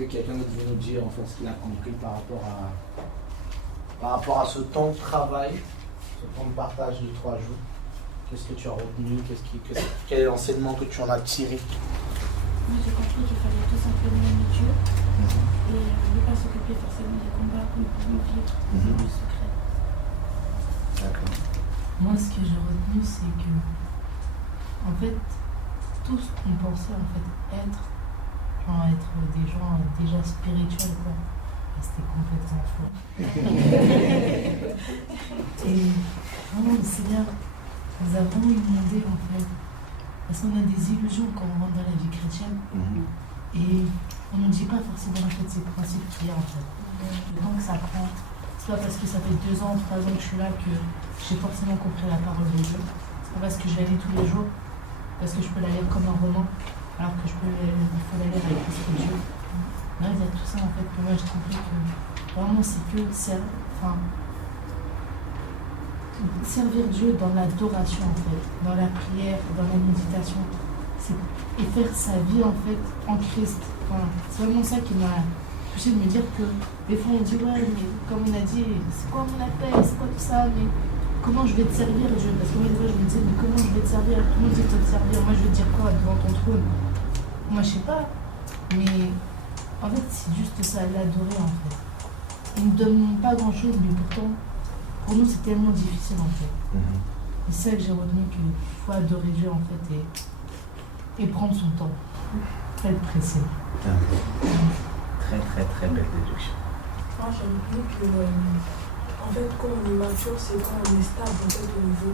que quelqu'un d'autre veut nous dire en fait ce qu'il a compris par rapport à ce temps de travail, ce temps de partage de 3 jours? Qu'est-ce que tu as retenu? Quel est l'enseignement que tu en as tiré? Moi j'ai compris qu'il fallait tout simplement aimer Dieu et ne pas s'occuper forcément des combats que nous pouvons vivre dans le secret. D'accord. Moi ce que j'ai retenu c'est que en fait tout ce qu'on pensait en fait être des gens déjà spirituels quoi, c'était complètement faux. Et vraiment le Seigneur nous a vraiment inondés en fait. Parce qu'on a des illusions quand on rentre dans la vie chrétienne. Et on ne dit pas forcément en fait ces principes qu'il y a en fait. Le temps que ça prend, c'est pas parce que ça fait 2 ans, 3 ans que je suis là que j'ai forcément compris la parole de Dieu. C'est pas parce que je la lis tous les jours, parce que je peux la lire comme un roman, alors que il faut la lire avec l'Esprit de Dieu. Là, il y a tout ça en fait que moi j'ai compris que vraiment c'est que servir Dieu dans l'adoration en fait, dans la prière, dans la méditation, et faire sa vie en fait en Christ. Enfin, c'est vraiment ça qui m'a touché de me dire que des fois on dit ouais mais comme on a dit c'est quoi mon appel, c'est quoi tout ça, mais comment je vais te servir Dieu? Parce que moi des fois je me disais mais comment je vais te servir? Tout le monde dit de te servir, moi je vais te dire quoi devant ton trône? Moi je sais pas, mais en fait c'est juste ça, l'adorer en fait. Il ne donne pas grand chose mais pourtant pour nous c'est tellement difficile en fait. Et c'est ça que j'ai retenu, qu'il faut adorer Dieu en fait et prendre son temps, pas être pressé. Très très très belle déduction. Moi j'ai retenu que en fait quand on est mature c'est quand on est stable en fait au niveau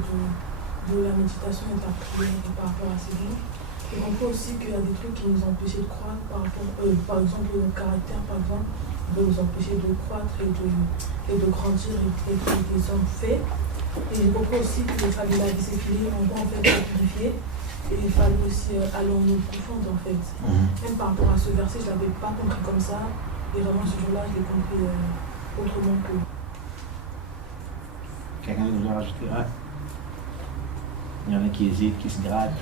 de la méditation et de la prière par rapport à ces vies. Et on peut aussi qu'il y a des trucs qui nous empêchent de croître par rapport, par exemple notre caractère par exemple, de nous empêcher de croître et de grandir et d'être des hommes faits. Et j'ai compris aussi qu'il fallait la discipliner en quoi en fait se purifier. Et il fallait aussi aller en eau profonde en fait. Même par rapport à ce verset, je ne l'avais pas compris comme ça. Et vraiment ce jour-là, je l'ai compris autrement que. Quelqu'un veut rajouter? Ouais. Il y en a qui hésitent, qui se grattent.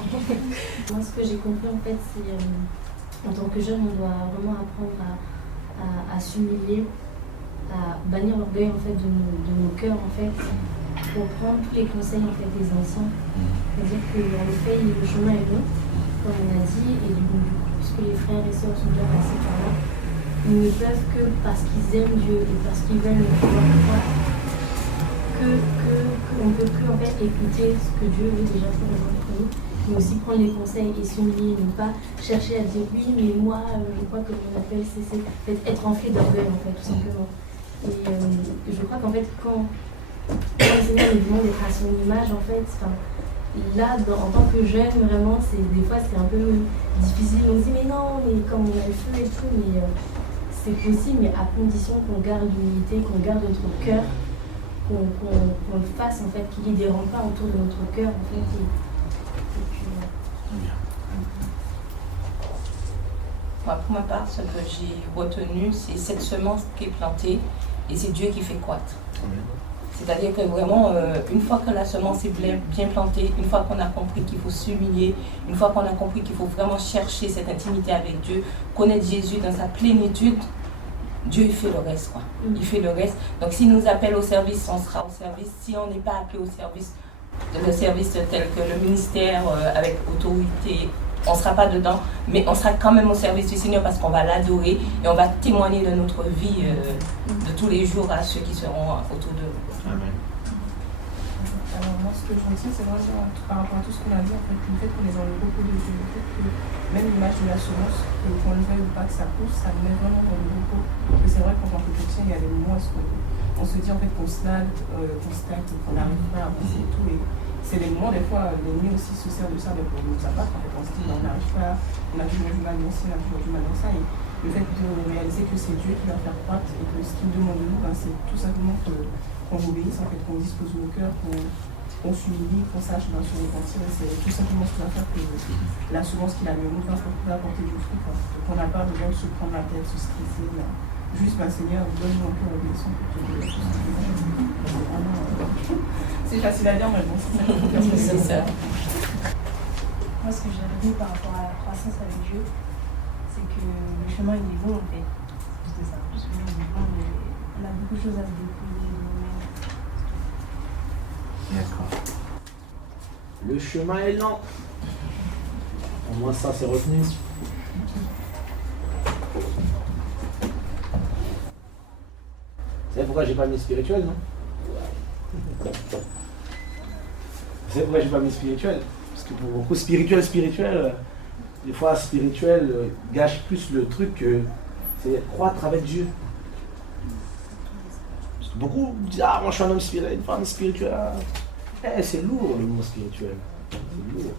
Moi, ce que j'ai compris, en fait, c'est en tant que jeune, on doit vraiment apprendre à s'humilier, à bannir l'orgueil en fait, de nos cœurs, en fait, pour prendre tous les conseils en fait, des anciens. C'est-à-dire qu'en effet, le chemin est long, comme on a dit, et du coup, puisque les frères et sœurs sont bien passés par là, ils ne peuvent que parce qu'ils aiment Dieu et parce qu'ils veulent le pouvoir croire, qu'on ne peut plus en fait écouter ce que Dieu veut déjà faire dans nous, mais aussi prendre les conseils et s'humilier, ne pas chercher à dire oui mais moi je crois que mon appel c'est être enflé d'orgueil en fait tout simplement. Et je crois qu'en fait quand le Seigneur nous demande d'être à son image en fait, là en tant que jeune vraiment des fois c'est un peu difficile, on se dit mais non mais comme on a le feu et tout, mais c'est possible mais à condition qu'on garde l'humilité, qu'on garde notre cœur, qu'on le fasse en fait, qu'il y ait des remparts autour de notre cœur en fait. Moi, pour ma part, ce que j'ai retenu, c'est cette semence qui est plantée et c'est Dieu qui fait croître. C'est-à-dire que vraiment, une fois que la semence est bien plantée, une fois qu'on a compris qu'il faut s'humilier, une fois qu'on a compris qu'il faut vraiment chercher cette intimité avec Dieu, connaître Jésus dans sa plénitude, Dieu il fait le reste quoi. Il fait le reste. Donc s'il nous appelle au service, on sera au service. Si on n'est pas appelé au service, le service tel que le ministère avec autorité, on ne sera pas dedans, mais on sera quand même au service du Seigneur parce qu'on va l'adorer et on va témoigner de notre vie de tous les jours à ceux qui seront autour de nous. Amen. Alors moi ce que je retiens c'est vraiment par rapport à tout ce qu'on a dit en fait, le fait qu'on est dans le repos de Dieu, le fait que même l'image de la semence, qu'on le veuille ou pas que ça pousse, ça nous met vraiment dans le repos. Parce que c'est vrai qu'en tant que chrétien il y a des moments où on se dit en fait qu'on stagne, qu'on n'arrive pas à avancer et tout. Et c'est des moments, des fois, l'ennemi aussi se sert de ça pour nous abattre. En fait, on se dit, on n'arrive pas, on a toujours du mal dans ci, on a toujours du mal dans ça. Et le fait de réaliser que c'est Dieu qui va faire croître et que ce qu'il demande de nous, c'est tout simplement qu'on obéisse, en fait, qu'on dispose nos cœurs, qu'on s'humilie, qu'on sache se repentir. Et c'est tout simplement ce qui va faire que la semence qu'il a mis en nous va apporter du fruit. Qu'on n'a pas besoin de se prendre la tête, se stresser. Juste, Seigneur, donne-nous un peu obéissant pour te dire tout ce qui est c'est facile à dire, mais bon, c'est ça. Moi, ce que j'ai retenu par rapport à la croissance avec Dieu, c'est que le chemin il est long en fait. C'est ça. Le chemin il est long, mais on a beaucoup de choses à se dépouiller. D'accord. Le chemin est lent. Au moins ça c'est retenu. Vous savez pourquoi j'ai pas mis spirituel, non? Vous savez pourquoi j'ai pas mis spirituel? Parce que pour beaucoup, spirituel, des fois spirituel gâche plus le truc que c'est croître avec Dieu. Parce que beaucoup disent, ah moi je suis un homme spirituel, une femme spirituelle. C'est lourd le mot spirituel. C'est lourd.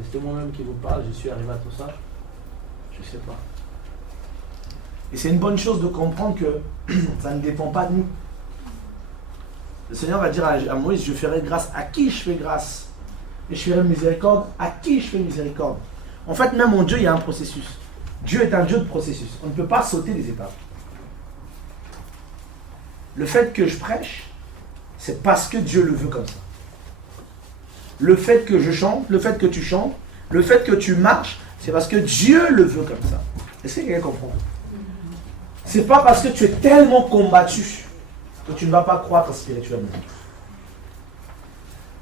Est-ce que moi-même qui vous parle, je suis arrivé à tout ça? Je sais pas. Et c'est une bonne chose de comprendre que ça ne dépend pas de nous. Le Seigneur va dire à Moïse, je ferai grâce à qui je fais grâce. Et je ferai miséricorde à qui je fais miséricorde. En fait, même en Dieu, il y a un processus. Dieu est un Dieu de processus. On ne peut pas sauter des étapes. Le fait que je prêche, c'est parce que Dieu le veut comme ça. Le fait que je chante, le fait que tu chantes, le fait que tu marches, c'est parce que Dieu le veut comme ça. Est-ce que quelqu'un comprend? C'est pas parce que tu es tellement combattu que tu ne vas pas croître spirituellement.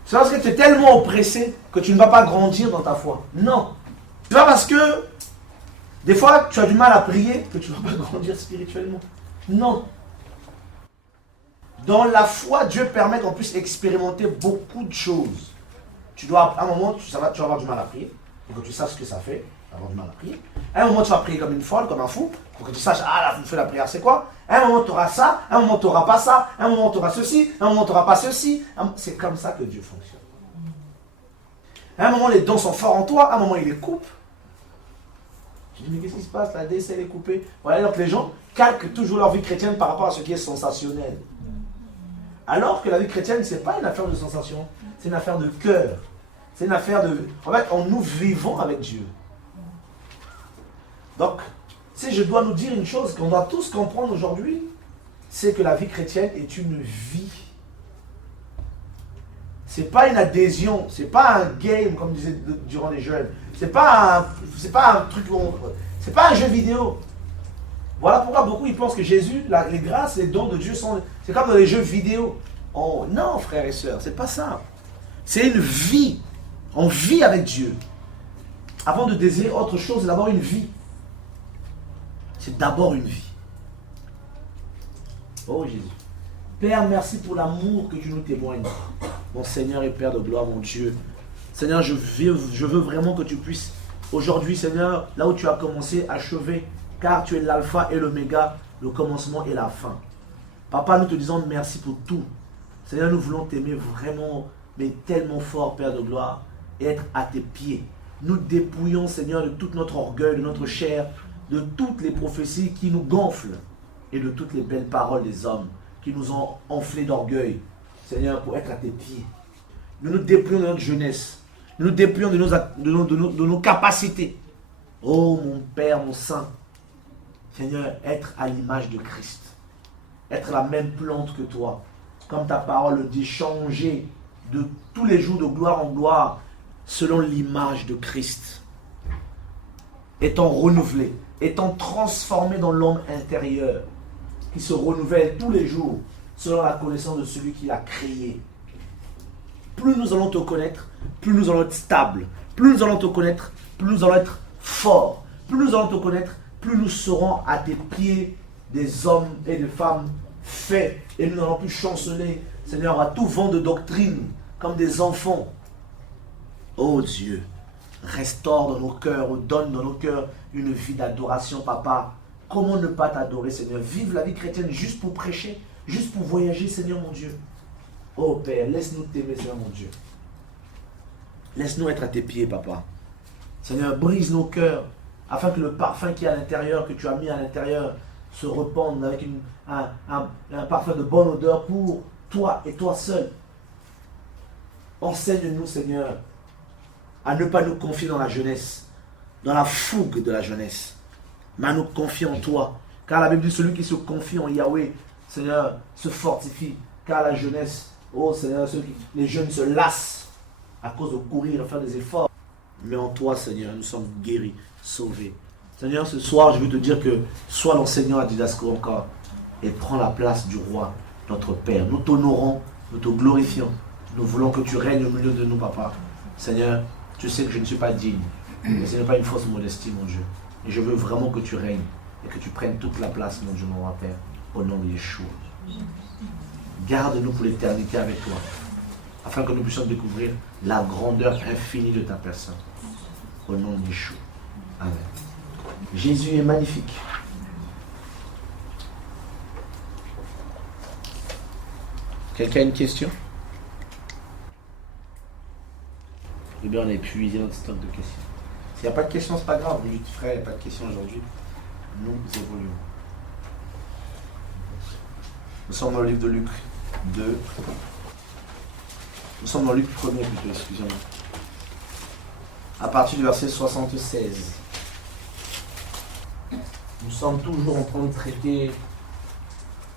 C'est parce que tu es tellement oppressé que tu ne vas pas grandir dans ta foi. Non. C'est pas parce que des fois tu as du mal à prier que tu ne vas pas grandir spirituellement. Non. Dans la foi, Dieu permet qu'on puisse expérimenter beaucoup de choses. Tu dois, à un moment, tu vas avoir du mal à prier. Il faut que tu saches ce que ça fait, avoir du mal à prier. À un moment, tu vas prier comme une folle, comme un fou. Il faut que tu saches, ah là, tu fais la prière, c'est quoi? À un moment, tu auras ça. À un moment, tu n'auras pas ça. À un moment, tu auras ceci. À un moment, tu n'auras pas ceci. C'est comme ça que Dieu fonctionne. À un moment, les dons sont forts en toi. À un moment, il les coupe. Tu dis, mais qu'est-ce qui se passe? La déesse, elle est coupée. Voilà, donc les gens calquent toujours leur vie chrétienne par rapport à ce qui est sensationnel. Alors que la vie chrétienne, ce n'est pas une affaire de sensation. C'est une affaire de cœur. C'est une affaire de... En fait, nous vivons avec Dieu. Donc, si je dois nous dire une chose qu'on doit tous comprendre aujourd'hui, c'est que la vie chrétienne est une vie. Ce n'est pas une adhésion, ce n'est pas un game, comme disait durant les jeunes. Ce n'est pas un truc, c'est pas un jeu vidéo. Voilà pourquoi beaucoup ils pensent que Jésus, les grâces, les dons de Dieu sont... C'est comme dans les jeux vidéo. Oh non, frères et sœurs, c'est pas ça. C'est une vie. On vit avec Dieu. Avant de désirer autre chose, c'est d'abord une vie. C'est d'abord une vie. Oh Jésus. Père, merci pour l'amour que tu nous témoignes. Mon Seigneur et Père de gloire, mon Dieu. Seigneur, je veux vraiment que tu puisses, aujourd'hui, Seigneur, là où tu as commencé, achever, car tu es l'alpha et l'oméga, le commencement et la fin. Papa, nous te disons merci pour tout. Seigneur, nous voulons t'aimer vraiment, mais tellement fort, Père de gloire, et être à tes pieds. Nous dépouillons, Seigneur, de tout notre orgueil, de notre chair, de toutes les prophéties qui nous gonflent, et de toutes les belles paroles des hommes qui nous ont enflés d'orgueil, Seigneur, pour être à tes pieds. Nous nous dépouillons de notre jeunesse. Nous nous dépouillons de nos capacités. Oh, mon Père, mon Saint. Seigneur, être à l'image de Christ. Être la même plante que toi. Comme ta parole le dit, changer de tous les jours de gloire en gloire selon l'image de Christ. Étant renouvelé, étant transformé dans l'homme intérieur qui se renouvelle tous les jours selon la connaissance de celui qui l'a créé. Plus nous allons te connaître, plus nous allons être stables. Plus nous allons te connaître, plus nous allons être forts. Plus nous allons te connaître, plus nous serons à tes pieds des hommes et des femmes faits. Et nous n'allons plus chanceler, Seigneur, à tout vent de doctrine, comme des enfants. Oh Dieu, restaure dans nos cœurs, donne dans nos cœurs une vie d'adoration, Papa. Comment ne pas t'adorer, Seigneur? Vive la vie chrétienne juste pour prêcher, juste pour voyager, Seigneur mon Dieu. Oh Père, laisse-nous t'aimer, Seigneur mon Dieu. Laisse-nous être à tes pieds, Papa. Seigneur, brise nos cœurs, afin que le parfum qui est à l'intérieur, que tu as mis à l'intérieur, se répande avec un parfum de bonne odeur pour toi et toi seul. Enseigne-nous, Seigneur, à ne pas nous confier dans la jeunesse, dans la fougue de la jeunesse, mais à nous confier en toi. Car la Bible dit, celui qui se confie en Yahweh, Seigneur, se fortifie. Car la jeunesse, oh Seigneur, les jeunes se lassent à cause de courir, de faire des efforts. Mais en toi, Seigneur, nous sommes guéris. sauvé. Seigneur, ce soir, je veux te dire que sois l'enseignant à Didasco encore et prends la place du roi, notre Père. Nous t'honorons, nous te glorifions. Nous voulons que tu règnes au milieu de nous, papa. Seigneur, tu sais que je ne suis pas digne, mais ce n'est pas une fausse modestie, mon Dieu. Et je veux vraiment que tu règnes et que tu prennes toute la place, mon Dieu, mon roi Père, au nom de Yeshua. Garde-nous pour l'éternité avec toi, afin que nous puissions découvrir la grandeur infinie de ta personne. Au nom de Yeshua. Amen. Jésus est magnifique. Quelqu'un a une question? Eh bien, on a épuisé notre stock de questions. S'il n'y a pas de questions, c'est pas grave. Vous dites, frère, il n'y a pas de questions aujourd'hui. Nous évoluons. Nous sommes dans le livre de Luc 2. Nous sommes dans Luc 1er plutôt, excusez-moi. À partir du verset 76. Nous sommes toujours en train de traiter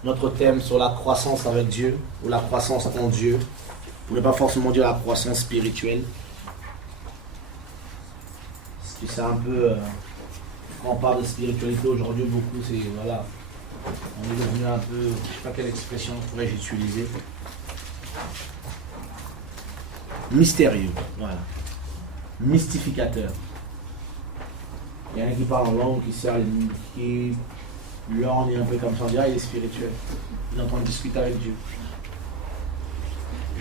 notre thème sur la croissance avec Dieu, ou la croissance en Dieu. Pour ne pas forcément dire la croissance spirituelle. Parce que c'est un peu... quand on parle de spiritualité aujourd'hui, beaucoup, c'est... Voilà. On est devenu un peu... Je ne sais pas quelle expression pourrais-je utiliser. Mystérieux. Voilà. Mystificateur. Il y en a qui parlent en langue, qui sert les qui l'orne un peu comme ça, on dirait il est spirituel. Il est en train de discuter avec Dieu.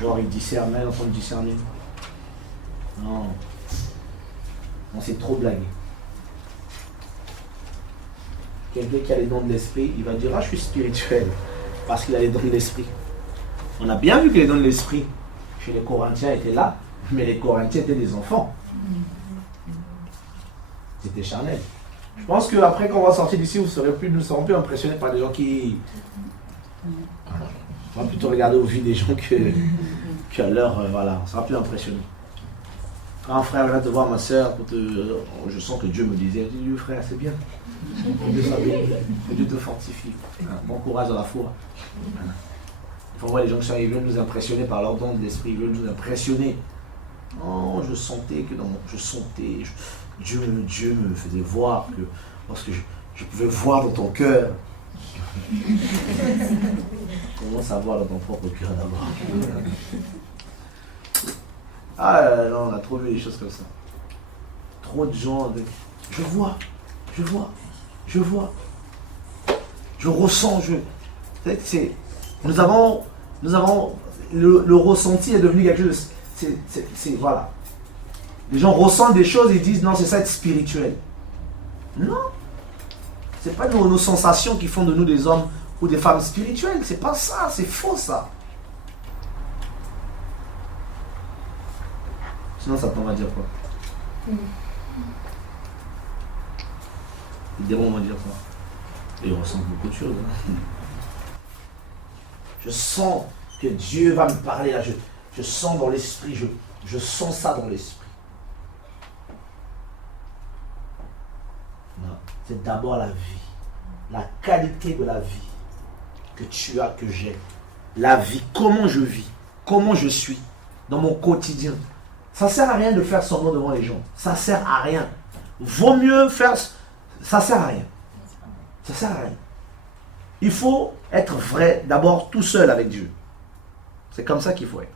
Genre il discerne, il est en train de discerner. Non. On s'est trop blagué. Quelqu'un qui a les dons de l'esprit, il va dire, ah je suis spirituel, parce qu'il a les dons de l'esprit. On a bien vu que les dons de l'esprit chez les Corinthiens étaient là, mais les Corinthiens étaient des enfants. C'était charnel. Je pense qu'après quand on va sortir d'ici, nous serons plus impressionnés par des gens qui... On va plutôt regarder au vu des gens que à l'heure, voilà, on sera plus impressionné. Quand un frère vient te voir, ma soeur, je sens que Dieu me disait, dis-lui frère, c'est bien. Que Dieu soit béni, que Dieu te fortifie. Bon courage dans la foi. Il faut voir les gens qui veulent nous impressionner par leur don de l'esprit, ils veulent nous impressionner. Oh, je sentais que Dieu me faisait voir que lorsque je pouvais voir dans ton cœur. Commence à voir dans ton propre cœur d'abord. Ah non, on a trop vu des choses comme ça. Trop de gens, je vois, je ressens, nous avons le ressenti est devenu quelque chose de, voilà. Les gens ressentent des choses et disent non, c'est ça être spirituel. Non, c'est pas nos sensations qui font de nous des hommes ou des femmes spirituelles, c'est pas ça, c'est faux ça. Sinon ça va dire quoi? Les démons vont dire quoi? Et ils ressentent beaucoup de choses. Hein. Je sens que Dieu va me parler là, je sens dans l'esprit, je sens ça dans l'esprit. Non, c'est d'abord la vie, la qualité de la vie que tu as, que j'ai. La vie, comment je vis, comment je suis dans mon quotidien. Ça ne sert à rien de faire semblant devant les gens. Ça ne sert à rien. Vaut mieux faire... Ça ne sert à rien. Ça ne sert à rien. Il faut être vrai d'abord tout seul avec Dieu. C'est comme ça qu'il faut être.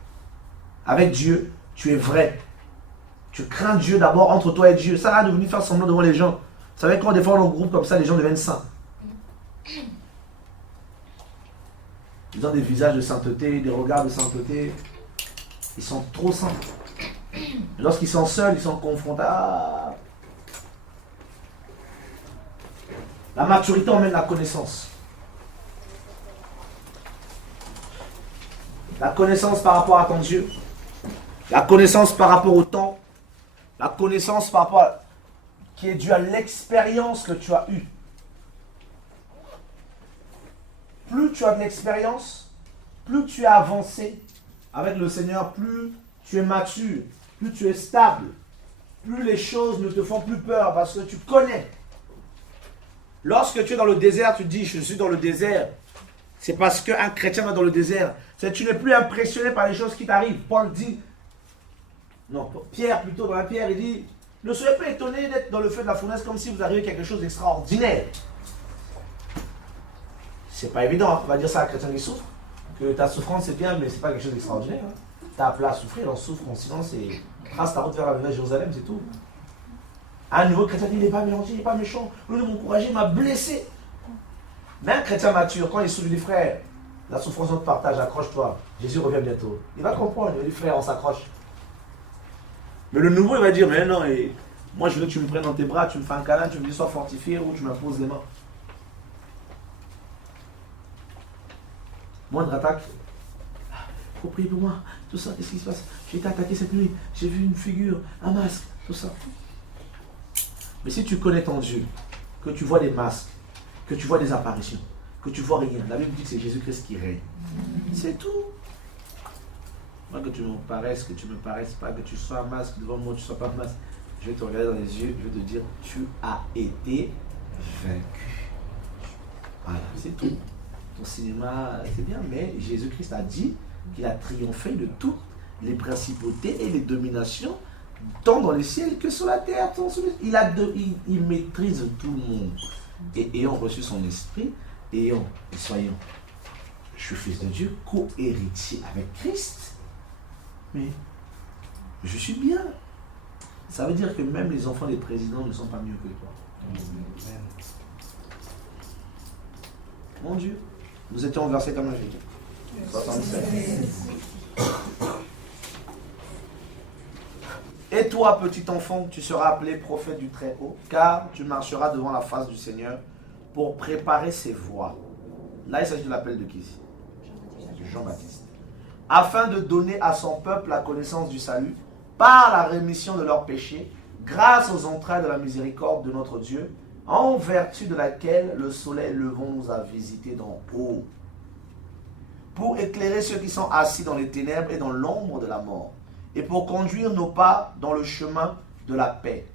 Avec Dieu, tu es vrai. Tu crains Dieu d'abord entre toi et Dieu. Ça sert à rien de venir faire semblant devant les gens. Vous savez, quand des fois dans le groupe comme ça, les gens deviennent saints. Ils ont des visages de sainteté, des regards de sainteté. Ils sont trop saints. Lorsqu'ils sont seuls, ils sont confrontés à... La maturité emmène la connaissance. La connaissance par rapport à ton Dieu. La connaissance par rapport au temps. La connaissance par rapport à... qui est due à l'expérience que tu as eue. Plus tu as de l'expérience, plus tu as avancé avec le Seigneur, plus tu es mature, plus tu es stable, plus les choses ne te font plus peur parce que tu connais. Lorsque tu es dans le désert, tu dis je suis dans le désert. C'est parce qu'un chrétien va dans le désert. C'est que tu n'es plus impressionné par les choses qui t'arrivent. Paul dit, non, Pierre plutôt, dans la Pierre, il dit, Ne soyez pas étonnés d'être dans le feu de la fournaise comme si vous arrivez à quelque chose d'extraordinaire. C'est pas évident, hein. On va dire ça à un chrétien qui souffre, que ta souffrance c'est bien, mais c'est pas quelque chose d'extraordinaire. Hein. T'as appelé à souffrir, on souffre en silence et trace ta route vers la nouvelle Jérusalem, c'est tout. Un nouveau chrétien dit, il n'est pas méchant, il n'est pas méchant, lui m'a encouragé, il m'a blessé. Mais un chrétien mature, quand il souffre, il dit, frère, la souffrance on te partage, accroche-toi, Jésus revient bientôt. Il va comprendre, il va dire, frère, on s'accroche. Mais le nouveau, il va dire, mais non, et moi je veux que tu me prennes dans tes bras, tu me fais un câlin, tu me dis, sois fortifié, ou tu m'imposes les mains. Moindre attaque, il faut prier pour moi, tout ça, qu'est-ce qui se passe? J'ai été attaqué cette nuit, j'ai vu une figure, un masque, tout ça. Mais si tu connais ton Dieu, que tu vois des masques, que tu vois des apparitions, que tu vois rien, la Bible dit que c'est Jésus-Christ qui règne. C'est tout. Moi, que tu me paraisses, que tu me paraisses pas, que tu sois un masque devant moi, que tu sois pas un masque, je vais te regarder dans les yeux, je vais te dire, tu as été vaincu. Voilà, c'est tout. Ton cinéma, c'est bien, mais Jésus-Christ a dit qu'il a triomphé de toutes les principautés et les dominations, tant dans les ciels que sur la terre. Il maîtrise tout le monde. Et ayant reçu son esprit, et soyons, je suis fils de Dieu, co-héritier avec Christ, mais je suis bien. Ça veut dire que même les enfants des présidents ne sont pas mieux que toi. Mon Dieu, nous étions au verset comme un 67. Et toi, petit enfant, tu seras appelé prophète du Très-Haut, car tu marcheras devant la face du Seigneur pour préparer ses voies. Là, il s'agit de l'appel de qui ici? Jean-Baptiste. Afin de donner à son peuple la connaissance du salut, par la rémission de leurs péchés, grâce aux entrailles de la miséricorde de notre Dieu, en vertu de laquelle le soleil levant nous a visités d'en haut, pour éclairer ceux qui sont assis dans les ténèbres et dans l'ombre de la mort, et pour conduire nos pas dans le chemin de la paix.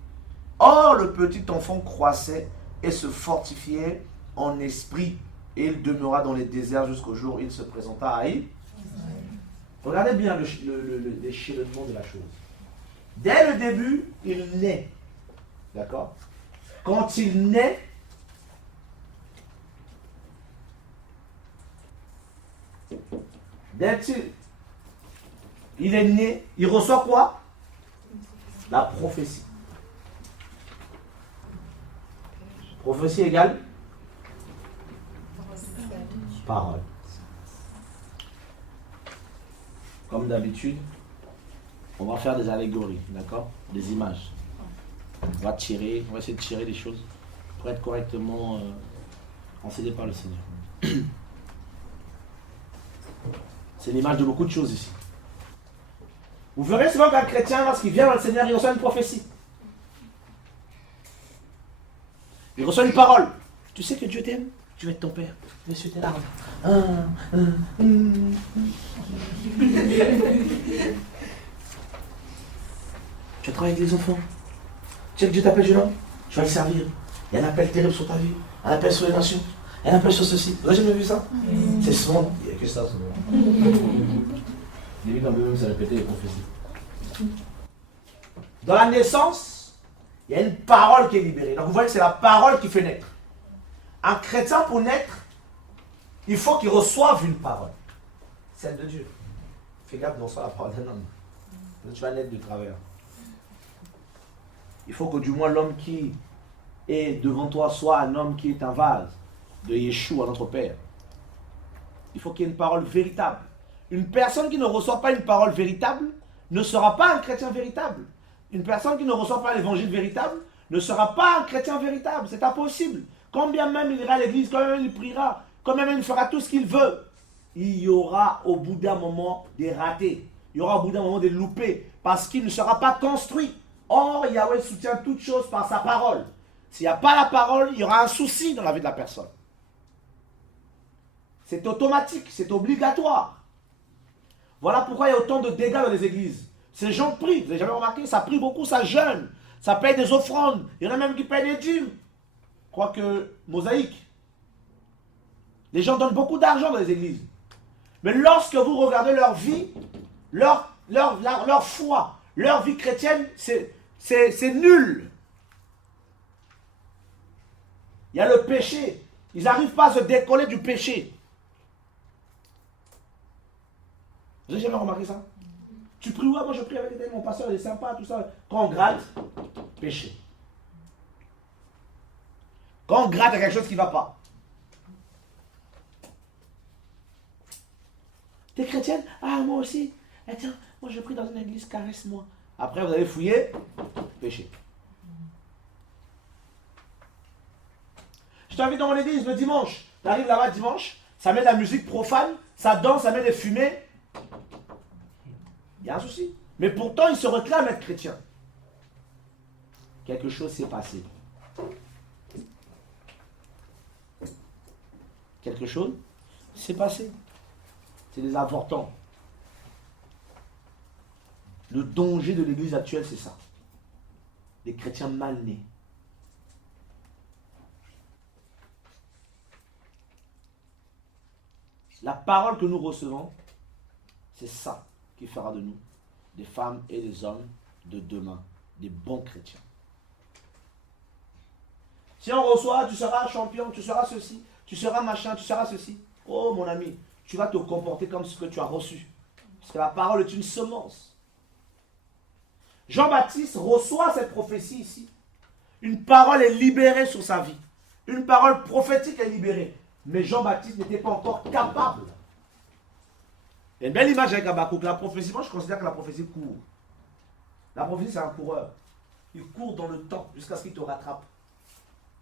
Or, le petit enfant croissait et se fortifiait en esprit, et il demeura dans les déserts jusqu'au jour où il se présenta à Israël. Regardez bien l'échelonnement de la chose. Dès le début, il naît. D'accord? Quand il naît, il est né, il reçoit quoi? La prophétie. Prophétie égale parole. Comme d'habitude, on va faire des allégories, d'accord? Des images. On va essayer de tirer des choses pour être correctement enseigné par le Seigneur. C'est l'image de beaucoup de choses ici. Vous verrez souvent qu'un chrétien, lorsqu'il vient dans le Seigneur, il reçoit une prophétie. Il reçoit une parole. Tu sais que Dieu t'aime? Tu vas être ton père. Je vais suer tes larmes. Tu vas travailler avec les enfants. Tu sais que Dieu t'appelle jeune homme? Tu vas le servir. Il y a un appel terrible sur ta vie. Un appel sur les nations. Un appel sur ceci. Vous n'avez jamais vu ça? C'est souvent. Il n'y a que ça souvent. David en même ça répétait les prophéties. Dans la naissance, il y a une parole qui est libérée. Donc vous voyez que c'est la parole qui fait naître. Un chrétien, pour naître, il faut qu'il reçoive une parole. Celle de Dieu. Fais gaffe de recevoir la parole d'un homme. Tu vas naître du travers. Il faut que du moins l'homme qui est devant toi soit un homme qui est un vase de Yeshua, notre Père. Il faut qu'il y ait une parole véritable. Une personne qui ne reçoit pas une parole véritable ne sera pas un chrétien véritable. Une personne qui ne reçoit pas l'évangile véritable ne sera pas un chrétien véritable. C'est impossible. Combien même il ira à l'église, combien même il priera, combien même il fera tout ce qu'il veut, il y aura au bout d'un moment des ratés. Il y aura au bout d'un moment des loupés parce qu'il ne sera pas construit. Or, Yahweh soutient toutes choses par sa parole. S'il n'y a pas la parole, il y aura un souci dans la vie de la personne. C'est automatique, c'est obligatoire. Voilà pourquoi il y a autant de dégâts dans les églises. Ces gens prient, vous n'avez jamais remarqué, ça prie beaucoup, ça jeûne, ça paye des offrandes. Il y en a même qui payent des dîmes. Quoique, mosaïque. Les gens donnent beaucoup d'argent dans les églises. Mais lorsque vous regardez leur vie, leur foi, leur vie chrétienne, c'est nul. Il y a le péché. Ils n'arrivent pas à se décoller du péché. Vous avez jamais remarqué ça? Tu pries, ouais, moi je prie avec mon pasteur, il est sympa, tout ça. Quand on gratte, péché. Quand on gratte, il y a quelque chose qui ne va pas. T'es chrétienne? Ah, moi aussi. Eh tiens, moi je prie dans une église, caresse-moi. Après, vous allez fouiller, péché. Je t'invite dans mon église le dimanche. Tu arrives là-bas dimanche, ça met de la musique profane, ça danse, ça met des fumées. Il y a un souci. Mais pourtant, il se réclame être chrétien. Quelque chose s'est passé. Quelque chose s'est passé. C'est des avortants. Le danger de l'église actuelle, c'est ça. Des chrétiens mal nés. La parole que nous recevons, c'est ça qui fera de nous des femmes et des hommes de demain, des bons chrétiens. Si on reçoit, tu seras champion, tu seras ceci, tu seras machin, tu seras ceci. Oh mon ami, tu vas te comporter comme ce que tu as reçu. Parce que la parole est une semence. Jean-Baptiste reçoit cette prophétie ici. Une parole est libérée sur sa vie. Une parole prophétique est libérée. Mais Jean-Baptiste n'était pas encore capable. Il y a une belle image avec Habakkuk. La prophétie, moi je considère que la prophétie court. La prophétie c'est un coureur. Il court dans le temps jusqu'à ce qu'il te rattrape.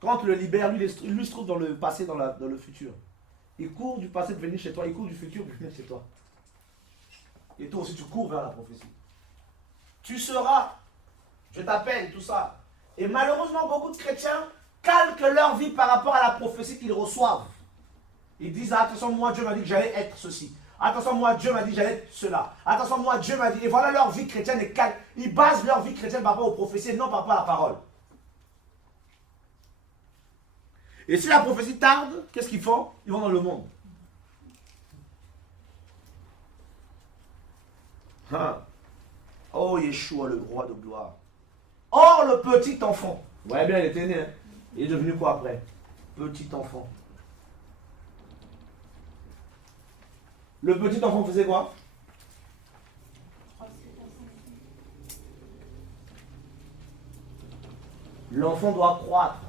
Quand tu le libères, lui se trouve dans le passé, dans le futur. Il court du passé de venir chez toi, il court du futur de venir chez toi. Et toi aussi tu cours vers la prophétie. Tu seras, je t'appelle, tout ça. Et malheureusement, beaucoup de chrétiens calquent leur vie par rapport à la prophétie qu'ils reçoivent. Ils disent, attention, moi Dieu m'a dit que j'allais être ceci. Attention, moi Dieu m'a dit que j'allais être cela. Attention, moi Dieu m'a dit. Et voilà leur vie chrétienne est calque. Ils basent leur vie chrétienne par rapport aux prophéties, non par rapport à la parole. Et si la prophétie tarde, qu'est-ce qu'ils font? Ils vont dans le monde. Oh, Yeshua, le roi de gloire. Or, le petit enfant. Ouais, bien, il était né. Hein. Il est devenu quoi après? Petit enfant. Le petit enfant faisait quoi? L'enfant doit croître.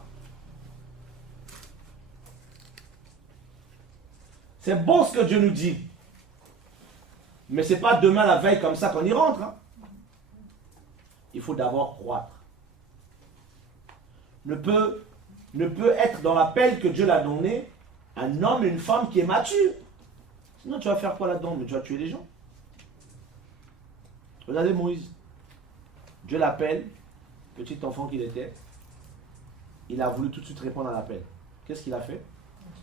C'est bon ce que Dieu nous dit. Mais ce n'est pas demain la veille comme ça qu'on y rentre. Hein. Il faut d'abord croître. Ne peut être dans l'appel que Dieu l'a donné un homme et une femme qui est mature. Sinon tu vas faire quoi là-dedans? Mais tu vas tuer les gens. Regardez Moïse. Dieu l'appelle, petit enfant qu'il était. Il a voulu tout de suite répondre à l'appel. Qu'est-ce qu'il a fait?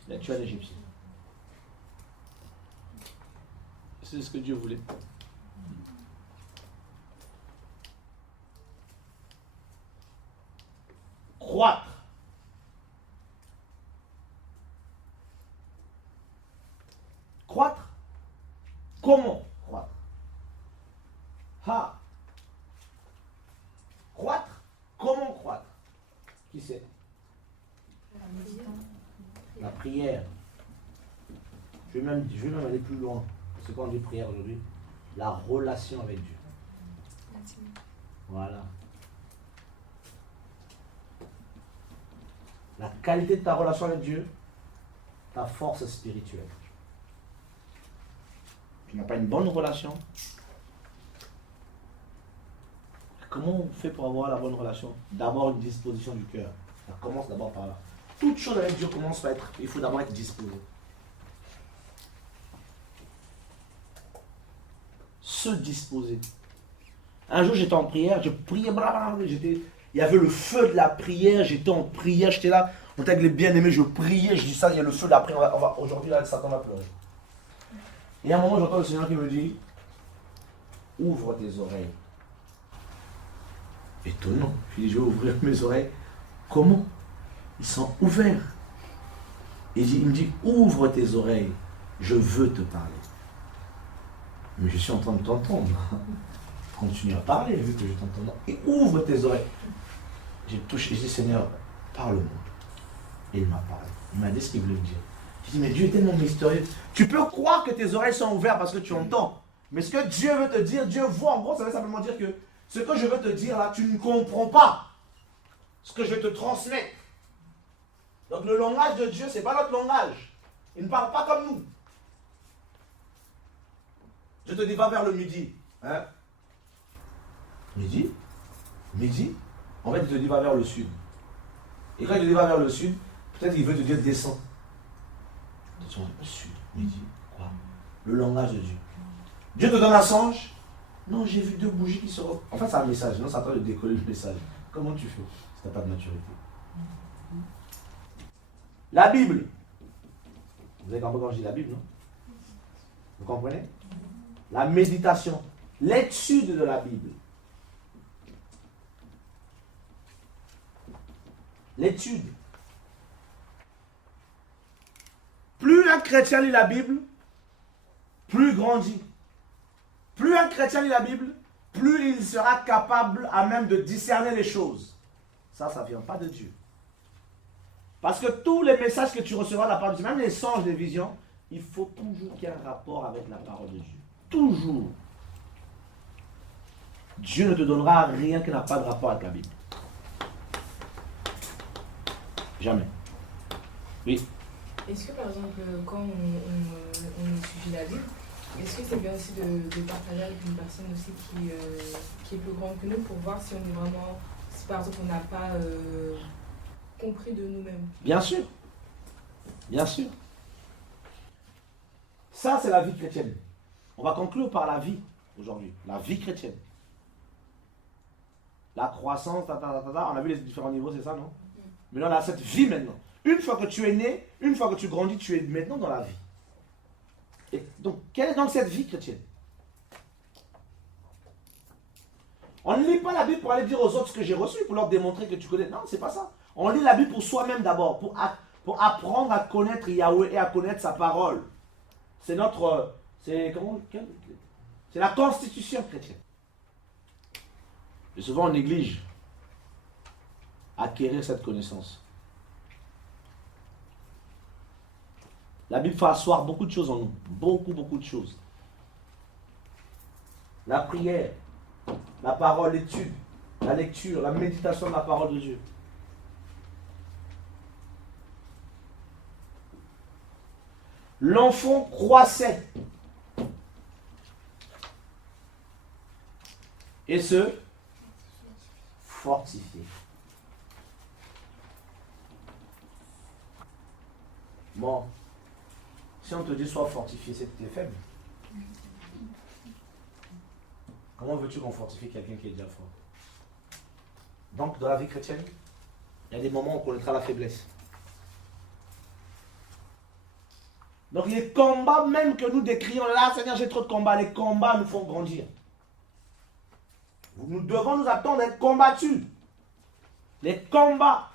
Il a tué un Égyptien. C'est ce que Dieu voulait. Croître. Croître. Comment croître? Croître. Comment croître? Qui c'est? La prière. Je vais même aller plus loin. C'est quoi on dit prière aujourd'hui? La relation avec Dieu. Voilà. La qualité de ta relation avec Dieu, ta force spirituelle. Tu n'as pas une bonne relation. Comment on fait pour avoir la bonne relation? D'abord une disposition du cœur. Ça commence d'abord par là. Toute chose avec Dieu commence par être, il faut d'abord être disposé. Se disposer. Un jour j'étais en prière, je priais, il y avait le feu de la prière, j'étais en prière, j'étais là, on était avec les bien-aimés, je priais, je dis ça, il y a le feu de la prière, aujourd'hui là, Satan va pleurer. Et à un moment j'entends le Seigneur qui me dit, ouvre tes oreilles. Étonnant, je dis, je vais ouvrir mes oreilles. Comment? Ils sont ouverts. Et il me dit, ouvre tes oreilles, je veux te parler. Mais je suis en train de t'entendre. Continue à parler, vu que je t'entends. Et ouvre tes oreilles. J'ai touché, j'ai dit, Seigneur, parle-moi. Et il m'a parlé. Il m'a dit ce qu'il voulait me dire. J'ai dit, mais Dieu est tellement mystérieux. Tu peux croire que tes oreilles sont ouvertes parce que tu entends. Mais ce que Dieu veut te dire, Dieu voit. En gros, ça veut simplement dire que ce que je veux te dire là, tu ne comprends pas. Ce que je vais te transmettre. Donc le langage de Dieu, ce n'est pas notre langage. Il ne parle pas comme nous. Je te dis, va vers le midi. Hein? Midi? Midi? En fait, il te dit, va vers le sud. Et quand il te dit, va vers le sud, peut-être qu'il veut te dire, descends. Descends le sud, midi, quoi? Le langage de Dieu. Dieu te donne un songe? Non, j'ai vu 2 bougies qui se... En fait, c'est un message. Non, ça train de décoller le message. Comment tu fais si tu n'as pas de maturité? La Bible. Vous avez compris quand je dis la Bible, non? Vous comprenez? La méditation. L'étude de la Bible. L'étude. Plus un chrétien lit la Bible, plus il grandit. Plus un chrétien lit la Bible, plus il sera capable à même de discerner les choses. Ça ne vient pas de Dieu. Parce que tous les messages que tu recevras de la part de Dieu, même les songes, les visions, il faut toujours qu'il y ait un rapport avec la parole de Dieu. Toujours. Dieu ne te donnera rien qui n'a pas de rapport avec la Bible. Jamais. Oui. Est-ce que par exemple, quand on étudie la Bible, est-ce que c'est bien aussi de partager avec une personne aussi qui est plus grande que nous pour voir si on est vraiment, si par exemple on n'a pas compris de nous-mêmes? Bien sûr. Bien sûr. Ça, c'est la vie chrétienne. On va conclure par la vie aujourd'hui. La vie chrétienne. La croissance, on a vu les différents niveaux, c'est ça, non? Mais là, on a cette vie maintenant. Une fois que tu es né, une fois que tu grandis, tu es maintenant dans la vie. Et donc, quelle est donc cette vie chrétienne? On ne lit pas la Bible pour aller dire aux autres ce que j'ai reçu, pour leur démontrer que tu connais. Non, c'est pas ça. On lit la Bible pour soi-même d'abord, pour apprendre à connaître Yahweh et à connaître sa parole. C'est notre... C'est la constitution chrétienne. Et souvent, on néglige acquérir cette connaissance. La Bible fait asseoir beaucoup de choses en nous. Beaucoup, beaucoup de choses. La prière, la parole, l'étude, la lecture, la méditation de la parole de Dieu. L'enfant croissait et se fortifiait. Bon, si on te dit sois fortifié, c'est que tu es faible. Comment veux-tu qu'on fortifie quelqu'un qui est déjà fort? Donc, dans la vie chrétienne, il y a des moments où on connaîtra la faiblesse. Donc, les combats même que nous décrions, là, Seigneur, j'ai trop de combats, les combats nous font grandir. Nous devons nous attendre à être combattus. Les combats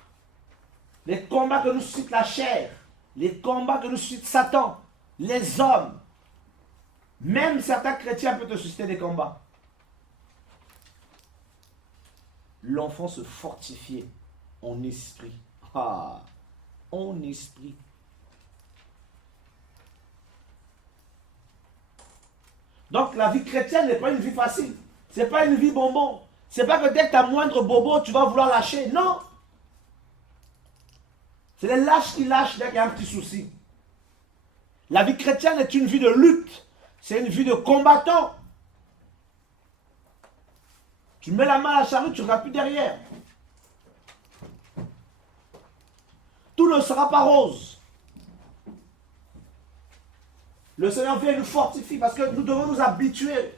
que nous suscite la chair, les combats que nous suscite Satan, les hommes, même certains chrétiens peuvent te susciter des combats. L'enfant se fortifiait en esprit. En esprit. Donc la vie chrétienne n'est pas une vie facile. Ce n'est pas une vie bonbon. Ce n'est pas que dès que tu as moindre bobo, tu vas vouloir lâcher. Non. C'est les lâches qui lâchent dès qu'il y a un petit souci. La vie chrétienne est une vie de lutte. C'est une vie de combattant. Tu mets la main à la charrue, tu ne regardes plus derrière. Tout ne sera pas rose. Le Seigneur vient nous fortifier parce que nous devons nous habituer.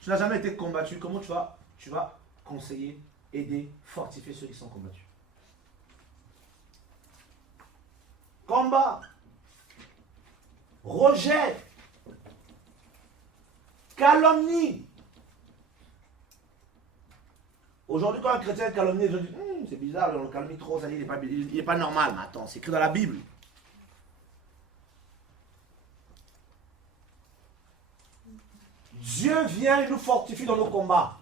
Tu n'as jamais été combattu. Comment tu vas conseiller, aider, fortifier ceux qui sont combattus? Combat, rejet, calomnie. Aujourd'hui, quand un chrétien est calomnié, les gens disent c'est bizarre, on le calomnie trop, ça dit, il n'est pas normal. Mais attends, c'est écrit dans la Bible. Dieu vient et nous fortifie dans nos combats.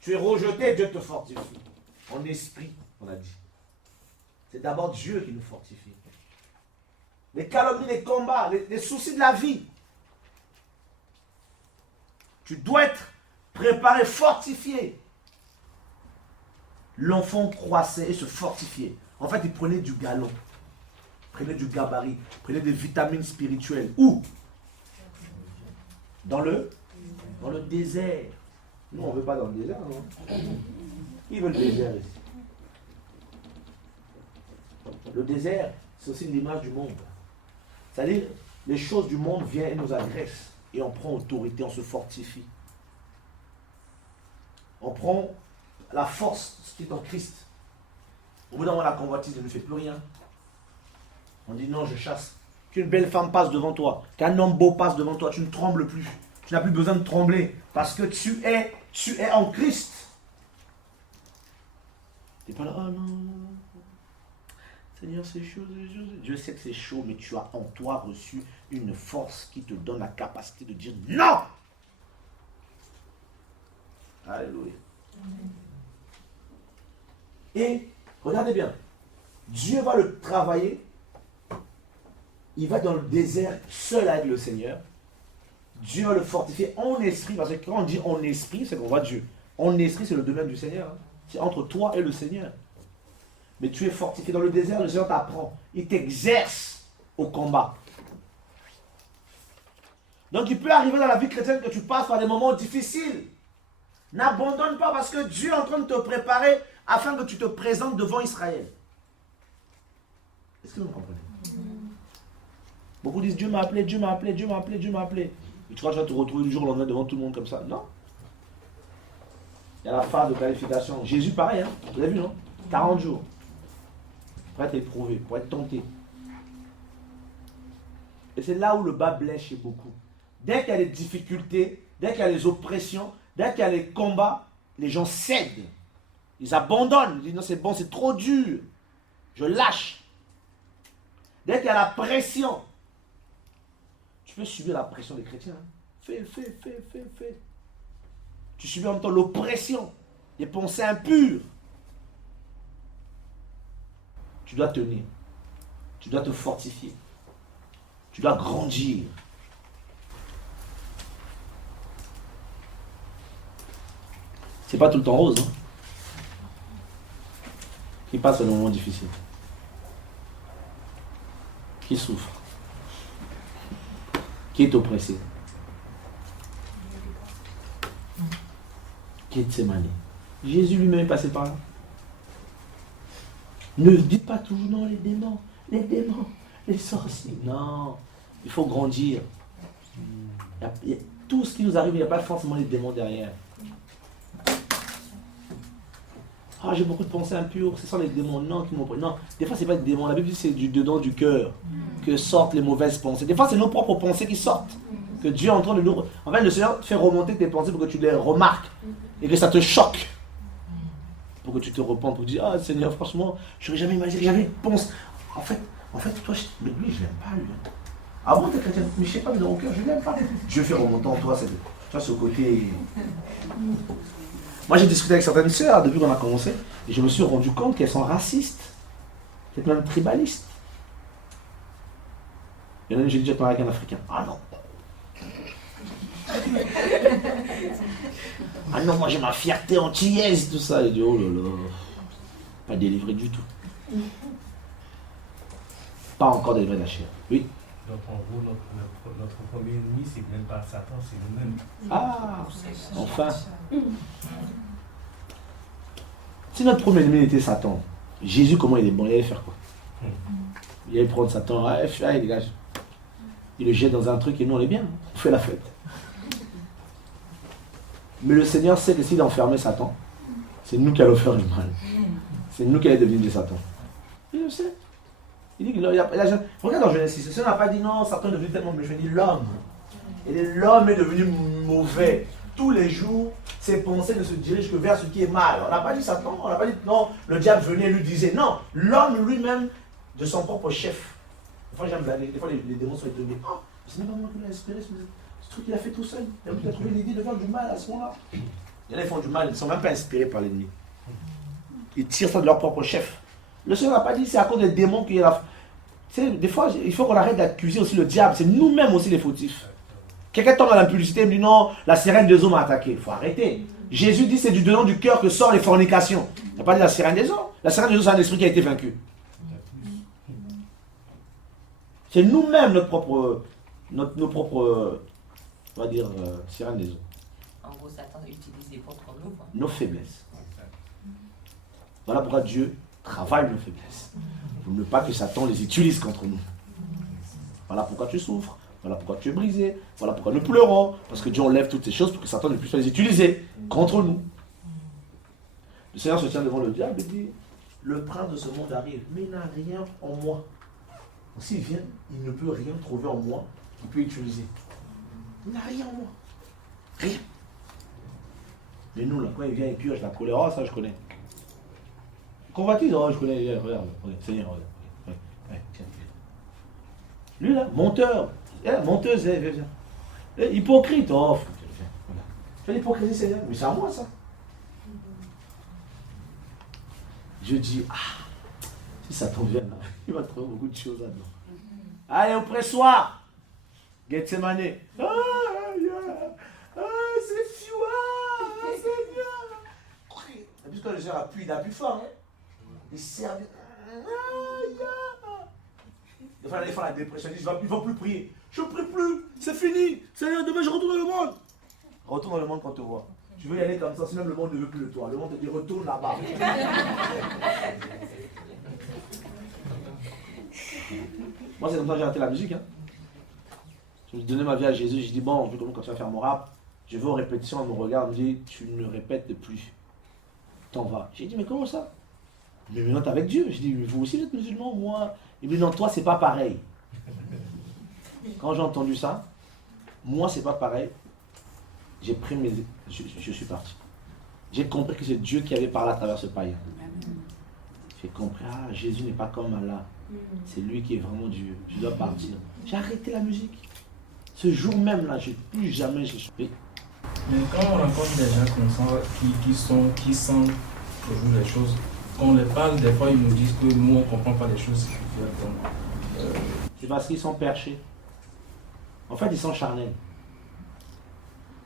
Tu es rejeté, Dieu te fortifie. En esprit, on a dit. C'est d'abord Dieu qui nous fortifie. Les calomnies, les combats, les soucis de la vie. Tu dois être préparé, fortifié. L'enfant croissait et se fortifiait. En fait, il prenait du galon, prenait du gabarit, prenait des vitamines spirituelles. Où? Dans le désert. Nous, on ne veut pas dans le désert, non? Ils veulent le désert ici. Le désert, c'est aussi l'image du monde. C'est-à-dire, les choses du monde viennent et nous agressent. Et on prend autorité, on se fortifie. On prend la force, ce qui est en Christ. Au bout d'un moment, la convoitise ne fait plus rien. On dit non, je chasse. Qu'une belle femme passe devant toi, qu'un homme beau passe devant toi, tu ne trembles plus. Tu n'as plus besoin de trembler parce que tu es en Christ. Tu n'es pas là, oh non. Seigneur, c'est chaud, c'est chaud. Dieu sait que c'est chaud, mais tu as en toi reçu une force qui te donne la capacité de dire non. Alléluia. Et regardez bien, Dieu va le travailler. Il va dans le désert seul avec le Seigneur. Dieu va le fortifier en esprit, parce que quand on dit en esprit, c'est qu'on voit Dieu. En esprit, c'est le domaine du Seigneur. Hein. C'est entre toi et le Seigneur. Mais tu es fortifié dans le désert, le Seigneur t'apprend. Il t'exerce au combat. Donc il peut arriver dans la vie chrétienne que tu passes par des moments difficiles. N'abandonne pas parce que Dieu est en train de te préparer afin que tu te présentes devant Israël. Est-ce que vous me comprenez? Beaucoup disent Dieu m'a appelé, Dieu m'a appelé, Dieu m'a appelé, Dieu m'a appelé. Et tu crois que tu vas te retrouver le jour au lendemain devant tout le monde comme ça? Non. Il y a la phase de qualification. Jésus pareil, hein? Vous avez vu, non? 40 jours. Pour être éprouvé, pour être tenté. Et c'est là où le bas blesse chez beaucoup. Dès qu'il y a des difficultés, dès qu'il y a les oppressions, dès qu'il y a les combats, les gens cèdent. Ils abandonnent. Ils disent non, c'est bon, c'est trop dur. Je lâche. Dès qu'il y a la pression, tu peux subir la pression des chrétiens. Hein. Fais. Tu subis en même temps l'oppression, les pensées impures. Tu dois tenir. Tu dois te fortifier. Tu dois grandir. C'est pas tout le temps rose. Hein, qui passe un moment difficile. Qui souffre. Qui est oppressé. Qui est Gethsémani. Jésus lui-même est passé par là. Ne dites pas toujours non, les démons, les sorciers. Non, il faut grandir. Tout ce qui nous arrive, il n'y a pas forcément les démons derrière. Ah, j'ai beaucoup de pensées impures, ce sont les démons. Non, qui m'oppriment. Non, des fois, ce n'est pas des démons. La Bible dit que c'est du dedans du cœur que sortent les mauvaises pensées. Des fois, c'est nos propres pensées qui sortent. Que Dieu est en train de nous... En fait, le Seigneur te fait remonter tes pensées pour que tu les remarques et que ça te choque. Pour que tu te repentes, pour dire, ah Seigneur, franchement, je n'aurais jamais imaginé, j'avais pensé. En fait, toi, mais lui, je l'aime pas, lui. Ah bon, t'es chrétien? Mais je sais pas, mais dans mon cœur, je l'aime pas. Dieu fait remonter en toi, ce côté... Moi, j'ai discuté avec certaines sœurs depuis qu'on a commencé, et je me suis rendu compte qu'elles sont racistes, peut-être même tribalistes. Il y en a une, j'ai dit, avec un Africain. Ah non. Ah non, moi j'ai ma fierté antillaise, tout ça. Il dit, oh là là, pas délivré du tout. Pas encore délivré de la chair. Oui. Donc en gros, notre premier ennemi, c'est même pas Satan, c'est nous-mêmes. Ah, enfin. Si notre premier ennemi était Satan, Jésus, comment il est bon? Il allait faire quoi? Il allait prendre Satan, allez dégage. Il le jette dans un truc et nous on est bien, on fait la fête. Mais le Seigneur sait que s'il a enfermé Satan, c'est nous qui allons faire du mal. C'est nous qui allons devenir des Satan. Il le sait. Il dit qu'il a... Regarde dans Genèse 6, le Seigneur n'a pas dit non, Satan est devenu tellement méchant, il dit l'homme. Et l'homme est devenu mauvais. Tous les jours, ses pensées ne se dirigent que vers ce qui est mal. On n'a pas dit Satan, on n'a pas dit non, le diable venait et lui disait. Non, l'homme lui-même, de son propre chef. Des fois j'aime blaguer, des fois les démons sont étonnés. Oh, c'est même pas moi qui l'ai espéré, c'est Ce truc qu'il a fait tout seul. Il a peut-être trouvé l'idée de faire du mal à ce moment-là. Il y en a qui font du mal, ils ne sont même pas inspirés par l'ennemi. Ils tirent ça de leur propre chef. Le Seigneur n'a pas dit c'est à cause des démons qu'il y a la... Tu sais, des fois, il faut qu'on arrête d'accuser aussi le diable. C'est nous-mêmes aussi les fautifs. Quelqu'un tombe dans l'impudicité et me dit non, la sirène des eaux m'a attaqué. Il faut arrêter. Jésus dit c'est du dedans du cœur que sortent les fornications. Il n'a pas dit la sirène des eaux. La sirène des eaux, c'est un esprit qui a été vaincu. C'est nous-mêmes nos propres, on va dire, sirène des eaux. En gros, Satan utilise des portes contre nous. Quoi. Nos faiblesses. Voilà pourquoi Dieu travaille nos faiblesses. Pour ne pas que Satan les utilise contre nous. Voilà pourquoi tu souffres. Voilà pourquoi tu es brisé. Voilà pourquoi nous pleurons. Parce que Dieu enlève toutes ces choses pour que Satan ne puisse pas les utiliser contre nous. Le Seigneur se tient devant le diable et dit, le prince de ce monde arrive, mais il n'a rien en moi. Donc, s'il vient, il ne peut rien trouver en moi qu'il peut utiliser. Il n'a rien en moi. Rien. Mais nous, là, quand il vient et pioche la colère, oh, ça je connais. Convoitise, oh, je connais, regarde, Seigneur, regarde. Tiens. Lui, là, menteur, menteuse, viens. Hypocrite, oh, viens. Voilà. Fais l'hypocrisie, Seigneur. Mais c'est à moi, ça. Je dis, si Satan vient là, il va trouver beaucoup de choses là-dedans. Allez, au pressoir. Gethsemane. C'est Seigneur. Et puis quand le Seigneur appuie, il appuie fort. Hein? Il sert. Des fois, il fait la dépression, il dit, il ne va plus prier. Je ne prie plus, c'est fini. Seigneur, demain je retourne dans le monde. Retourne dans le monde quand on te voit. Tu veux y aller comme ça, si même le monde ne veut plus de toi. Le monde te dit, retourne là-bas. Moi, c'est comme ça que j'ai arrêté la musique. Hein. Je me donnais ma vie à Jésus. Je dis, bon, vu comment quand tu vas faire mon rap, je vais aux répétitions, elle me regarde, elle me dit, tu ne répètes plus. T'en vas. J'ai dit, mais comment ça? Mais maintenant, t'es avec Dieu. Je dis, mais vous aussi, vous êtes musulman, moi. Il me dit, non, toi, c'est pas pareil. Quand j'ai entendu ça, moi, c'est pas pareil. J'ai pris mes... Je suis parti. J'ai compris que c'est Dieu qui avait parlé à travers ce païen. J'ai compris, Jésus n'est pas comme Allah. C'est lui qui est vraiment Dieu. Je dois partir. J'ai arrêté la musique. Ce jour même là, plus jamais j'ai chopé. Mais quand on rencontre des gens comme ça, qui sentent toujours les choses, quand on les parle, des fois ils nous disent que nous on ne comprend pas les choses spirituelles. C'est parce qu'ils sont perchés. En fait, ils sont charnels.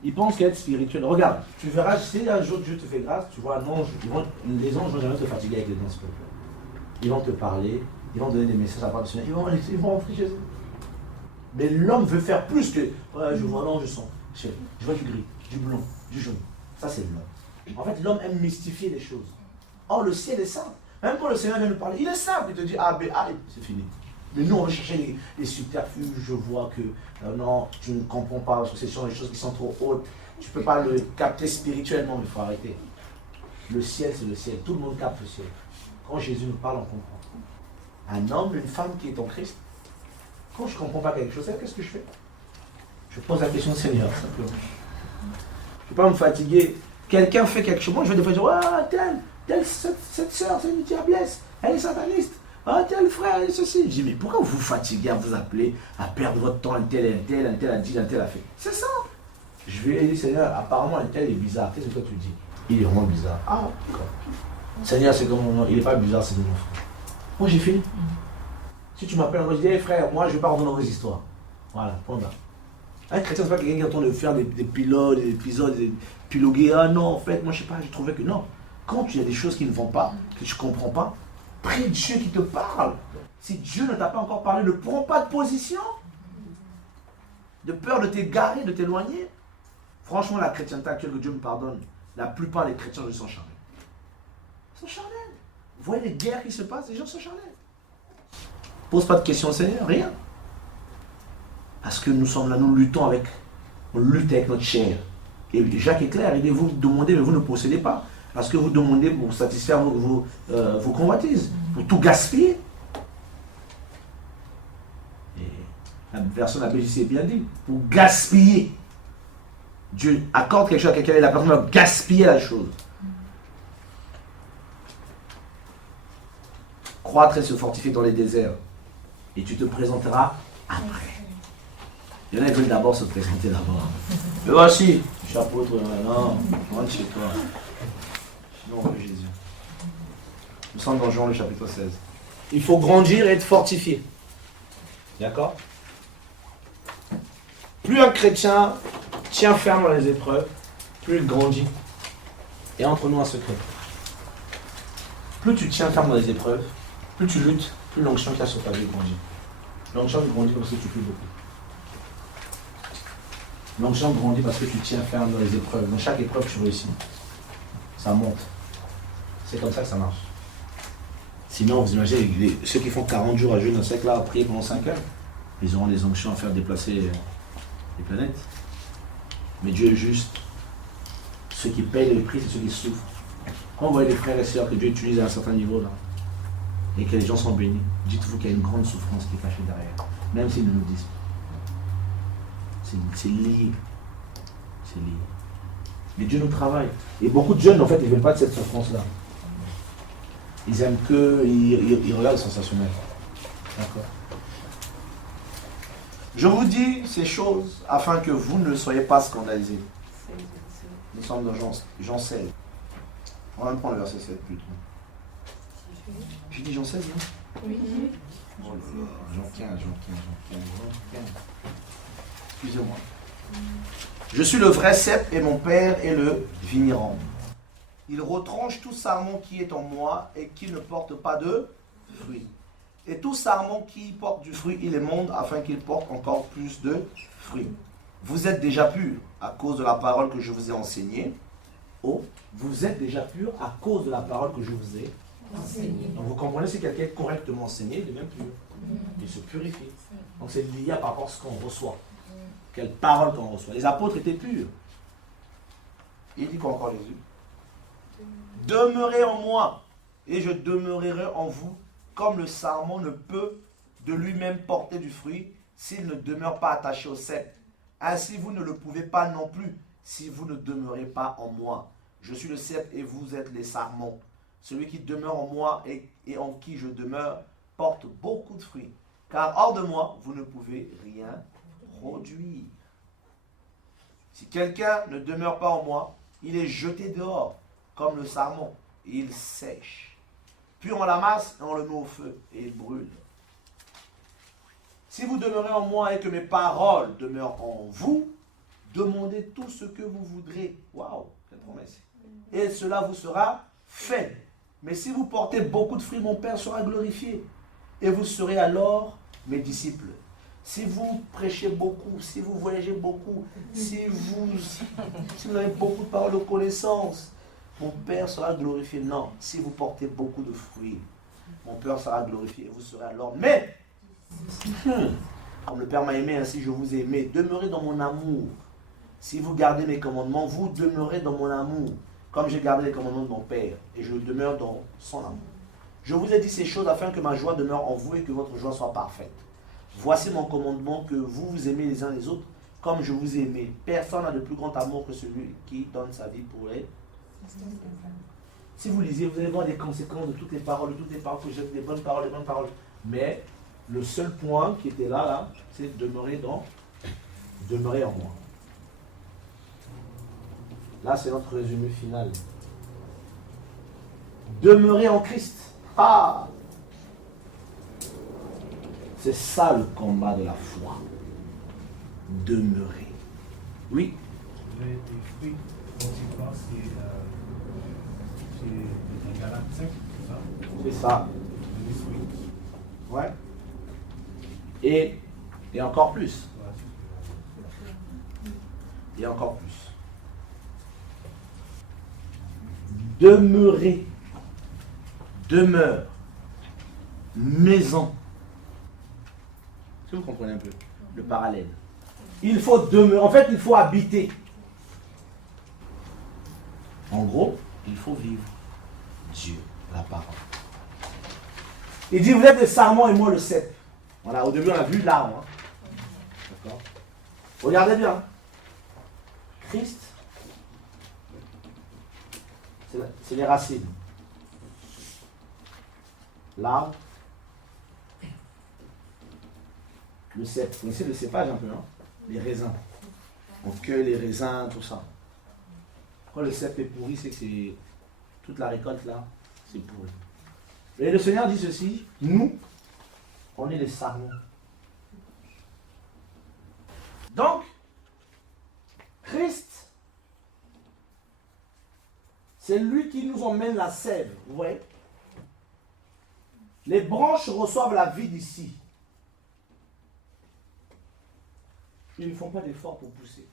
Ils pensent qu'être spirituel. Regarde, tu verras, si un jour Dieu te fait grâce, tu vois un ange, les anges ne vont jamais te fatiguer avec les dons spirituels. Ils vont te parler, ils vont donner des messages à part du Seigneur, ils vont rentrer chez eux. Mais l'homme veut faire plus que, je vois l'ange, je sens, je vois du gris, du blanc, du jaune. Ça c'est l'homme. En fait, l'homme aime mystifier les choses. Or, le ciel est simple. Même quand le Seigneur vient nous parler, il est simple. Il te dit A, B, A, c'est fini. Mais nous, on veut chercher les subterfuges. Je vois que, non, tu ne comprends pas, parce que ce sont des choses qui sont trop hautes. Tu ne peux pas le capter spirituellement, mais il faut arrêter. Le ciel, c'est le ciel. Tout le monde capte le ciel. Quand Jésus nous parle, on comprend. Un homme, une femme qui est en Christ, quand je ne comprends pas quelque chose, qu'est-ce que je fais? Je pose la question au Seigneur, simplement. Je ne vais pas me fatiguer. Quelqu'un fait quelque chose, moi je vais des fois dire, cette soeur, c'est une diablesse, elle est sataniste. Tel frère, elle est ceci. Je dis, mais pourquoi vous vous fatiguez à vous appeler, à perdre votre temps, un tel a dit, un tel a fait? C'est ça. Je vais lui dire, Seigneur, apparemment un tel est bizarre. Qu'est-ce que toi tu dis? Il est vraiment bizarre. Ah, d'accord. Seigneur, c'est comme mon nom. Il n'est pas bizarre, c'est de mon frère. Moi, j'ai fini. Si tu m'appelles, moi je dis, hey, frère, moi je ne vais pas rentrer dans vos histoires. Voilà, point là. Un chrétien, c'est pas quelqu'un qui entend de faire des pilotes, des épisodes, des piloguer. Ah non, en fait, moi je sais pas, j'ai trouvé que non. Quand tu as des choses qui ne vont pas, que tu ne comprends pas, prie Dieu qui te parle. Si Dieu ne t'a pas encore parlé, ne prends pas de position. De peur de t'égarer, de t'éloigner. Franchement, la chrétienté actuelle, que Dieu me pardonne, la plupart des chrétiens sont charnels. Ils sont charnels. Vous voyez les guerres qui se passent, les gens sont charnels. Pose pas de questions au Seigneur, rien. Parce que nous sommes là, nous luttons avec, on lutte avec notre chair. Et Jacques est clair, il dit, vous demandez, mais vous ne possédez pas. Parce que vous demandez pour satisfaire vos convoitises, pour tout gaspiller. Et la version de la BJC est bien dit, pour gaspiller. Dieu accorde quelque chose à quelqu'un et la personne va gaspiller la chose. Croître et se fortifier dans les déserts. Et tu te présenteras après. Il y en a qui veulent d'abord se présenter d'abord. Mais voici, je suis apôtre. Non, rentre chez toi. Non, Jésus. Nous sommes dans Jean le chapitre 16. Il faut grandir et être fortifié. D'accord? Plus un chrétien tient ferme dans les épreuves, plus il grandit. Et entre nous un secret. Plus tu tiens ferme dans les épreuves, plus tu luttes, plus l'onction qu'il y a sur ta vie grandit. L'onction grandit parce que tu pries beaucoup. L'onction grandit parce que tu tiens ferme dans les épreuves. Dans chaque épreuve, tu réussis. Ça monte. C'est comme ça que ça marche. Sinon, vous imaginez, ceux qui font 40 jours à jeûner dans ce siècle-là, à prier pendant 5 heures, ils auront des onctions à faire déplacer les planètes. Mais Dieu est juste. Ceux qui payent le prix, c'est ceux qui souffrent. Quand vous voyez les frères et sœurs que Dieu utilise à un certain niveau, là, et que les gens sont bénis, dites-vous qu'il y a une grande souffrance qui est cachée derrière. Même s'ils ne nous disent pas. C'est lié. C'est lié. Mais Dieu nous travaille. Et beaucoup de jeunes, en fait, ils ne veulent pas de cette souffrance-là. Ils aiment que, ils regardent le sensationnel. D'accord. Je vous dis ces choses afin que vous ne soyez pas scandalisés. Nous sommes dans Jean 16. On va prendre le verset 7 plutôt. J'ai dit Jean 16, non? Oui. Oh là là, Jean 15. Excusez-moi. Je suis le vrai cep et mon père est le vigneron. Il retranche tout sarment qui est en moi et qui ne porte pas de fruit. Et tout sarment qui porte du fruit, il émonde afin qu'il porte encore plus de fruits. Vous êtes déjà purs à cause de la parole que je vous ai enseignée. Oh, vous êtes déjà purs à cause de la parole que je vous ai enseignée. Donc vous comprenez, si quelqu'un est correctement enseigné, il devient pur. Il se purifie. Donc c'est lié par rapport à ce qu'on reçoit. Quelle parole qu'on reçoit. Les apôtres étaient purs. Il dit quoi encore Jésus? Demeurez en moi et je demeurerai en vous, comme le sarment ne peut de lui-même porter du fruit s'il ne demeure pas attaché au cep. Ainsi vous ne le pouvez pas non plus si vous ne demeurez pas en moi. Je suis le cep et vous êtes les sarments. Celui qui demeure en moi et en qui je demeure porte beaucoup de fruits. Car hors de moi, vous ne pouvez rien produire. Si quelqu'un ne demeure pas en moi, il est jeté dehors, comme le sarment, et il sèche. Puis on l'amasse et on le met au feu, et il brûle. Si vous demeurez en moi et que mes paroles demeurent en vous, demandez tout ce que vous voudrez. Waouh, quelle promesse. Et cela vous sera fait. Mais si vous portez beaucoup de fruits, mon Père sera glorifié. Et vous serez alors mes disciples. Si vous prêchez beaucoup, si vous voyagez beaucoup, si vous avez beaucoup de paroles de connaissance, mon Père sera glorifié. Non, si vous portez beaucoup de fruits, mon Père sera glorifié et vous serez alors mes. Comme le Père m'a aimé, ainsi je vous ai aimé. Demeurez dans mon amour. Si vous gardez mes commandements, vous demeurez dans mon amour, comme j'ai gardé les commandements de mon Père, et je demeure dans son amour. Je vous ai dit ces choses afin que ma joie demeure en vous et que votre joie soit parfaite. Voici mon commandement, que vous vous aimez les uns les autres, comme je vous ai aimé. Personne n'a de plus grand amour que celui qui donne sa vie pour les. Si vous lisez, vous allez voir des conséquences de toutes les paroles que j'ai, des bonnes paroles. Mais le seul point qui était là, c'est demeurer en moi. Là, c'est notre résumé final. Demeurer en Christ. Ah! C'est ça le combat de la foi. Demeurer. Oui? Les fruits dont il parle, c'est dans Galates 5, c'est ça? C'est ça. Les fruits. Ouais. Et encore plus. Et encore plus. Demeurer. Demeure. Maison. Est-ce que vous comprenez un peu le parallèle? Il faut demeurer. En fait, il faut habiter. En gros, il faut vivre Dieu, la parole. Il dit, vous êtes des sarments et moi le cep. Voilà, au début, on a vu l'arbre. Hein. D'accord? Regardez bien. Christ, c'est les racines. L'arbre, le cep. Vous connaissez le cépage un peu, hein? les raisins. On cueille les raisins, tout ça. Quand le cep est pourri, c'est que c'est toute la récolte là, c'est pourri. Et le Seigneur dit ceci, nous, on est les sarments. Donc, Christ, c'est lui qui nous emmène la sève, vous voyez. Les branches reçoivent la vie d'ici. Ils ne font pas d'effort pour pousser.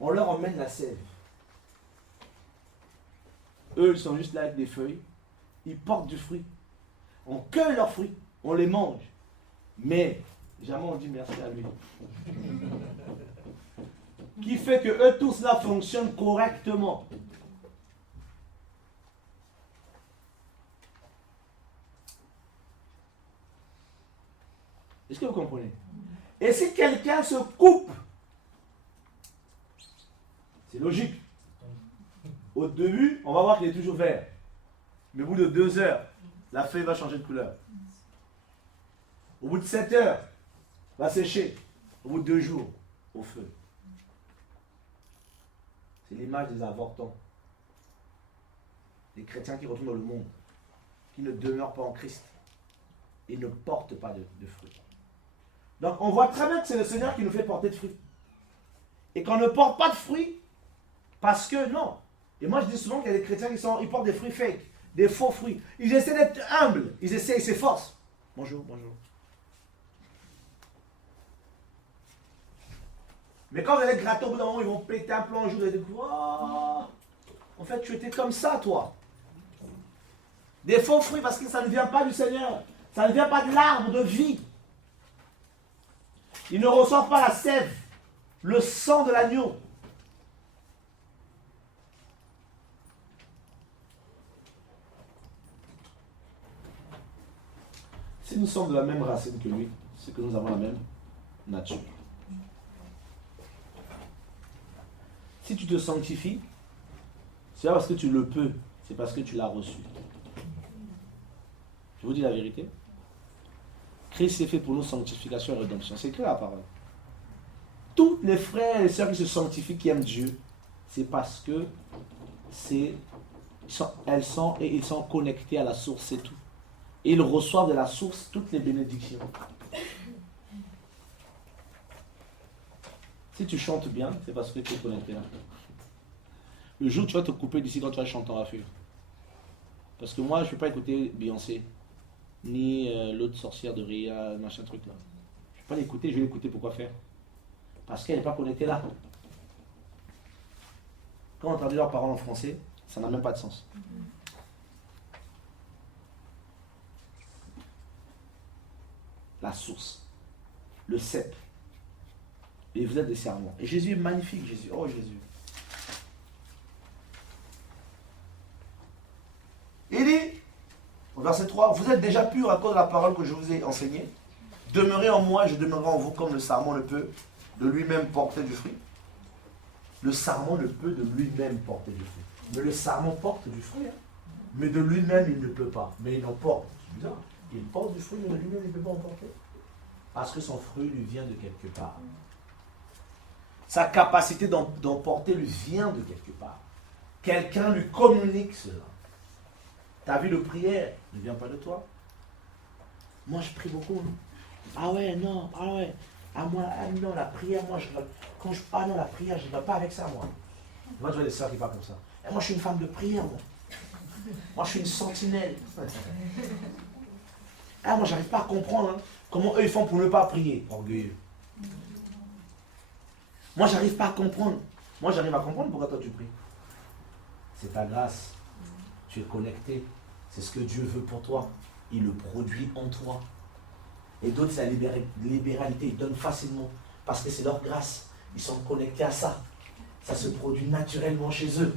On leur emmène la sève. Eux, ils sont juste là avec des feuilles. Ils portent du fruit. On cueille leurs fruits. On les mange. Mais, jamais on dit merci à lui. Qui fait que eux tous là fonctionnent correctement. Est-ce que vous comprenez? Et si quelqu'un se coupe, c'est logique. Au début, on va voir qu'il est toujours vert. Mais au bout de 2 heures, la feuille va changer de couleur. Au bout de 7 heures, va sécher. Au bout de 2 jours, au feu. C'est l'image des avortants. Des chrétiens qui retournent dans le monde, qui ne demeurent pas en Christ et ne portent pas de fruits. Donc on voit très bien que c'est le Seigneur qui nous fait porter de fruits. Et qu'on ne porte pas de fruits, parce que non. Et moi je dis souvent qu'il y a des chrétiens ils portent des fruits fake, des faux fruits. Ils essaient d'être humbles, ils s'efforcent. Bonjour, bonjour. Mais quand vous allez gratter au bout d'un moment, ils vont péter un plan un jour et dire oh, en fait tu étais comme ça toi. Des faux fruits parce que ça ne vient pas du Seigneur. Ça ne vient pas de l'arbre de vie. Ils ne reçoivent pas la sève, le sang de l'agneau. Si nous sommes de la même racine que lui, c'est que nous avons la même nature. Si tu te sanctifies, c'est pas parce que tu le peux, c'est parce que tu l'as reçu. Je vous dis la vérité. Christ est fait pour nous sanctification et rédemption. C'est clair la parole. Tous les frères et sœurs qui se sanctifient, qui aiment Dieu, c'est parce que ils sont connectés à la source, c'est tout. Et ils reçoivent de la source toutes les bénédictions. Si tu chantes bien, c'est parce que tu es connecté là. Le jour où tu vas te couper d'ici quand tu vas chanter, on va fuir. Parce que moi, je ne peux pas écouter Beyoncé, ni l'autre sorcière de Ria, machin truc là. Je ne peux pas l'écouter, je vais l'écouter, pourquoi faire? Parce qu'elle n'est pas connectée là. Quand on traduit leurs paroles en français, ça n'a même pas de sens. La source, le cep. Et vous êtes des serments. Et Jésus est magnifique, Jésus. Oh Jésus. Il dit, au verset 3, vous êtes déjà purs à cause de la parole que je vous ai enseignée. Demeurez en moi et je demeurerai en vous comme le sarment ne peut de lui-même porter du fruit. Le sarment ne peut de lui-même porter du fruit. Mais le sarment porte du fruit. Hein. Mais de lui-même, il ne peut pas. Mais il en porte. C'est bizarre. Il porte du fruit, mais de lui-même, il ne peut pas en porter. Parce que son fruit lui vient de quelque part. Sa capacité d'en porter lui vient de quelque part. Quelqu'un lui communique cela. Ta vie de prière ne vient pas de toi. Moi, je prie beaucoup. Ah ouais, non, ah ouais. Ah moi, ah non, la prière, moi, ah non, la prière, je ne vais pas avec ça, moi. Moi, je vois des sœurs qui parlent comme ça. Et moi, je suis une femme de prière, moi. Moi, je suis une sentinelle. Ah, moi, j'arrive pas à comprendre hein, comment eux, ils font pour ne pas prier. Orgueilleux. Moi, j'arrive pas à comprendre. Moi, j'arrive à comprendre pourquoi toi, tu pries. C'est ta grâce. Tu es connecté. C'est ce que Dieu veut pour toi. Il le produit en toi. Et d'autres, c'est la libéralité. Ils donnent facilement. Parce que c'est leur grâce. Ils sont connectés à ça. Ça se produit naturellement chez eux.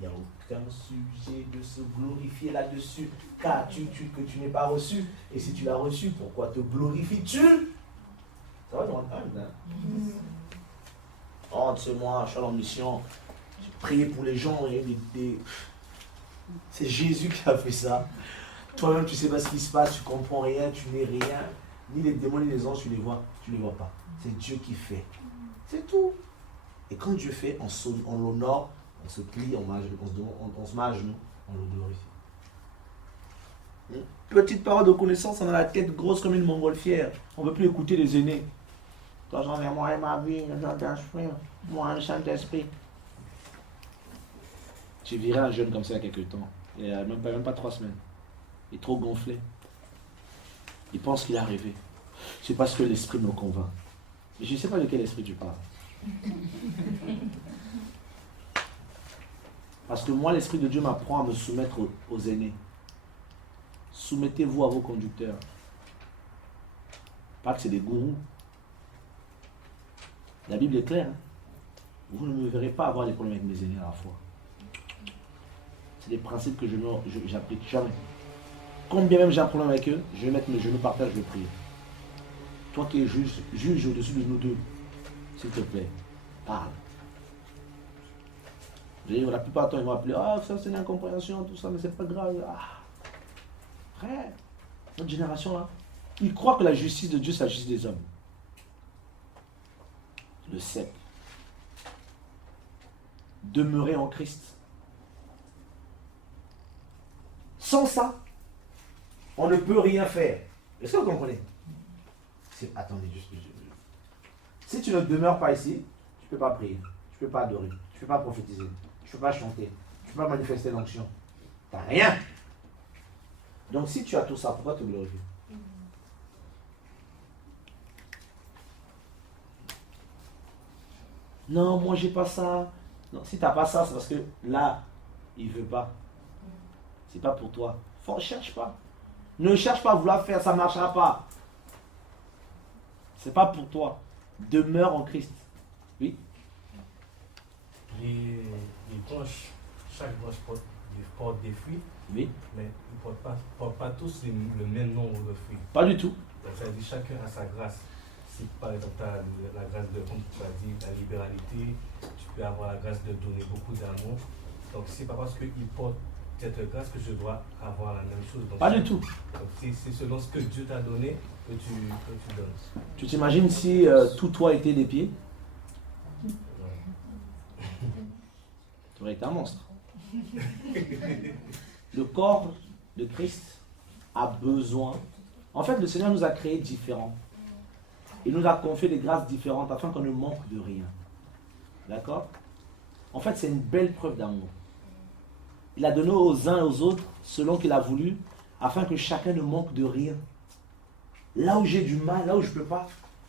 Il n'y a aucun sujet de se glorifier là-dessus. Qu'as-tu que tu n'aies pas reçu? Et si tu l'as reçu, pourquoi te glorifies-tu? Ça va, tu rentres pas hein? Oh, tu sais, moi, je suis en mission. J'ai prié pour les gens. Et c'est Jésus qui a fait ça. Toi-même, tu ne sais pas ce qui se passe. Tu ne comprends rien. Tu n'es rien. Ni les démons, ni les anges, tu les vois pas. C'est Dieu qui fait. C'est tout. Et quand Dieu fait, on l'honore, on se plie, on se met à genoux, on le glorifie. Petite parole de connaissance, on a la tête grosse comme une montgolfière. On ne veut plus écouter les aînés. Toi, j'en ai moi et ma vie, moi, un Saint-Esprit. J'ai viré un jeune comme ça il y a quelques temps. Il n'y a même pas 3 semaines. Il est trop gonflé. Il pense qu'il a rêvé. C'est parce que l'esprit me convainc. Mais je ne sais pas de quel esprit tu parles. Parce que moi, l'esprit de Dieu m'apprend à me soumettre aux aînés. Soumettez-vous à vos conducteurs. Pas que c'est des gourous. La Bible est claire. Hein? Vous ne me verrez pas avoir des problèmes avec mes aînés à la fois. C'est des principes que je n'applique jamais. Combien même j'ai un problème avec eux, je vais mettre mes genoux par terre, je vais prier. Toi qui es juge au-dessus de nous deux, s'il te plaît, parle. La plupart du temps, ils vont appeler, ah, ça c'est une incompréhension, tout ça, mais c'est pas grave. Ah. Frère, notre génération là, ils croient que la justice de Dieu, c'est la justice des hommes. Le cep. Demeurer en Christ. Sans ça, on ne peut rien faire. Est-ce que vous comprenez? Attendez, juste. Si tu ne demeures pas ici, tu ne peux pas prier, tu ne peux pas adorer, tu ne peux pas prophétiser, tu ne peux pas chanter, tu ne peux pas manifester l'onction. Tu n'as rien. Donc si tu as tout ça, pourquoi te glorifier? Non, moi j'ai pas ça. Non, si tu n'as pas ça, c'est parce que là, il ne veut pas. C'est pas pour toi. Ne cherche pas. Ne cherche pas à vouloir faire, ça ne marchera pas. C'est pas pour toi. Demeure en Christ. Oui. Les branches, chaque branche porte des fruits. Oui. Mais ils ne portent pas tous le même nombre de fruits. Pas du tout. Donc ça veut dire chacun a sa grâce. Si par exemple tu as la grâce de, comme tu as dit, la libéralité, tu peux avoir la grâce de donner beaucoup d'amour. Donc c'est pas parce qu'ils portent cette grâce que je dois avoir la même chose. Donc, pas du tout. Donc c'est selon ce que Dieu t'a donné que tu donnes. Tu t'imagines si tout toi était des pieds? Tu aurais été un monstre. Le corps de Christ a besoin. En fait, le Seigneur nous a créés différents. Il nous a confié des grâces différentes afin qu'on ne manque de rien. D'accord? En fait, c'est une belle preuve d'amour. Il a donné aux uns et aux autres selon qu'il a voulu, afin que chacun ne manque de rien. Là où j'ai du mal, là où je ne peux pas,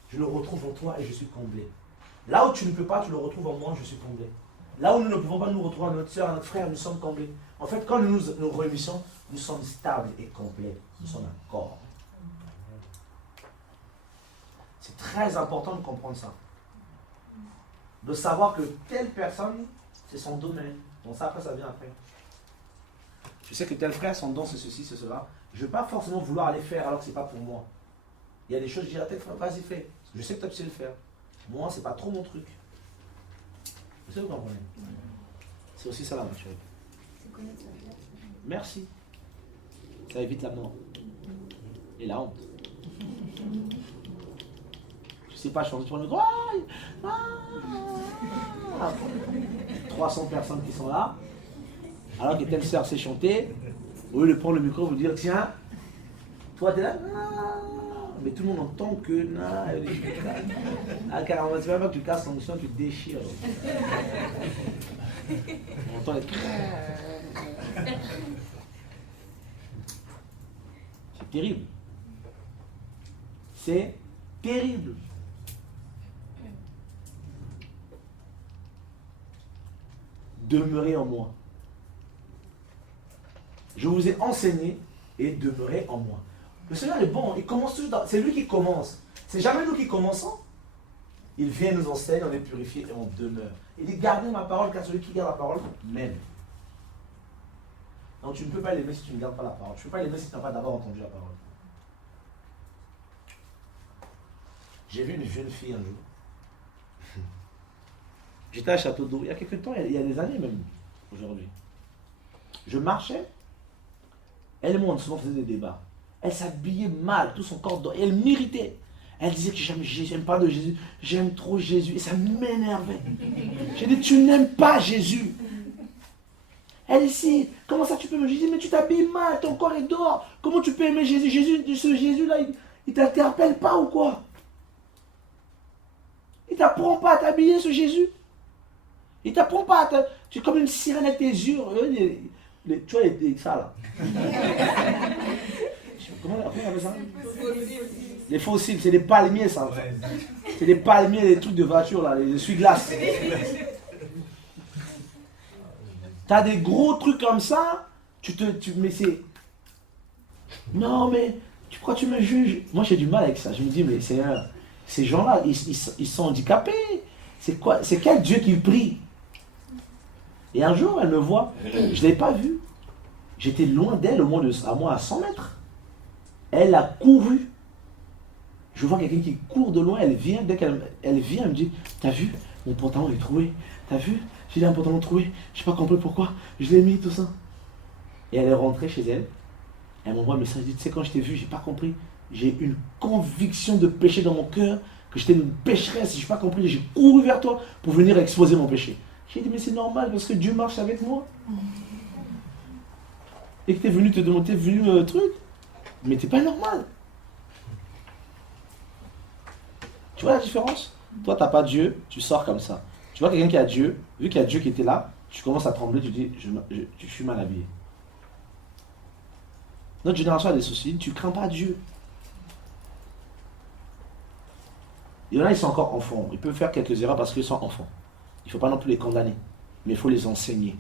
je le retrouve en toi et je suis comblé. Là où tu ne peux pas, tu le retrouves en moi, je suis comblé. Là où nous ne pouvons pas nous retrouver à notre soeur, à notre frère, nous sommes comblés. En fait, quand nous nous réunissons, nous sommes stables et complets. Nous sommes un corps. C'est très important de comprendre ça. De savoir que telle personne, c'est son domaine. Donc ça, après, ça vient après. Je sais que tel frère, son don, c'est ceci, c'est cela. Je ne vais pas forcément vouloir aller faire alors que ce n'est pas pour moi. Il y a des choses, je dis à tel frère, vas-y, fais. Je sais que tu sais le faire. Moi, ce n'est pas trop mon truc. Vous savez, vous comprenez? C'est aussi ça la maturité. Merci. Ça évite la mort. Et la honte. Je ne sais pas chanter sur le micro. 300 personnes qui sont là. Alors que telle sœur sait chanter, au lieu de prendre le micro, vous dire tiens, toi t'es là, mais tout le monde entend que car on ne sait pas que tu casses ton son, tu te déchires. On entend les c'est terrible. C'est terrible. Demeurez en moi. Je vous ai enseigné et demeurez en moi. Le Seigneur est bon, il commence toujours. C'est lui qui commence. C'est jamais nous qui commençons. Il vient nous enseigner, on est purifié et on demeure. Il dit gardez ma parole, car celui qui garde la parole m'aime. Donc tu ne peux pas l'aimer si tu ne gardes pas la parole. Tu ne peux pas l'aimer si tu n'as pas d'abord entendu la parole. J'ai vu une jeune fille un jour. J'étais à Château d'Eau, il y a quelques temps, il y a des années même, aujourd'hui. Je marchais, elle et moi, on souvent faisait des débats. Elle s'habillait mal, tout son corps d'or. Et elle m'irritait. Elle disait que j'aime Jésus, j'aime pas de Jésus, j'aime trop Jésus. Et ça m'énervait. J'ai dit, tu n'aimes pas Jésus. Elle dit, comment ça tu peux aimer Jésus? Mais tu t'habilles mal, ton corps est d'or. Comment tu peux aimer Jésus? Ce Jésus-là, il t'interpelle pas ou quoi? Il t'apprend pas à t'habiller, ce Jésus. Il t'apprend pas à tu es comme une sirène avec tes yeux. Tu vois, ça là. Comment on appelle ça? Les fossiles, c'est des palmiers ça. C'est des palmiers, les trucs de voiture là, les essuie-glaces. T'as des gros trucs comme ça, mais c'est... Non mais, pourquoi tu me juges? Moi j'ai du mal avec ça, je me dis mais ces gens-là, ils sont handicapés. C'est quoi? C'est quel Dieu qui prie? Et un jour elle me voit, je ne l'ai pas vue. J'étais loin d'elle, au moins à 100 mètres. Elle a couru. Je vois quelqu'un qui court de loin, elle vient, dès qu'elle vient, elle me dit, t'as vu, mon pantalon est troué, t'as vu, j'ai un pantalon troué, je n'ai pas compris pourquoi, je l'ai mis, tout ça. Et elle est rentrée chez elle, elle m'envoie un message, elle dit, tu sais, quand je t'ai vu, j'ai pas compris, j'ai une conviction de péché dans mon cœur, que j'étais une pécheresse, je n'ai pas compris, j'ai couru vers toi pour venir exposer mon péché. J'ai dit, mais c'est normal, parce que Dieu marche avec moi. Et que tu es venu te demander, tu es venu truc, mais t'es pas normal. Tu vois la différence? Toi, tu n'as pas Dieu, tu sors comme ça. Tu vois quelqu'un qui a Dieu, vu qu'il y a Dieu qui était là, tu commences à trembler, tu dis, je suis mal habillé. Notre génération a des soucis, tu ne crains pas Dieu. Il y en a, ils sont encore enfants. Ils peuvent faire quelques erreurs parce qu'ils sont enfants. Il ne faut pas non plus les condamner, mais il faut les enseigner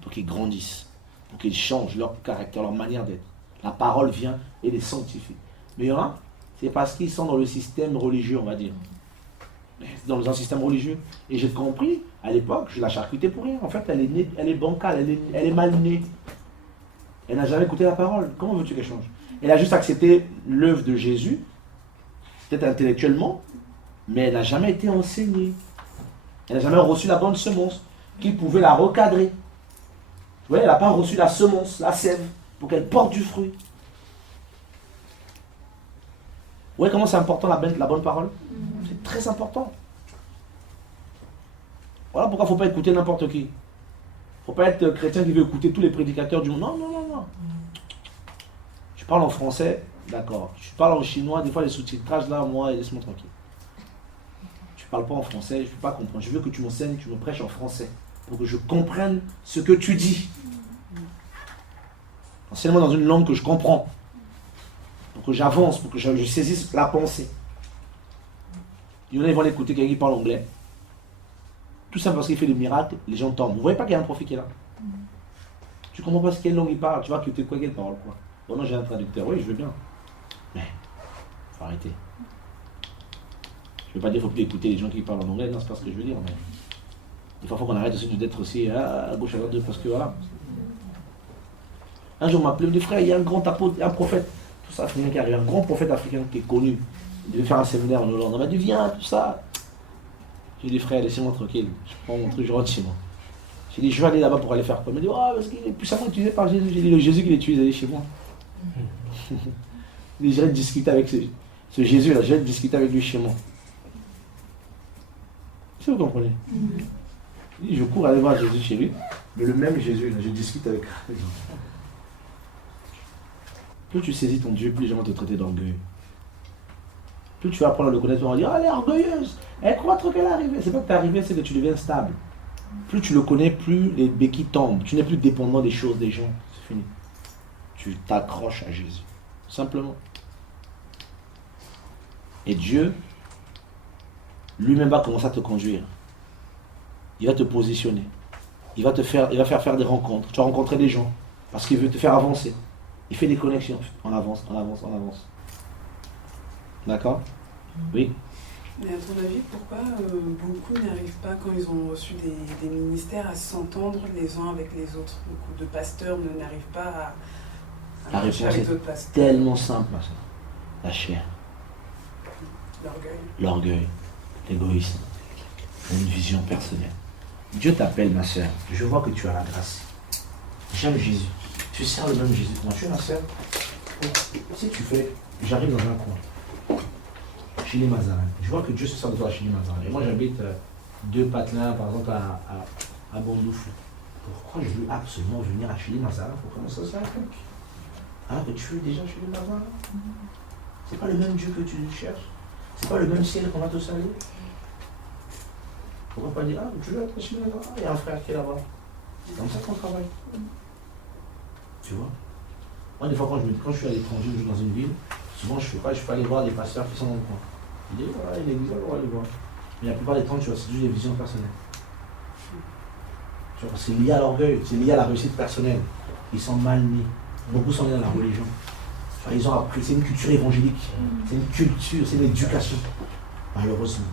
pour qu'ils grandissent, pour qu'ils changent leur caractère, leur manière d'être. La parole vient et les sanctifie. Mais il y en a, c'est parce qu'ils sont dans le système religieux, on va dire. Dans un système religieux. Et j'ai compris, à l'époque, je la charcutais pour rien. En fait, elle est née, elle est bancale, elle est mal née. Elle n'a jamais écouté la parole. Comment veux-tu qu'elle change? Elle a juste accepté l'œuvre de Jésus, peut-être intellectuellement, mais elle n'a jamais été enseignée. Elle n'a jamais reçu la bonne semence qui pouvait la recadrer. Vous voyez, elle n'a pas reçu la semence, la sève, pour qu'elle porte du fruit. Vous voyez comment c'est important la bonne parole? C'est très important. Voilà pourquoi il ne faut pas écouter n'importe qui. Il ne faut pas être chrétien qui veut écouter tous les prédicateurs du monde. Non, non, non, non. Je parle en français, d'accord. Je parle en chinois, des fois les sous-titrages là, moi, laisse-moi tranquille. Je ne parle pas en français, je ne peux pas comprendre. Je veux que tu m'enseignes, que tu me prêches en français, pour que je comprenne ce que tu dis. Enseigne-moi dans une langue que je comprends, pour que j'avance, pour que je saisisse la pensée. Il y en a, ils vont l'écouter, quelqu'un qui parle anglais. Tout ça parce qu'il fait des miracles, les gens tombent. Vous ne voyez pas qu'il y a un prophète qui est là? Tu ne comprends pas quelle langue il parle, tu vois que tu quoi quelle parole, quoi. Bon, non, j'ai un traducteur, oui, je veux bien. Mais, il faut arrêter. Je ne veux pas dire qu'il ne faut plus écouter les gens qui parlent en anglais, non, c'est pas ce que je veux dire. Mais il faut qu'on arrête aussi d'être aussi à gauche, à droite, parce que voilà. Un jour, on m'a appelé, on me dit, frère, il y a un grand apôtre, un prophète, tout ça, africain qui arrive, un grand prophète africain qui est connu. Il devait faire un séminaire en Hollande. On m'a dit, viens, tout ça. J'ai dit, frère, laissez-moi tranquille. Je prends mon truc, je rentre chez moi. J'ai dit, je vais aller là-bas pour aller faire quoi? Il m'a dit, oh, parce qu'il est puissamment utilisé par Jésus. J'ai dit, le Jésus qui l'utilise, allez chez moi. Il dit, j'irai discuter avec ce Jésus-là, j'irai discuter avec lui chez moi. Si vous comprenez? Il dit, je cours aller voir Jésus chez lui, mais le même Jésus, là, je discute avec lui. Plus tu saisis ton Dieu, plus les gens vont te traiter d'orgueil. Plus tu vas apprendre à le connaître, on va dire, ah, elle est orgueilleuse, elle croit trop qu'elle est arrivée. C'est pas que tu es arrivé, c'est que tu deviens stable. Plus tu le connais, plus les béquilles tombent. Tu n'es plus dépendant des choses, des gens. C'est fini. Tu t'accroches à Jésus. Simplement. Et Dieu, lui-même va commencer à te conduire. Il va te positionner. Il va faire des rencontres. Tu vas rencontrer des gens. Parce qu'il veut te faire avancer. Il fait des connexions. On avance, on avance, on avance. D'accord? Oui. Mais à ton avis, pourquoi beaucoup n'arrivent pas, quand ils ont reçu des ministères, à s'entendre les uns avec les autres? Beaucoup de pasteurs n'arrivent pas à marcher avec d'autres pasteurs. Tellement simple, ça. La chair. L'orgueil. L'orgueil. L'égoïsme. Une vision personnelle. Dieu t'appelle, ma soeur. Je vois que tu as la grâce. J'aime Jésus. Tu sers le même Jésus. Moi, tu es ma soeur. Si tu fais, j'arrive dans un coin, chez les Mazarin, je vois que Dieu se sert de toi chez les Mazarin. Et moi j'habite 2 Patelins, par exemple, à Bondoufle. Pourquoi je veux absolument venir à chez les Mazarin pour commencer ça avec? Alors que tu es déjà chez les Mazarin. C'est pas le même Dieu que tu cherches. C'est pas le même ciel qu'on va te saluer. Pourquoi pas dire, ah, Dieu est chez les Mazarin, il y a un frère qui est là-bas. C'est comme ça qu'on travaille. Tu vois? Moi, des fois, quand je suis à l'étranger, je suis dans une ville, souvent, je peux aller voir des pasteurs qui sont dans le coin. Je dis, voilà, il existe, on va aller voir. Mais la plupart des temps, tu vois, c'est juste des visions personnelles. Tu vois, c'est lié à l'orgueil, c'est lié à la réussite personnelle. Ils sont mal mis. Beaucoup sont liés à la religion. Enfin, ils ont appris, c'est une culture évangélique. C'est une culture, c'est une éducation. Malheureusement.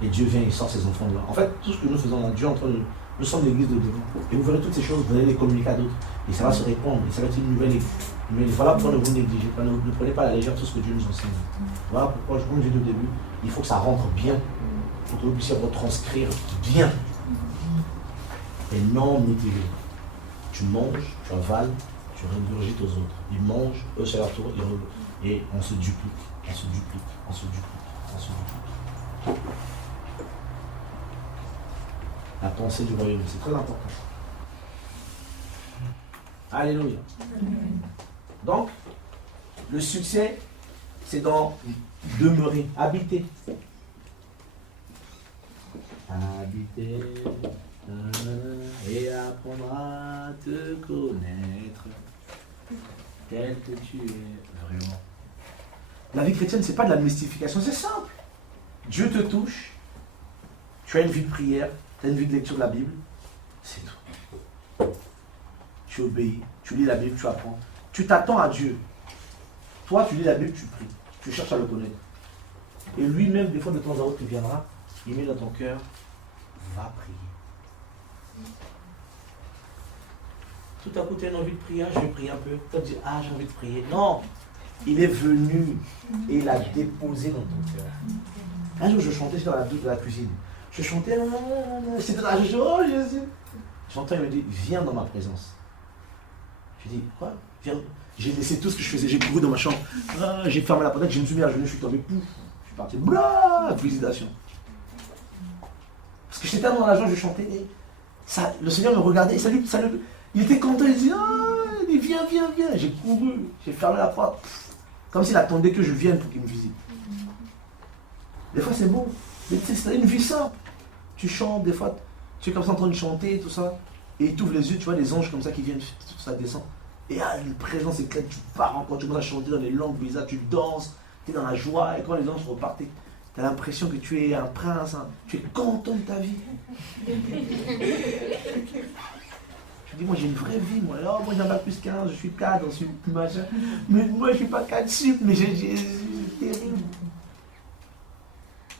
Et Dieu vient, il sort ses enfants de là. En fait, tout ce que nous faisons là, Dieu est en train de... Nous sommes l'église de devant. Et vous verrez toutes ces choses, vous allez les communiquer à d'autres. Et ça va se répandre. Et ça va être une nouvelle église. Mais voilà pourquoi ne vous négligez pas. Ne prenez pas à la légère tout ce que Dieu nous enseigne. Voilà pourquoi, comme je dis au début, il faut que ça rentre bien. Pour que vous puissiez retranscrire bien. Et non mutiler. Tu manges, tu avales, tu régurgites aux autres. Ils mangent, eux c'est leur tour, et on se duplique. On se duplique. On se duplique. On se duplique. La pensée du royaume, c'est très important. Alléluia. Donc, le succès, c'est dans demeurer, habiter. Habiter et apprendre à te connaître tel que tu es vraiment. La vie chrétienne, c'est pas de la mystification, c'est simple. Dieu te touche, tu as une vie de prière, tu as une vie de lecture de la Bible, c'est tout. Tu obéis, tu lis la Bible, tu apprends. Tu t'attends à Dieu. Toi, tu lis la Bible, tu pries. Tu cherches à le connaître. Et lui-même, des fois, de temps à autre, il viendra, il met dans ton cœur, va prier. Tout à coup, tu as une envie de prier, je vais prier un peu. Tu te dis, ah, j'ai envie de prier. Non, il est venu et il a déposé dans ton cœur. Un jour, je chantais dans la cuisine. Je chantais, c'était là, je dis, oh Jésus. J'entends, il me dit, viens dans ma présence. Je dis, quoi? Viens. J'ai laissé tout ce que je faisais, j'ai couru dans ma chambre. Ah, j'ai fermé la porte, je me suis mis à genoux, je suis tombé, pouf. Je suis parti, blah, félicitations. Parce que j'étais tellement dans la joie, je chantais. Et ça, le Seigneur me regardait, et il était content, il dit, ah, il dit, viens, viens, viens. J'ai couru, j'ai fermé la porte. Comme s'il attendait que je vienne pour qu'il me visite. Des fois, c'est beau. Mais c'est une vie simple. Tu chantes, des fois, tu es comme ça en train de chanter, tout ça. Et il t'ouvre les yeux, tu vois, des anges comme ça qui viennent, tout ça descend. Et ah, une présence éclate, tu pars encore, tu commences à chanter dans les langues bizarres, tu danses, tu es dans la joie. Et quand les anges repartent, tu as l'impression que tu es un prince, hein, tu es content de ta vie. Tu dis, moi j'ai une vraie vie, moi. Alors, moi j'ai un bac plus 15, je suis cadre, je suis machin. Mais moi je suis pas cadre sup, mais c'est terrible.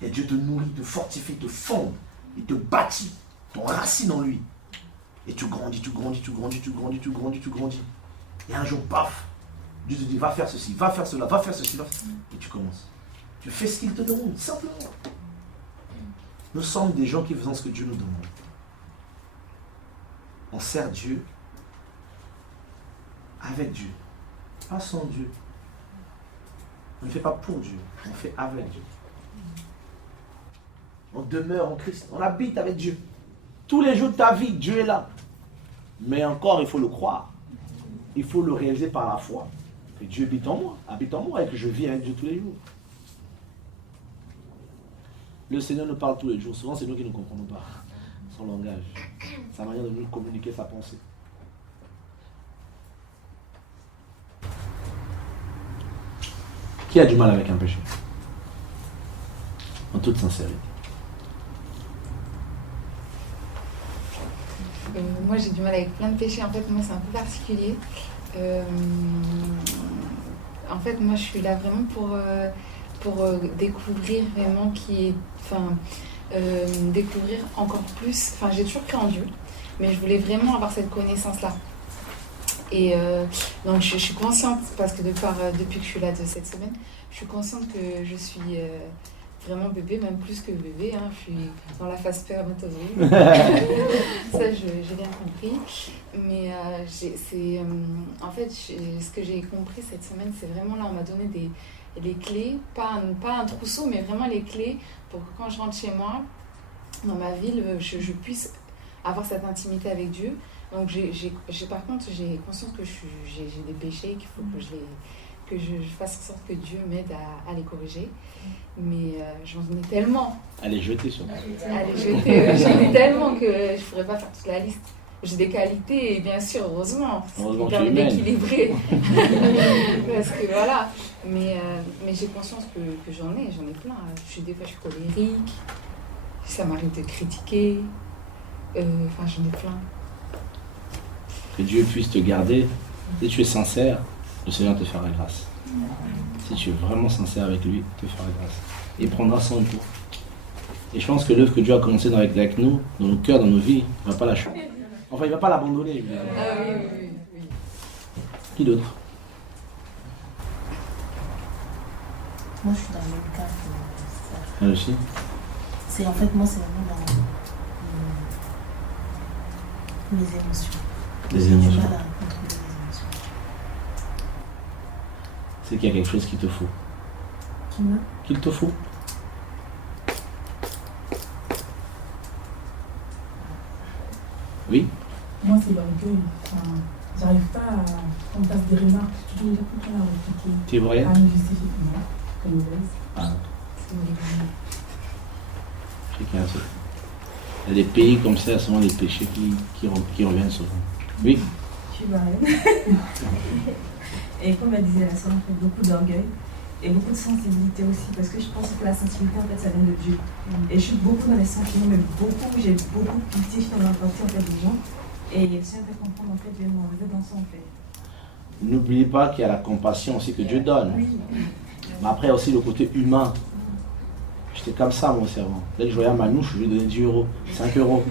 Et Dieu te nourrit, te fortifie, te fonde, il te bâtit, t'enracine en lui. Et tu grandis, tu grandis, tu grandis, tu grandis, tu grandis, tu grandis. Et un jour, paf, Dieu te dit, va faire ceci, va faire cela, va faire ceci, va faire... Et tu commences. Tu fais ce qu'il te demande, simplement. Nous sommes des gens qui faisons ce que Dieu nous demande. On sert Dieu avec Dieu, pas sans Dieu. On ne fait pas pour Dieu, on fait avec Dieu. On demeure en Christ, on habite avec Dieu. Tous les jours de ta vie, Dieu est là. Mais encore, il faut le croire. Il faut le réaliser par la foi. Que Dieu habite en moi et que je vis avec Dieu tous les jours. Le Seigneur nous parle tous les jours. Souvent, c'est nous qui ne comprenons pas son langage, sa manière de nous communiquer sa pensée. Qui a du mal avec un péché? En toute sincérité. Moi j'ai du mal avec plein de péchés, en fait moi c'est un peu particulier. En fait moi je suis là vraiment pour découvrir vraiment découvrir encore plus, enfin j'ai toujours cru en Dieu, mais je voulais vraiment avoir cette connaissance là. Et donc je suis consciente, parce que depuis que je suis là de cette semaine, je suis consciente que je suis vraiment bébé, même plus que bébé. Hein. Je suis dans la phase spermatozoïde. Ça, j'ai bien compris. Mais en fait, ce que j'ai compris cette semaine, c'est vraiment là, on m'a donné les clés, pas un trousseau, mais vraiment les clés pour que quand je rentre chez moi, dans ma ville, je puisse avoir cette intimité avec Dieu. Donc, par contre, j'ai conscience que j'ai des péchés, qu'il faut que je fasse en sorte que Dieu m'aide à les corriger. Mais j'en ai tellement. À les jeter surtout. J'en ai tellement que je ne pourrais pas faire toute la liste. J'ai des qualités, et bien sûr, heureusement. Heureusement qui permet d'équilibrer. Parce que voilà. Mais j'ai conscience que j'en ai plein. Des fois, je suis colérique. Ça m'arrive de critiquer. Enfin, j'en ai plein. Que Dieu puisse te garder. Si tu es sincère, le Seigneur te fera grâce. Si tu es vraiment sincère avec lui, il te fera grâce. Et il prendra soin de toi. Et je pense que l'œuvre que Dieu a commencé avec nous, dans nos cœurs, dans nos vies, il ne va pas lâcher. Enfin, il ne va pas l'abandonner, évidemment. Ah oui. Qui d'autre? Moi, je suis dans le même cas que ça. Elle aussi? C'est vraiment dans mes émotions. Les émotions. J'ai du mal à contrôler les émotions. C'est qu'il y a quelque chose qu'il te faut. Qu'il te faut. Oui? Moi, c'est l'orgueil. Enfin, j'arrive pas à. On passe des remarques, je suis toujours tout le temps à répliquer. Tu es voyante? À me justifier. Non, comme mauvaise. Ah. C'est mauvais. Je sais qu'il y a un seul. Il y a des pays comme ça, souvent des péchés qui reviennent souvent. Oui? Je suis mariée. Et comme elle disait la sœur, on fait beaucoup d'orgueil et beaucoup de sensibilité aussi, parce que je pense que la sensibilité, en fait, ça vient de Dieu. Et je suis beaucoup dans les sentiments, mais j'ai beaucoup de pitié dans l'empathie, en fait, des gens. Et si on peut comprendre, en fait, je vais m'enlever dans ça, en fait. N'oubliez pas qu'il y a la compassion aussi que Dieu donne. Oui. Mais après aussi le côté humain. J'étais comme ça, mon cerveau. Dès que je voyais un manouche, je lui donnais 10 euros, 5 euros.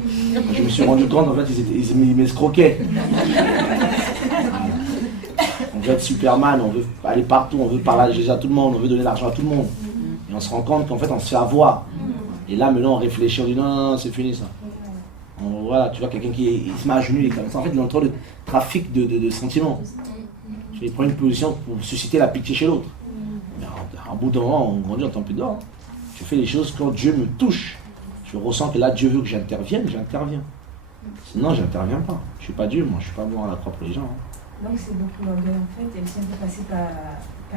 Je me suis rendu compte, en fait, ils m'escroquaient. On veut être Superman, on veut aller partout, on veut parler à tout le monde, on veut donner l'argent à tout le monde. Et on se rend compte qu'en fait, on se fait avoir. Et là, maintenant, on réfléchit, on dit non, c'est fini ça. Voilà, tu vois, quelqu'un qui se met à genoux, il est comme ça. En fait, il est en train de trafic de sentiments. Il prend une position pour susciter la pitié chez l'autre. Mais en bout d'un moment, on grandit, on tombe plus dedans. Je fais les choses quand Dieu me touche. Je ressens que là, Dieu veut que j'intervienne, j'interviens. Sinon, j'interviens pas. Je suis pas Dieu, moi, je suis pas bon à la croix pour les gens. Donc c'est beaucoup l'orgueil, en fait, et aussi un peu passé par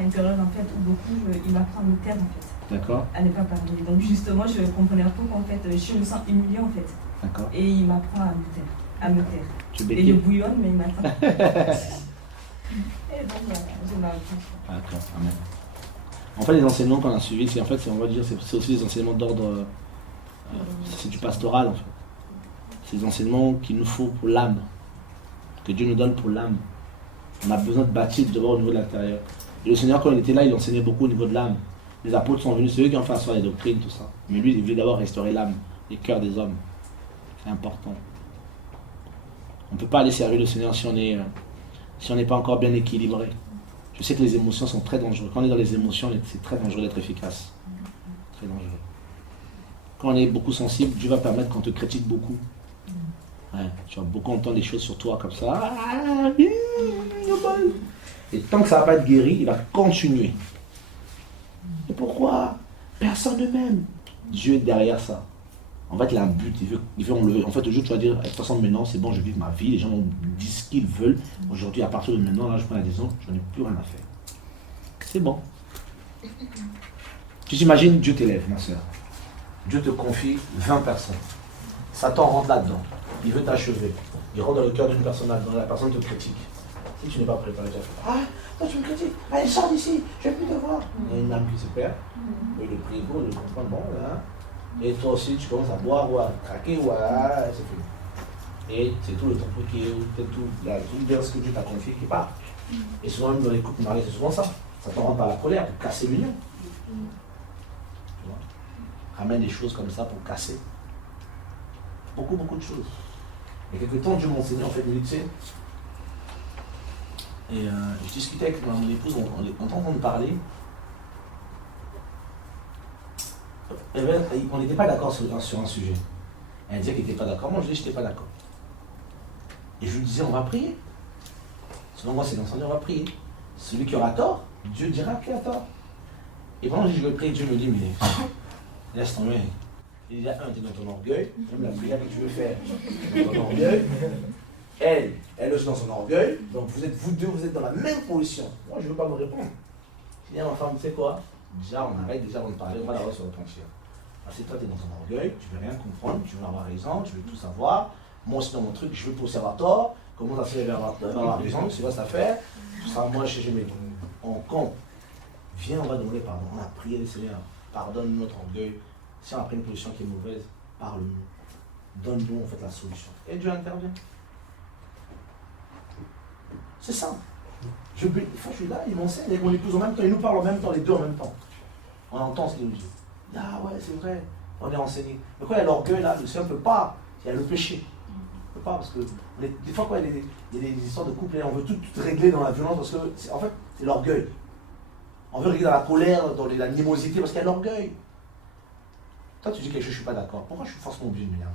une période, en fait, où beaucoup, il m'apprend à me taire, en fait. D'accord. À ne pas parler. Donc justement, je comprenais un peu qu'en fait, je me sens humiliée, en fait. D'accord. Et il m'apprend à me taire. Et je bouillonne, mais il m'attend. Et donc, je m'apprends. D'accord, amen. En fait, les enseignements qu'on a suivis, c'est on va dire, c'est aussi des enseignements d'ordre, c'est du pastoral, en fait. C'est des enseignements qu'il nous faut pour l'âme, que Dieu nous donne pour l'âme. On a besoin de bâtir d'abord au niveau de l'intérieur. Et le Seigneur, quand il était là, il enseignait beaucoup au niveau de l'âme. Les apôtres sont venus, c'est eux qui ont fait asseoir les doctrines, tout ça. Mais lui, il voulait d'abord restaurer l'âme, les cœurs des hommes. C'est important. On ne peut pas aller servir le Seigneur si on n'est pas encore bien équilibré. Je sais que les émotions sont très dangereuses. Quand on est dans les émotions, c'est très dangereux d'être efficace. Très dangereux. Quand on est beaucoup sensible, Dieu va permettre qu'on te critique beaucoup. Ouais, tu vas beaucoup entendre des choses sur toi comme ça. Et tant que ça ne va pas être guéri, il va continuer. Et pourquoi? Personne ne m'aime. Dieu est derrière ça. En fait, il a un but, il veut enlever. En fait, le jour où tu vas dire, de toute façon, maintenant, c'est bon, je vis ma vie, les gens vont dire ce qu'ils veulent. Aujourd'hui, à partir de maintenant, là, je prends la décision, j'en ai plus rien à faire. C'est bon. Tu t'imagines, Dieu t'élève, ma soeur. Dieu te confie 20 personnes. Satan rentre là-dedans. Il veut t'achever. Il rentre dans le cœur d'une personne là-dedans. La personne te critique. Si tu n'es pas préparé, tu vas faire, ah, toi tu me critiques, allez, sors d'ici, je ne vais plus te voir. Il y a une âme qui se perd. Et le prigo, le comprend, bon, là. Et toi aussi, tu commences à boire ou à craquer ou à. C'est fini. Et c'est tout le troupeau qui est, tout bien ce que Dieu t'a confié qui part. Et souvent, même dans les couples mariés, c'est souvent ça. Ça t'en rend par la colère pour casser l'union. Tu vois? Ramène des choses comme ça pour casser. Beaucoup de choses. Il y a quelques temps, Dieu m'a enseigné, en fait, tu sais. Et je discutais avec mon épouse, on est en train de parler. on n'était pas d'accord sur un sujet. Elle disait qu'elle n'était pas d'accord. Moi, je disais que je n'étais pas d'accord. Et je lui disais, on va prier. Selon moi, c'est l'enseignement, on va prier. Celui qui aura tort, Dieu dira qui a tort. Et pendant que je vais prier, Dieu me dit, mais laisse tomber. Il y a un, tu es dans ton orgueil, même la prière que tu veux faire, dans ton orgueil. Elle aussi dans son orgueil. Donc vous deux, vous êtes dans la même position. Moi, je ne veux pas vous répondre. Je dis à ma femme, tu sais quoi? Déjà, on arrête déjà avant de parler, on va d'abord se repentir. Parce que toi, tu es dans ton orgueil, tu ne veux rien comprendre, tu veux avoir raison, tu veux tout savoir. Moi aussi, dans mon truc, je veux pousser à avoir tort. Comment ça se fait avoir raison, c'est quoi ça fait? Tout ça, moi, je sais, mais on compte. Viens, on va demander pardon. On a prié le Seigneur. Pardonne notre orgueil. Si on a pris une position qui est mauvaise, parle-nous. Donne-nous en fait la solution. Et Dieu intervient. C'est simple. Une fois, je suis là, il m'enseigne, et mon épouse en même temps, il nous parle en même temps, les deux en même temps. On entend ce qu'il nous dit. Ah ouais, c'est vrai, on est enseigné. Mais quand il y a l'orgueil là, le Seigneur ne peut pas. Il y a le péché. Il ne peut pas, parce que des fois, quand il y a des histoires de couple, on veut tout régler dans la violence, parce que en fait, c'est l'orgueil. On veut régler dans la colère, dans l'animosité, parce qu'il y a l'orgueil. Toi, tu dis quelque chose, je ne suis pas d'accord. Pourquoi je suis forcément obligé de m'énerver?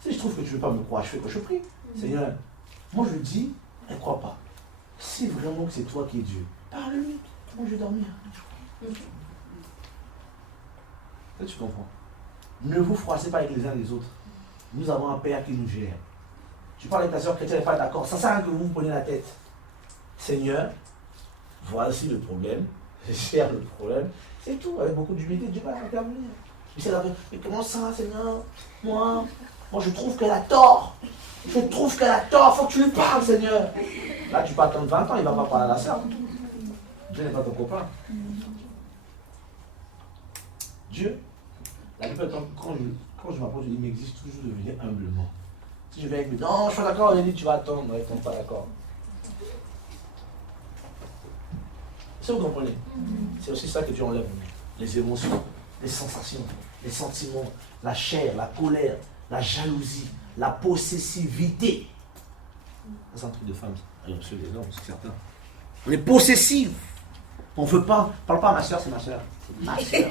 Si je trouve que tu ne veux pas me croire, je fais quoi? Je prie. Seigneur, moi je dis, elle ne croit pas. Si vraiment que c'est toi qui es Dieu, parle-lui. Moi je vais dormir. Ça, tu comprends? Ne vous froissez pas avec les uns les autres. Nous avons un Père qui nous gère. Tu parles avec ta soeur chrétienne, elle n'est pas d'accord. Ça sert à rien que vous vous preniez la tête. Seigneur, voici le problème. Je gère le problème. C'est tout. Avec beaucoup d'humilité, Dieu va intervenir. Mais comment ça, Seigneur? Moi, je trouve qu'elle a tort. Je trouve qu'elle a tort. Faut que tu lui parles, Seigneur. Là, tu peux attendre 20 ans, il ne va pas parler à la sœur. Dieu n'est pas ton copain. Dieu, la plupart du temps, quand je m'approche, il m'existe toujours de venir humblement. Si je viens avec lui, non, je ne suis pas d'accord, il dit, tu vas attendre, non, ils ne sont pas d'accord. Ça, vous comprenez? C'est aussi ça que Dieu enlève. Les émotions, les sensations, les sentiments, la chair, la colère, la jalousie, la possessivité. C'est un truc de femme. C'est des hommes, c'est certain. On est possessif. On ne veut pas. Parle pas à ma soeur, c'est ma soeur. C'est ma soeur.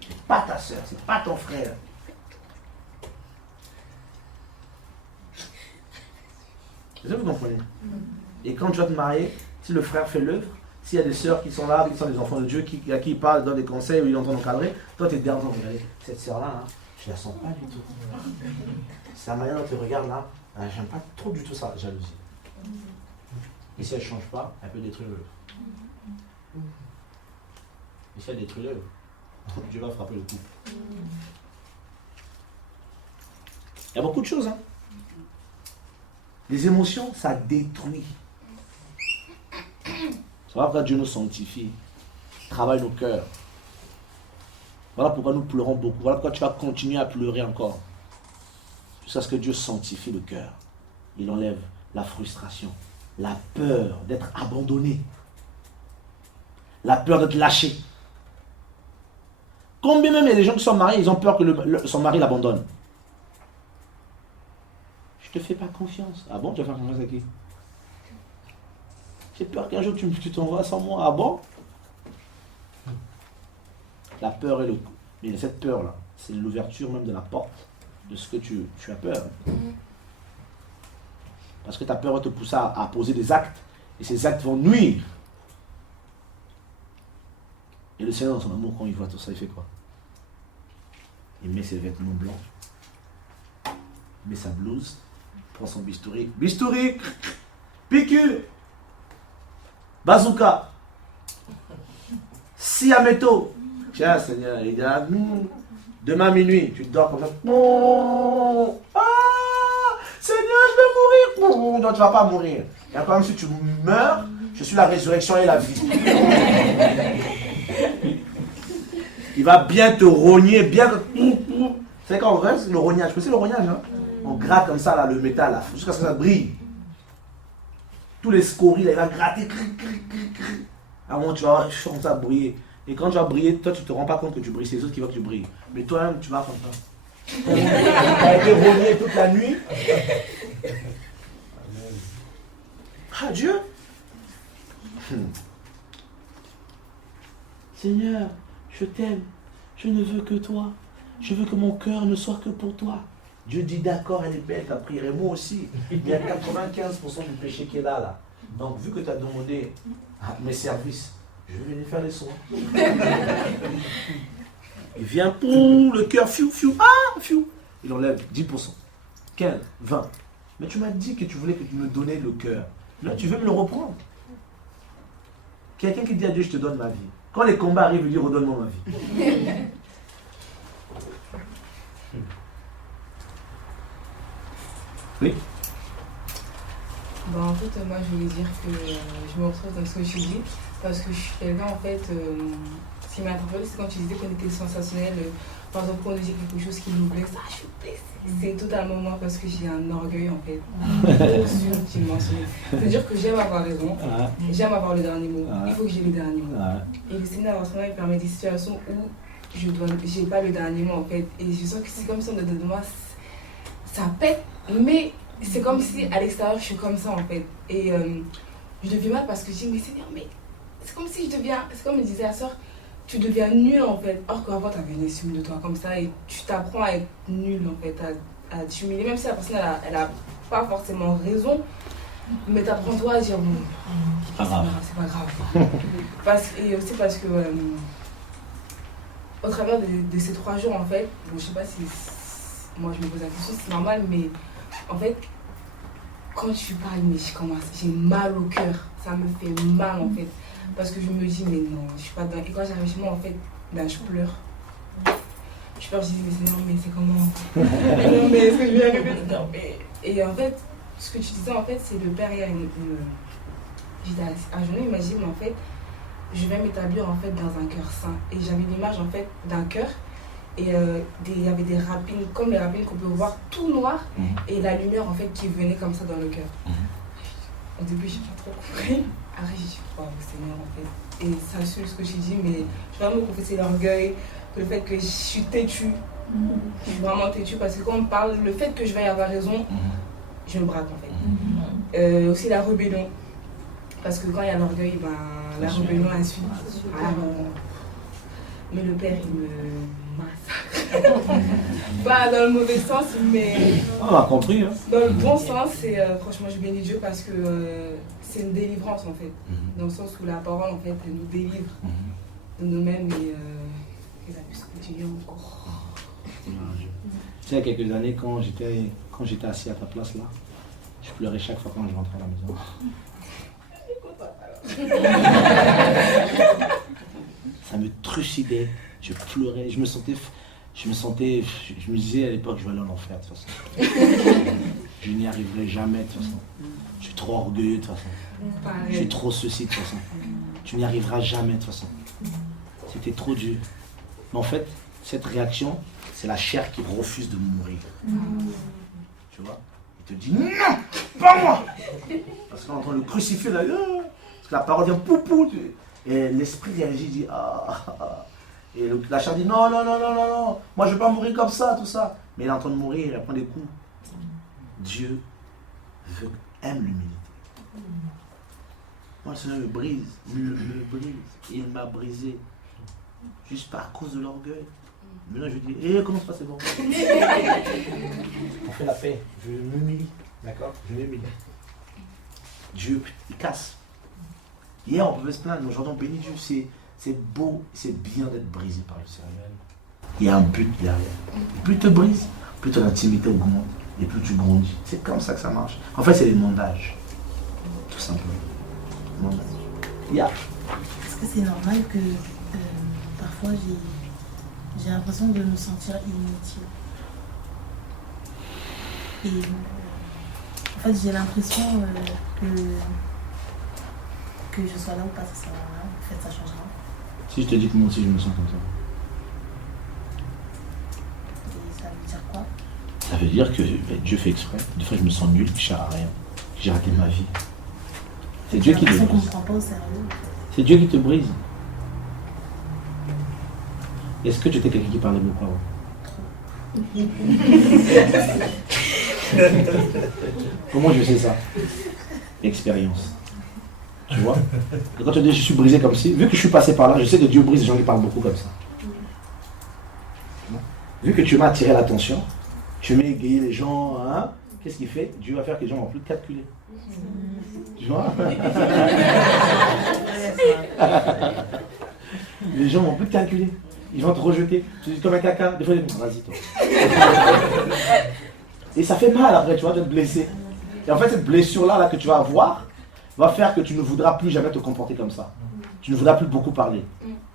C'est pas ta soeur, c'est pas ton frère. C'est ça que vous comprenez? Et quand tu vas te marier, si le frère fait l'œuvre, s'il y a des sœurs qui sont là, qui sont des enfants de Dieu, à qui il parle, donne des conseils ou il entend encadrer, toi tu es derrière, regardez, cette sœur-là, hein, je la sens pas du tout. C'est la manière dont tu regardes là, j'aime pas trop du tout ça, la jalousie. Et si elle ne change pas, elle peut détruire l'œuvre. Et si elle détruit l'œuvre, Dieu va frapper le couple. Il y a beaucoup de choses. Hein. Les émotions, ça détruit. Voilà pourquoi Dieu nous sanctifie, travaille nos cœurs. Voilà pourquoi nous pleurons beaucoup. Voilà pourquoi tu vas continuer à pleurer encore. Jusqu'à ce que Dieu sanctifie le cœur. Il enlève la frustration, la peur d'être abandonné, la peur d'être lâché. Combien même il y a des gens qui sont mariés, ils ont peur que son mari l'abandonne. Je ne te fais pas confiance. Ah bon, tu vas faire confiance à qui? J'ai peur qu'un jour tu t'envoies sans moi. Ah bon? La peur et le coup. Mais cette peur-là, c'est l'ouverture même de la porte de ce que tu as peur. Parce que ta peur va te pousser à poser des actes. Et ces actes vont nuire. Et le Seigneur, dans son amour, quand il voit tout ça, il fait quoi? Il met ses vêtements blancs. Il met sa blouse. Prend son bistouri. Bistouri! Piqûre! Bazooka! Siameto! Tiens, Seigneur, il dit, demain minuit, tu dors comme ça. Ah! Seigneur, je vais mourir! Non, tu ne vas pas mourir. Et quand même, si tu meurs, je suis la résurrection et la vie. Il va bien te rogner, bien. C'est quand on vrai, c'est le rognage. C'est le rognage, hein? On gratte comme ça, là, le métal, là, jusqu'à ce que ça brille. Tous les scories, là, il va gratter. À un moment, tu vas comme ça briller. Et quand tu vas briller, toi, tu ne te rends pas compte que tu brilles. C'est les autres qui veulent que tu brilles. Mais toi-même, tu vas comme ça. Tu as été rogné toute la nuit. Ah, Dieu! Seigneur, je t'aime, je ne veux que toi, je veux que mon cœur ne soit que pour toi. Dieu dit d'accord, elle est belle, ta prière, et moi aussi. Il y a 95% du péché qui est là. Donc vu que tu as demandé mes services, je vais venir faire les soins. Il vient pour le cœur, fiou, fiou. Il enlève 10%, 15, 20. Mais tu m'as dit que tu voulais que tu me donnais le cœur. Là, tu veux me le reprendre. Quelqu'un qui dit à Dieu, je te donne ma vie. Quand les combats arrivent, il dit, redonne-moi ma vie. Oui. En fait, moi, je voulais dire que je me retrouve dans ce que tu dis, parce que je suis quelqu'un, en fait, ce qui m'a interpellé, c'est quand tu disais qu'on était sensationnel. Par exemple, quand on dit quelque chose qui nous blesse, je suis blessée. C'est totalement moi, parce que j'ai un orgueil, en fait, surdimensionné. C'est-à-dire que j'aime avoir raison, j'aime avoir le dernier mot, il faut que j'ai le dernier mot. Et le Seigneur, il permet des situations où je n'ai pas le dernier mot, en fait. Et je sens que c'est comme si on dedans de moi, ça pète, mais c'est comme si à l'extérieur je suis comme ça en fait. Et je deviens mal parce que je dis mais Seigneur, mais c'est comme si je deviens, c'est comme me disait la soeur, tu deviens nul en fait. Or qu'avant tu avais une estime de toi comme ça et tu t'apprends à être nul en fait, à t'humilier, même si la personne elle a pas forcément raison, mais t'apprends toi à dire bon, c'est pas grave. Et aussi parce que au travers de ces 3 jours en fait, bon, je sais pas si moi je me pose la question, c'est normal, mais en fait, quand tu parles, mais j'ai mal au cœur, ça me fait mal en fait, parce que je me dis mais non, je suis pas dedans. Et quand j'arrive chez moi en fait, ben, je pleure. Je pleure, je dis mais non, mais c'est comment? Non mais est-ce que je vais arriver dedans? Et en fait, ce que tu disais en fait, c'est le père hier, j'étais à journée, il m'a dit mais en fait, je vais m'établir en fait dans un cœur saint. Et j'avais l'image en fait d'un cœur. Et il y avait des rapines, comme les rapines qu'on peut voir tout noir, et la lumière en fait qui venait comme ça dans le cœur. Au début, j'ai pas trop compris. Après, j'ai dit, waouh, Seigneur en fait. Et ça suit ce que j'ai dit, mais je vais vraiment confesser l'orgueil, le fait que je suis têtue. Je suis vraiment têtue parce que quand on parle, le fait que je veuille avoir raison, je me braque en fait. Aussi la rébellion. Parce que quand il y a l'orgueil, ben, la rébellion elle suit. Mais le père, il me massacre. Pas dans le mauvais sens, mais on a compris. Hein. Dans le bon sens, et franchement, je bénis Dieu parce que c'est une délivrance en fait. Dans le sens où la parole en fait, elle nous délivre de nous-mêmes et elle a pu se continuer encore. Tu sais, il y a quelques années, quand j'étais assis à ta place là, je pleurais chaque fois quand je rentrais à la maison. Ça me trucidait, je pleurais, je me disais à l'époque, je vais aller en enfer de toute façon. Je n'y arriverai jamais de toute façon. Je suis trop orgueilleux de toute façon. Je suis trop ceci de toute façon. Tu n'y arriveras jamais de toute façon. C'était trop dur. Mais en fait, cette réaction, c'est la chair qui refuse de mourir. Tu vois? Il te dit non, pas moi. Parce qu'on est en train de le crucifier là. Parce que la parole vient poupou. Et l'esprit réagit, dit ah. Et la chair dit non, moi je ne vais pas mourir comme ça, tout ça. Mais il est en train de mourir, il prend des coups. Dieu aime l'humilité. Moi le Seigneur me brise, il m'a brisé. Juste pas à cause de l'orgueil. Maintenant je dis, comment se passe bon? On fait la paix, je m'humilie, d'accord? Je m'humilie. Dieu, il casse. Hier, on pouvait se plaindre, aujourd'hui, on bénit Dieu. C'est beau, c'est bien d'être brisé par le Seigneur. Il y a un but derrière. Plus tu te brises, plus ton intimité augmente et plus tu grandis. C'est comme ça que ça marche. En fait, c'est les mondages. Tout simplement. Mondage. Est-ce que c'est normal que parfois j'ai l'impression de me sentir inutile? Et en fait, j'ai l'impression que je sois là ou pas, ça sert à rien. En fait, ça change rien. Si je te dis que moi aussi je me sens comme ça. Et ça veut dire quoi? Ça veut dire que Dieu fait exprès. Des fois je me sens nul, que je ne sers à rien. Que j'ai raté ma vie. C'est Dieu qui te brise. qu'on ne prend pas au sérieux. C'est Dieu qui te brise. Est-ce que tu étais quelqu'un qui parlait beaucoup avant? Comment je sais ça? Expérience. Tu vois? Et quand tu dis je suis brisé comme ci, vu que je suis passé par là, je sais que Dieu brise les gens qui parlent beaucoup comme ça. Vu que tu m'as attiré l'attention, tu m'as égayé les gens, hein, qu'est-ce qu'il fait? Dieu va faire que les gens vont plus te calculer. Tu vois? Les gens vont plus te calculer. Ils vont te rejeter. Tu dis comme un caca, des fois ils disent vas-y toi. Et ça fait mal après, tu vois, de te blesser. Et en fait, cette blessure-là là, que tu vas avoir va faire que tu ne voudras plus jamais te comporter comme ça. Tu ne voudras plus beaucoup parler.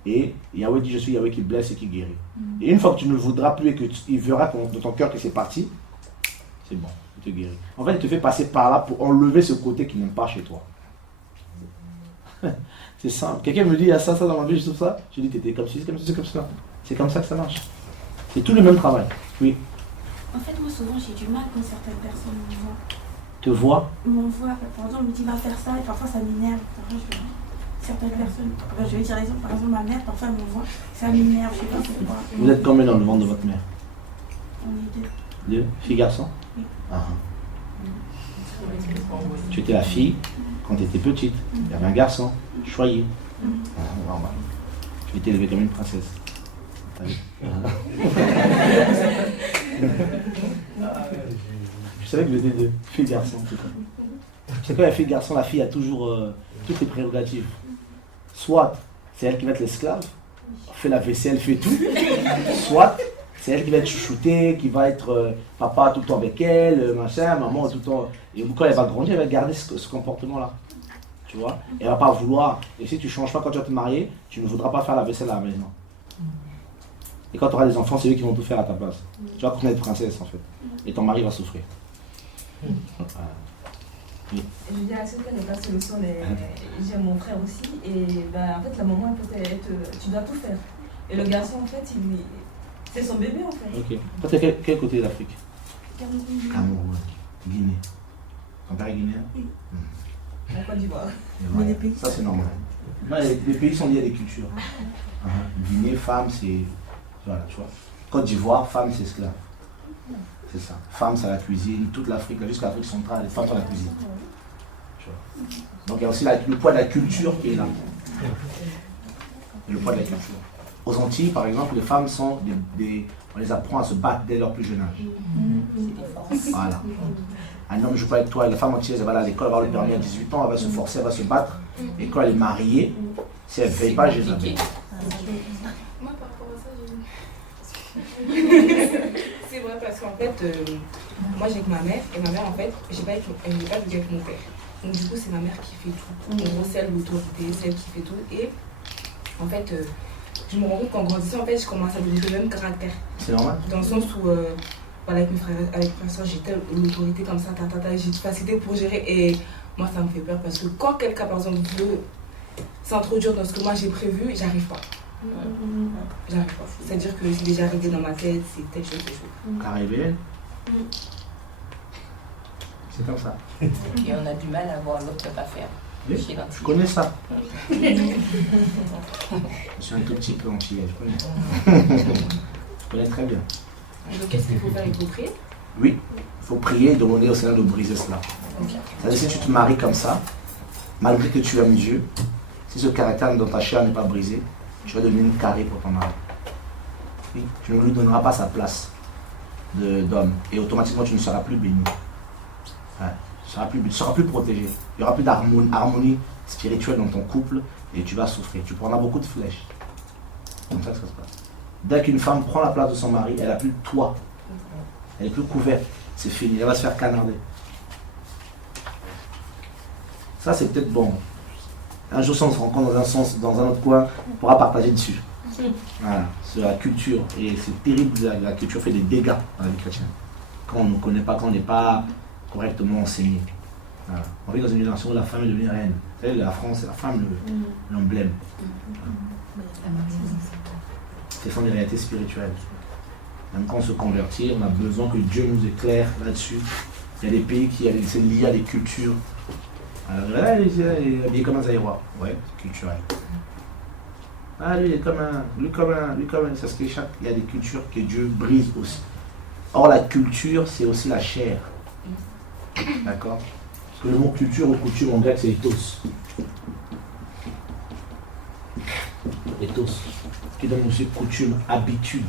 Et Yahweh dit je suis Yahweh qui blesse et qui guérit. Et une fois que tu ne le voudras plus et qu'il verra de ton cœur que c'est parti, c'est bon, il te guérit. En fait, il te fait passer par là pour enlever ce côté qui n'aime pas chez toi. C'est simple. Quelqu'un me dit, il y a ça dans ma vie, je trouve ça. Je dis, t'étais comme ci, c'est comme ça, c'est comme ça. C'est comme ça que ça marche. C'est tout le même travail. Oui. En fait, moi, souvent, j'ai du mal quand certaines personnes me voient. Te voient? M'envoient. Par exemple, on me dit, va faire ça, et parfois ça m'énerve. Certaines personnes, je vais dire l'exemple, par exemple, ma mère, parfois elle m'envoie, ça m'énerve, je sais pas pourquoi. Vous êtes combien dans le ventre de votre mère? On est deux. Deux? Fille, garçon? Oui. Tu étais la fille quand tu étais petite. Il y avait un garçon, choyé. Tu étais élevée comme une princesse. T'as vu? Je savais que vous étiez deux, fille, garçon. Tu sais quoi, la fille, garçon, la fille a toujours toutes les prérogatives. Soit c'est elle qui va être l'esclave, fait la vaisselle, fait tout. Soit c'est elle qui va être chouchoutée, qui va être papa tout le temps avec elle, machin, maman tout le temps. Et quand elle va grandir, elle va garder ce comportement-là. Tu vois? Elle va pas vouloir. Et si tu ne changes pas quand tu vas te marier, tu ne voudras pas faire la vaisselle à la maison. Et quand tu auras des enfants, c'est eux qui vont tout faire à ta place. Tu vas connaître princesse en fait. Et ton mari va souffrir. Voilà. Oui. Je dis à la seule n'est pas seule au sol, j'ai mon frère aussi, et bah, en fait la maman elle peut être, tu dois tout faire. Et le garçon en fait, c'est son bébé en fait. Ok. Toi t'es quel côté de l'Afrique? Cameroun. Guinée. Ton père est guinéen? Oui. En Côte d'Ivoire. Mais les pays. Ça c'est normal. Non, les pays sont liés à des cultures. Guinée, femme, c'est. Voilà, tu vois. Côte d'Ivoire, femme, c'est esclave. C'est ça. Femme, c'est la cuisine. Toute l'Afrique, jusqu'à l'Afrique centrale, les femmes sont la cuisine. Tu vois. Donc il y a aussi le poids de la culture qui est là. Le poids de la culture. Aux Antilles, par exemple, les femmes sont on les apprend à se battre dès leur plus jeune âge. Voilà. Un homme ne joue pas avec toi, et la femme antillaise, elle va aller à l'école, elle va avoir le permis à 18 ans, elle va se forcer, elle va se battre. Et quand elle est mariée, si elle ne paye pas, je les avais. Moi, par rapport à ça, C'est vrai parce qu'en fait, moi j'ai que ma mère, et ma mère en fait, elle n'est pas vécu avec mon père. Donc du coup, c'est ma mère qui fait tout. En gros, c'est elle l'autorité, c'est elle qui fait tout. Et en fait, je me rends compte qu'en grandissant, en fait, je commence à devenir le même caractère. C'est normal. Dans le sens où, avec mes frères et soeurs, j'ai l'autorité comme ça, j'ai une facilité pour gérer. Et moi, ça me fait peur parce que quand quelqu'un, par exemple, veut s'introduire dans ce que moi j'ai prévu, j'arrive pas. J'arrive pas. C'est-à-dire que c'est déjà arrivé dans ma tête, c'est telle chose, telle chose. Arrivé. C'est comme ça. Et on a du mal à voir l'autre pas faire. Oui, je connais ça. Je suis un tout petit peu antillais, je connais. Je connais très bien. Donc qu'est-ce qu'il faut faire? Il faut prier? Oui, il faut prier et demander au Seigneur de briser cela. C'est-à-dire si tu te maries comme ça, malgré que tu aimes Dieu, si ce caractère dans ta chair n'est pas brisé, tu vas devenir une carré pour ton mari. Oui, tu ne lui donneras pas sa place d'homme. Et automatiquement, tu ne seras plus béni. Ouais, tu ne seras plus protégé. Il n'y aura plus d'harmonie spirituelle dans ton couple et tu vas souffrir. Tu prendras beaucoup de flèches. C'est comme ça que ça se passe. Dès qu'une femme prend la place de son mari, elle n'a plus de toit. Elle n'est plus couverte. C'est fini. Elle va se faire canarder. Ça, c'est peut-être bon. Un jour, si on se rencontre dans un autre coin, on pourra partager dessus. Voilà, sur la culture. Et c'est terrible, la culture fait des dégâts dans la vie chrétienne. Quand on ne connaît pas, quand on n'est pas correctement enseigné. Voilà. On vit dans une génération où la femme est devenue reine. Vous savez, la France, c'est la femme l'emblème. Ce sont des réalités spirituelles. Même quand on se convertit, on a besoin que Dieu nous éclaire là-dessus. Il y a des pays qui sont liés à des cultures. Alors là, il est habillé comme un Zaïrois. Ouais, c'est culturel. Ah, lui, il est comme un. Lui comme un. Ça se fait chaque. Il y a des cultures que Dieu brise aussi. Or, la culture, c'est aussi la chair. D'accord? Parce que le mot culture ou couture en grec, c'est ethos. ethos, qui donne aussi coutume, habitude.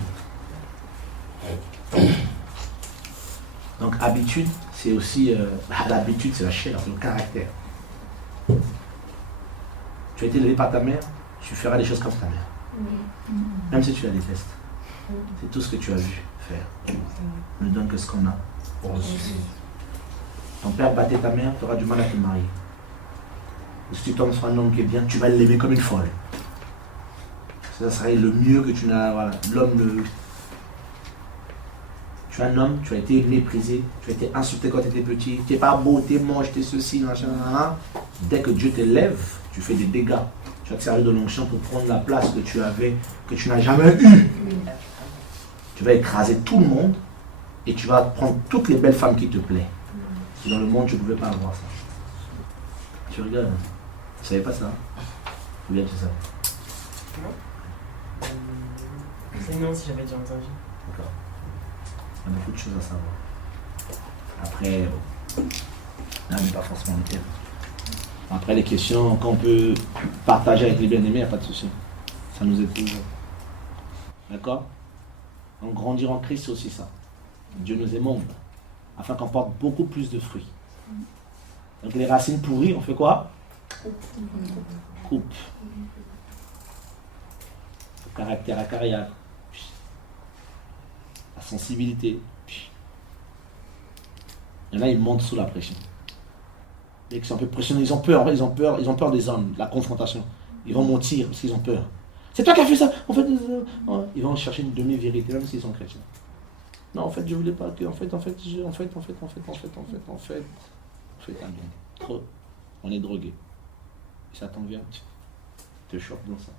Donc habitude, c'est aussi, l'habitude c'est la chair, c'est le caractère. Tu as été élevé par ta mère, tu feras des choses comme ta mère. Même si tu la détestes. C'est tout ce que tu as vu faire. On ne donne que ce qu'on a reçu. Ton père battait ta mère, tu auras du mal à te marier. Si tu tombes sur un homme qui est bien, tu vas l'aimer comme une folle. Ça serait le mieux que tu n'as. Voilà. L'homme, tu es un homme, tu as été méprisé, tu as été insulté quand tu étais petit, tu n'es pas beau, tu es moche, tu es ceci, machin. Dès que Dieu t'élève, tu fais des dégâts. Tu vas te servir de l'onction pour prendre la place que tu avais, que tu n'as jamais eue. Tu vas écraser tout le monde et tu vas prendre toutes les belles femmes qui te plaisent. Dans le monde, tu ne pouvais pas avoir ça. Tu rigoles, hein? Tu ne savais pas ça? Ou bien tu sais? C'est non si j'avais déjà entendu. D'accord. Il y a beaucoup de choses à savoir. Après, là, n'est pas forcément le thème. Après, les questions qu'on peut partager avec les bien-aimés, il n'y a pas de souci. Ça nous aide toujours. D'accord? Donc, grandir en Christ, c'est aussi ça. Dieu nous aimons, afin qu'on porte beaucoup plus de fruits. Donc, les racines pourries, on fait quoi? Coupe. Le caractère acariaque. La sensibilité. Il y en a, ils montent sous la pression. Et qui sont un peu pressionnés, ils ont peur, en fait, ils ont peur des hommes, de la confrontation. Ils vont mentir parce qu'ils ont peur. C'est toi qui as fait ça. En fait, ils vont chercher une demi-vérité, même s'ils sont chrétiens. Non, en fait, je voulais pas que, en fait, trop. On est drogué. Et ça t'en vient, te chope dans ça.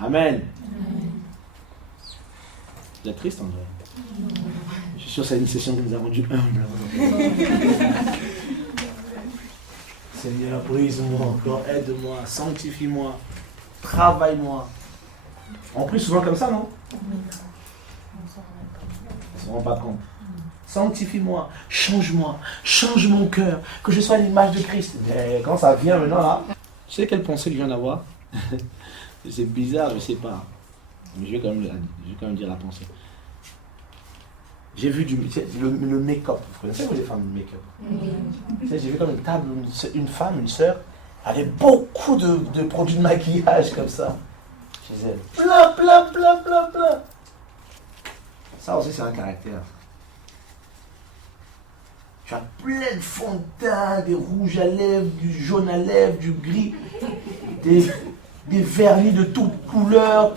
Amen. Vous êtes triste, en vrai. Je suis sûr que c'est une session qui nous a rendu humble. Seigneur, brise-moi encore, aide-moi, sanctifie-moi, travaille-moi. On prie souvent comme ça, non? On ne se rend pas compte. Sanctifie-moi, change-moi, change mon cœur, que je sois à l'image de Christ. Mais quand ça vient maintenant là, tu sais quelle pensée que je viens d'avoir? C'est bizarre, je ne sais pas. Mais je vais quand même dire la pensée. J'ai vu le make-up. Vous connaissez vous les femmes de make-up? Oui. J'ai vu comme une table, une femme, une sœur, avait beaucoup de produits de maquillage comme ça. Chez elle. Plein. Ça aussi c'est un caractère. Tu as plein de fond de teint, des rouges à lèvres, du jaune à lèvres, du gris, des vernis de toutes couleurs,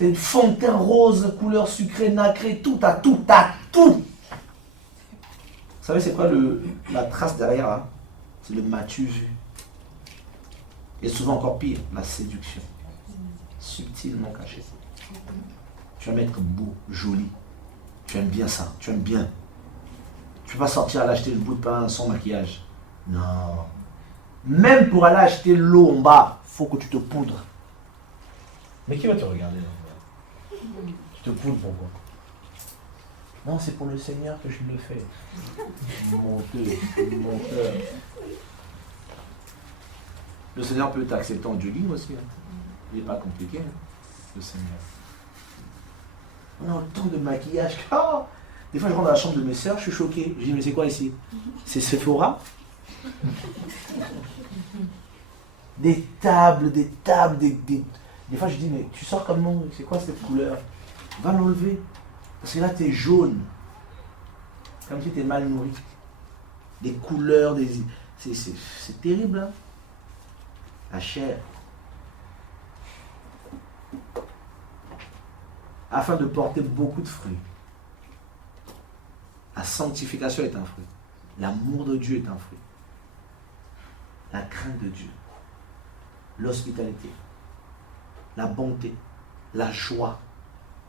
des fonds de teint rose, couleur sucrée, nacrée, tout. Vous savez c'est quoi la trace derrière là? C'est le m'as-tu vu. Et souvent encore pire, la séduction. Subtilement caché. Tu vas mettre beau, joli. Tu aimes bien ça, tu aimes bien. Tu ne peux pas sortir aller acheter le bout de pain sans maquillage. Non. Même pour aller acheter l'eau en bas, il faut que tu te poudres. Mais qui va te regarder là? Tu te poudres pourquoi? Non, c'est pour le Seigneur que je le fais. Menteur. Le Seigneur peut t'accepter en jogging aussi. Hein. Il n'est pas compliqué, hein, le Seigneur. On a autant de maquillage. Oh, des fois, je rentre dans la chambre de mes sœurs, je suis choqué. Je dis, mais c'est quoi ici? C'est Sephora? Des tables. Des fois, je dis, mais tu sors comment? C'est quoi cette couleur? Va l'enlever. Parce que là, tu es jaune. Comme si tu es mal nourri. Des couleurs, c'est terrible, hein? La chair. Afin de porter beaucoup de fruits. La sanctification est un fruit. L'amour de Dieu est un fruit. La crainte de Dieu. L'hospitalité. La bonté. La joie.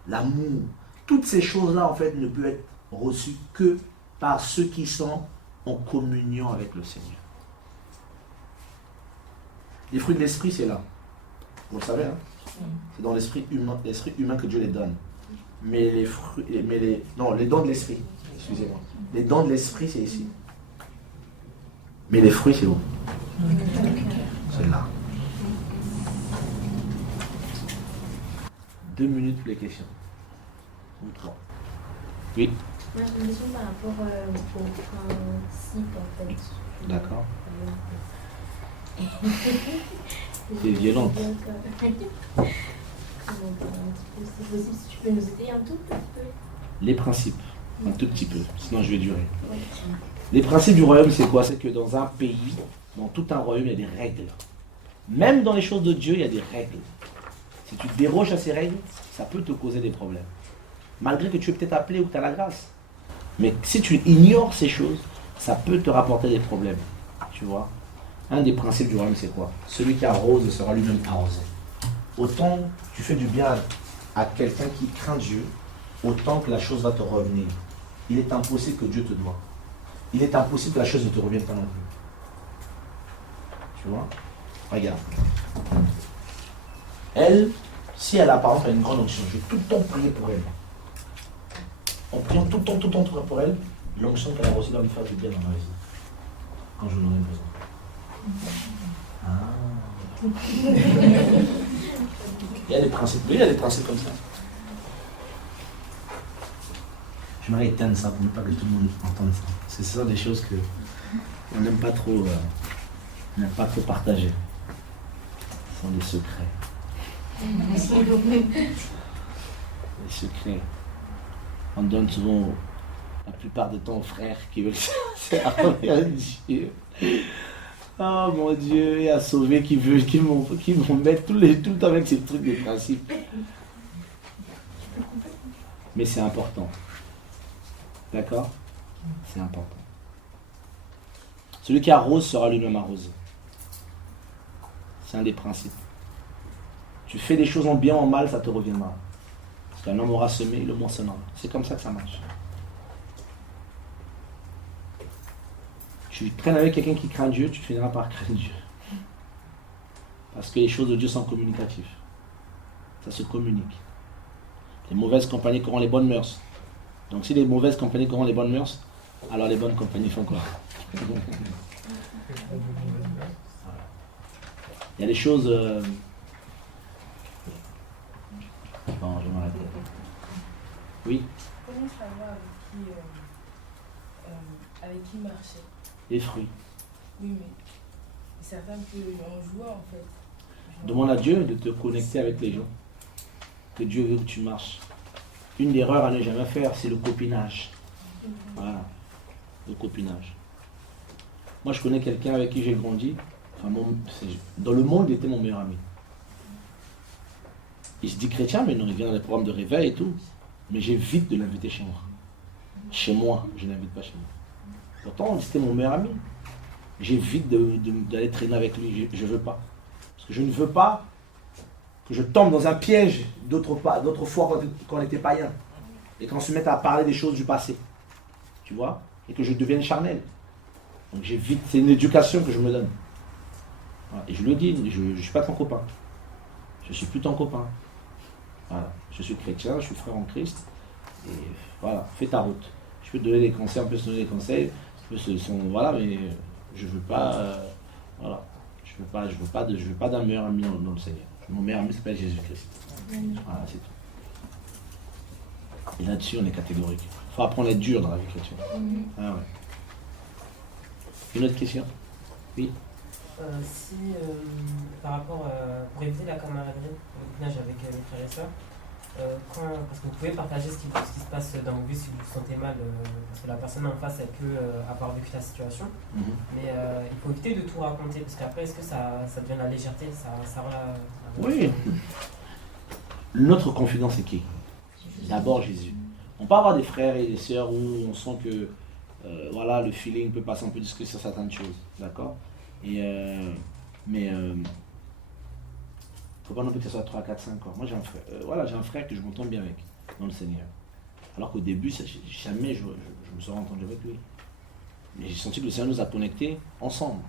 L'amour. Toutes ces choses-là, en fait, ne peuvent être reçues que par ceux qui sont en communion avec le Seigneur. Les fruits de l'esprit, c'est là. Vous le savez, hein? C'est dans l'esprit humain que Dieu les donne. Mais les fruits, les dons de l'esprit, excusez-moi. Les dons de l'esprit, c'est ici. Mais les fruits, c'est où? C'est là. 2 minutes pour les questions. Ou 3. Oui. Moi, j'ai une question par rapport au principe, en fait. D'accord. C'est violente. C'est possible si tu peux nous aider un tout petit peu. Les principes, un tout petit peu, sinon je vais durer. Les principes du royaume, c'est quoi? C'est que dans un pays, dans tout un royaume, il y a des règles. Même dans les choses de Dieu, il y a des règles. Si tu déroges à ces règles, ça peut te causer des problèmes. Malgré que tu es peut-être appelé ou que tu as la grâce. Mais si tu ignores ces choses, ça peut te rapporter des problèmes. Tu vois? Un des principes du royaume, c'est quoi? Celui qui arrose sera lui-même arrosé. Autant tu fais du bien à quelqu'un qui craint Dieu, autant que la chose va te revenir. Il est impossible que Dieu te doive. Il est impossible que la chose ne te revienne pas non plus. Tu vois? Regarde. Elle, si elle a par exemple une grande onction, je vais tout le temps prier pour elle. En priant tout le temps pour elle, l'onction qu'elle a reçue va me faire du bien dans ma vie. Quand je l'aurai besoin. Il y a des principes, oui, il y a des principes comme ça. J'aimerais éteindre ça pour ne pas que tout le monde entende ça. C'est ça des choses que on n'aime pas trop, partager. Ce sont des secrets. Les secrets. On donne souvent la plupart du temps aux frères qui veulent servir Dieu. Oh mon Dieu, et à sauver qui vont mettre tout le temps avec ces trucs de principe. Mais c'est important. D'accord? C'est important. Celui qui arrose sera lui-même arrosé. C'est un des principes. Tu fais des choses en bien ou en mal, ça te reviendra. Parce qu'un homme aura semé, le moissonnera. C'est comme ça que ça marche. Tu traînes avec quelqu'un qui craint Dieu, tu finiras par craindre Dieu. Parce que les choses de Dieu sont communicatives. Ça se communique. Les mauvaises compagnies corrompent les bonnes mœurs. Donc si les mauvaises compagnies corrompent les bonnes mœurs, alors les bonnes compagnies font quoi? Il y a des choses... Bon, je vais m'arrêter. Oui? Comment savoir avec qui marcher? Les fruits. Oui, mais certains peuvent en jouer en fait. Demande à Dieu de te connecter avec les gens. Que Dieu veut que tu marches. Une erreur à ne jamais faire, c'est le copinage. Voilà. Le copinage. Moi, je connais quelqu'un avec qui j'ai grandi. Enfin, dans le monde, il était mon meilleur ami. Il se dit chrétien, mais non, il vient dans les programmes de réveil et tout. Mais j'évite de l'inviter chez moi. Chez moi, je n'invite pas chez moi. Pourtant, c'était mon meilleur ami. J'évite d'aller traîner avec lui. Je ne veux pas. Parce que je ne veux pas que je tombe dans un piège d'autres fois quand on était païen. Et qu'on se mette à parler des choses du passé. Tu vois? Et que je devienne charnel. Donc j'évite. C'est une éducation que je me donne. Voilà. Et je lui dis, je ne suis pas ton copain. Je ne suis plus ton copain. Voilà. Je suis chrétien, je suis frère en Christ. Et voilà, fais ta route. Je peux te donner des conseils, on peut se donner des conseils. Voilà, mais je veux pas. Voilà. Je veux pas d'un meilleur ami dans le Seigneur. Mon meilleur ami s'appelle Jésus-Christ. Voilà, c'est tout. Et là-dessus, on est catégorique. Il faut apprendre à être dur dans la vie chrétienne. Ah ouais. Une autre question? Oui. Par rapport pour éviter la camaraderie, le copinage avec les frères et sœurs, parce que vous pouvez partager ce qui se passe dans vos vies si vous vous sentez mal, parce que la personne en face, elle peut avoir vécu la situation, mais il faut éviter de tout raconter, parce qu'après, est-ce que ça devient la légèreté, ça rend la... Oui. Notre confident, c'est qui? D'abord Jésus. On peut avoir des frères et des sœurs où on sent que voilà, le feeling peut passer un peu discret sur certaines choses, d'accord? Mais faut pas non plus que ce soit 3, 4, 5 ans. Moi j'ai un frère, j'ai un frère que je m'entends bien avec dans le Seigneur. Alors qu'au début, jamais je me serais entendu avec lui. Mais j'ai senti que le Seigneur nous a connectés ensemble.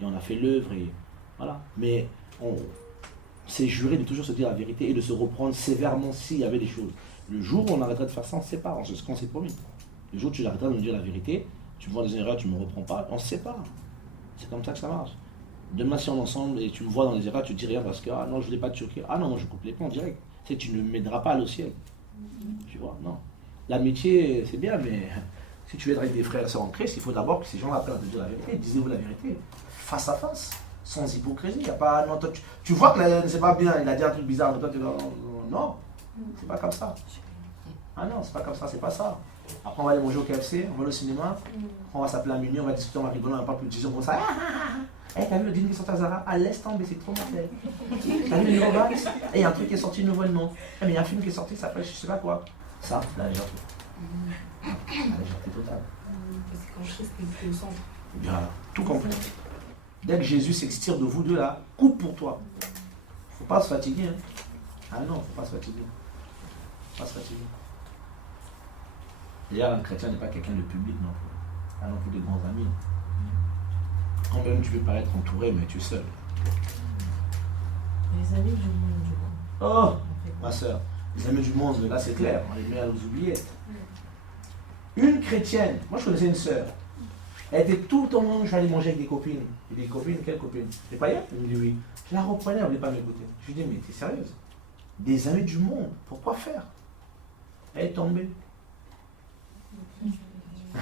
Et on a fait l'œuvre et voilà. Mais on s'est juré de toujours se dire la vérité et de se reprendre sévèrement s'il y avait des choses. Le jour où on arrêterait de faire ça, on se sépare, c'est ce qu'on s'est promis. Le jour où tu arrêteras de me dire la vérité, tu me vois des erreurs, tu ne me reprends pas, on se sépare. C'est comme ça que ça marche. Demain, si on est ensemble et tu me vois dans les erreurs, tu dis rien parce que ah non, je ne voulais pas te choquer. Ah non, moi je coupe les ponts direct. Tu ne m'aideras pas à aller au ciel. Tu vois, non. L'amitié, c'est bien, mais si tu veux être avec des frères et sœurs en Christ, il faut d'abord que ces gens-là apprennent à te dire la vérité. Disez-vous la vérité, face à face, sans hypocrisie. Y a pas, non, toi, tu vois que c'est pas bien, il a dit un truc bizarre, mais toi tu dis non, c'est pas comme ça. Ah non, c'est pas comme ça, c'est pas ça. Après, on va aller manger au KFC, on va aller au cinéma, on va s'appeler à minuit, on va discuter, on va rigoler, on va pas plus de discussion comme ça. T'as vu le dîner qui est sorti à Zara? Ah, laisse tomber, c'est trop mauvais. T'as vu le nouveau Vax? Il y a un truc qui est sorti nouvellement. Mais il y a un film qui est sorti, ça s'appelle je sais pas quoi. Ça, la légèreté. La légèreté totale. Parce que quand Christ est au centre. Bien, tout compris. Dès que Jésus s'extire de vous deux là, coupe pour toi. Faut pas se fatiguer. Hein. Ah non, faut pas se fatiguer. Faut pas se fatiguer. D'ailleurs, un chrétien n'est pas quelqu'un de public non plus. Pas non plus de grands amis. Quand même tu peux paraître entouré, mais tu es seul. Les amis du monde, du coup. Oh, ma soeur, les amis du monde, là c'est clair, on les met à nos oubliettes. Une chrétienne, moi je connaissais une soeur, elle était tout le temps, je vais aller manger avec des copines. Et des copines, quelles copines? Des païens? Elle me dit oui. Je la reprenais, elle ne voulait pas m'écouter. Je lui dis, mais t'es sérieuse? Des amis du monde, pourquoi faire? Elle est tombée.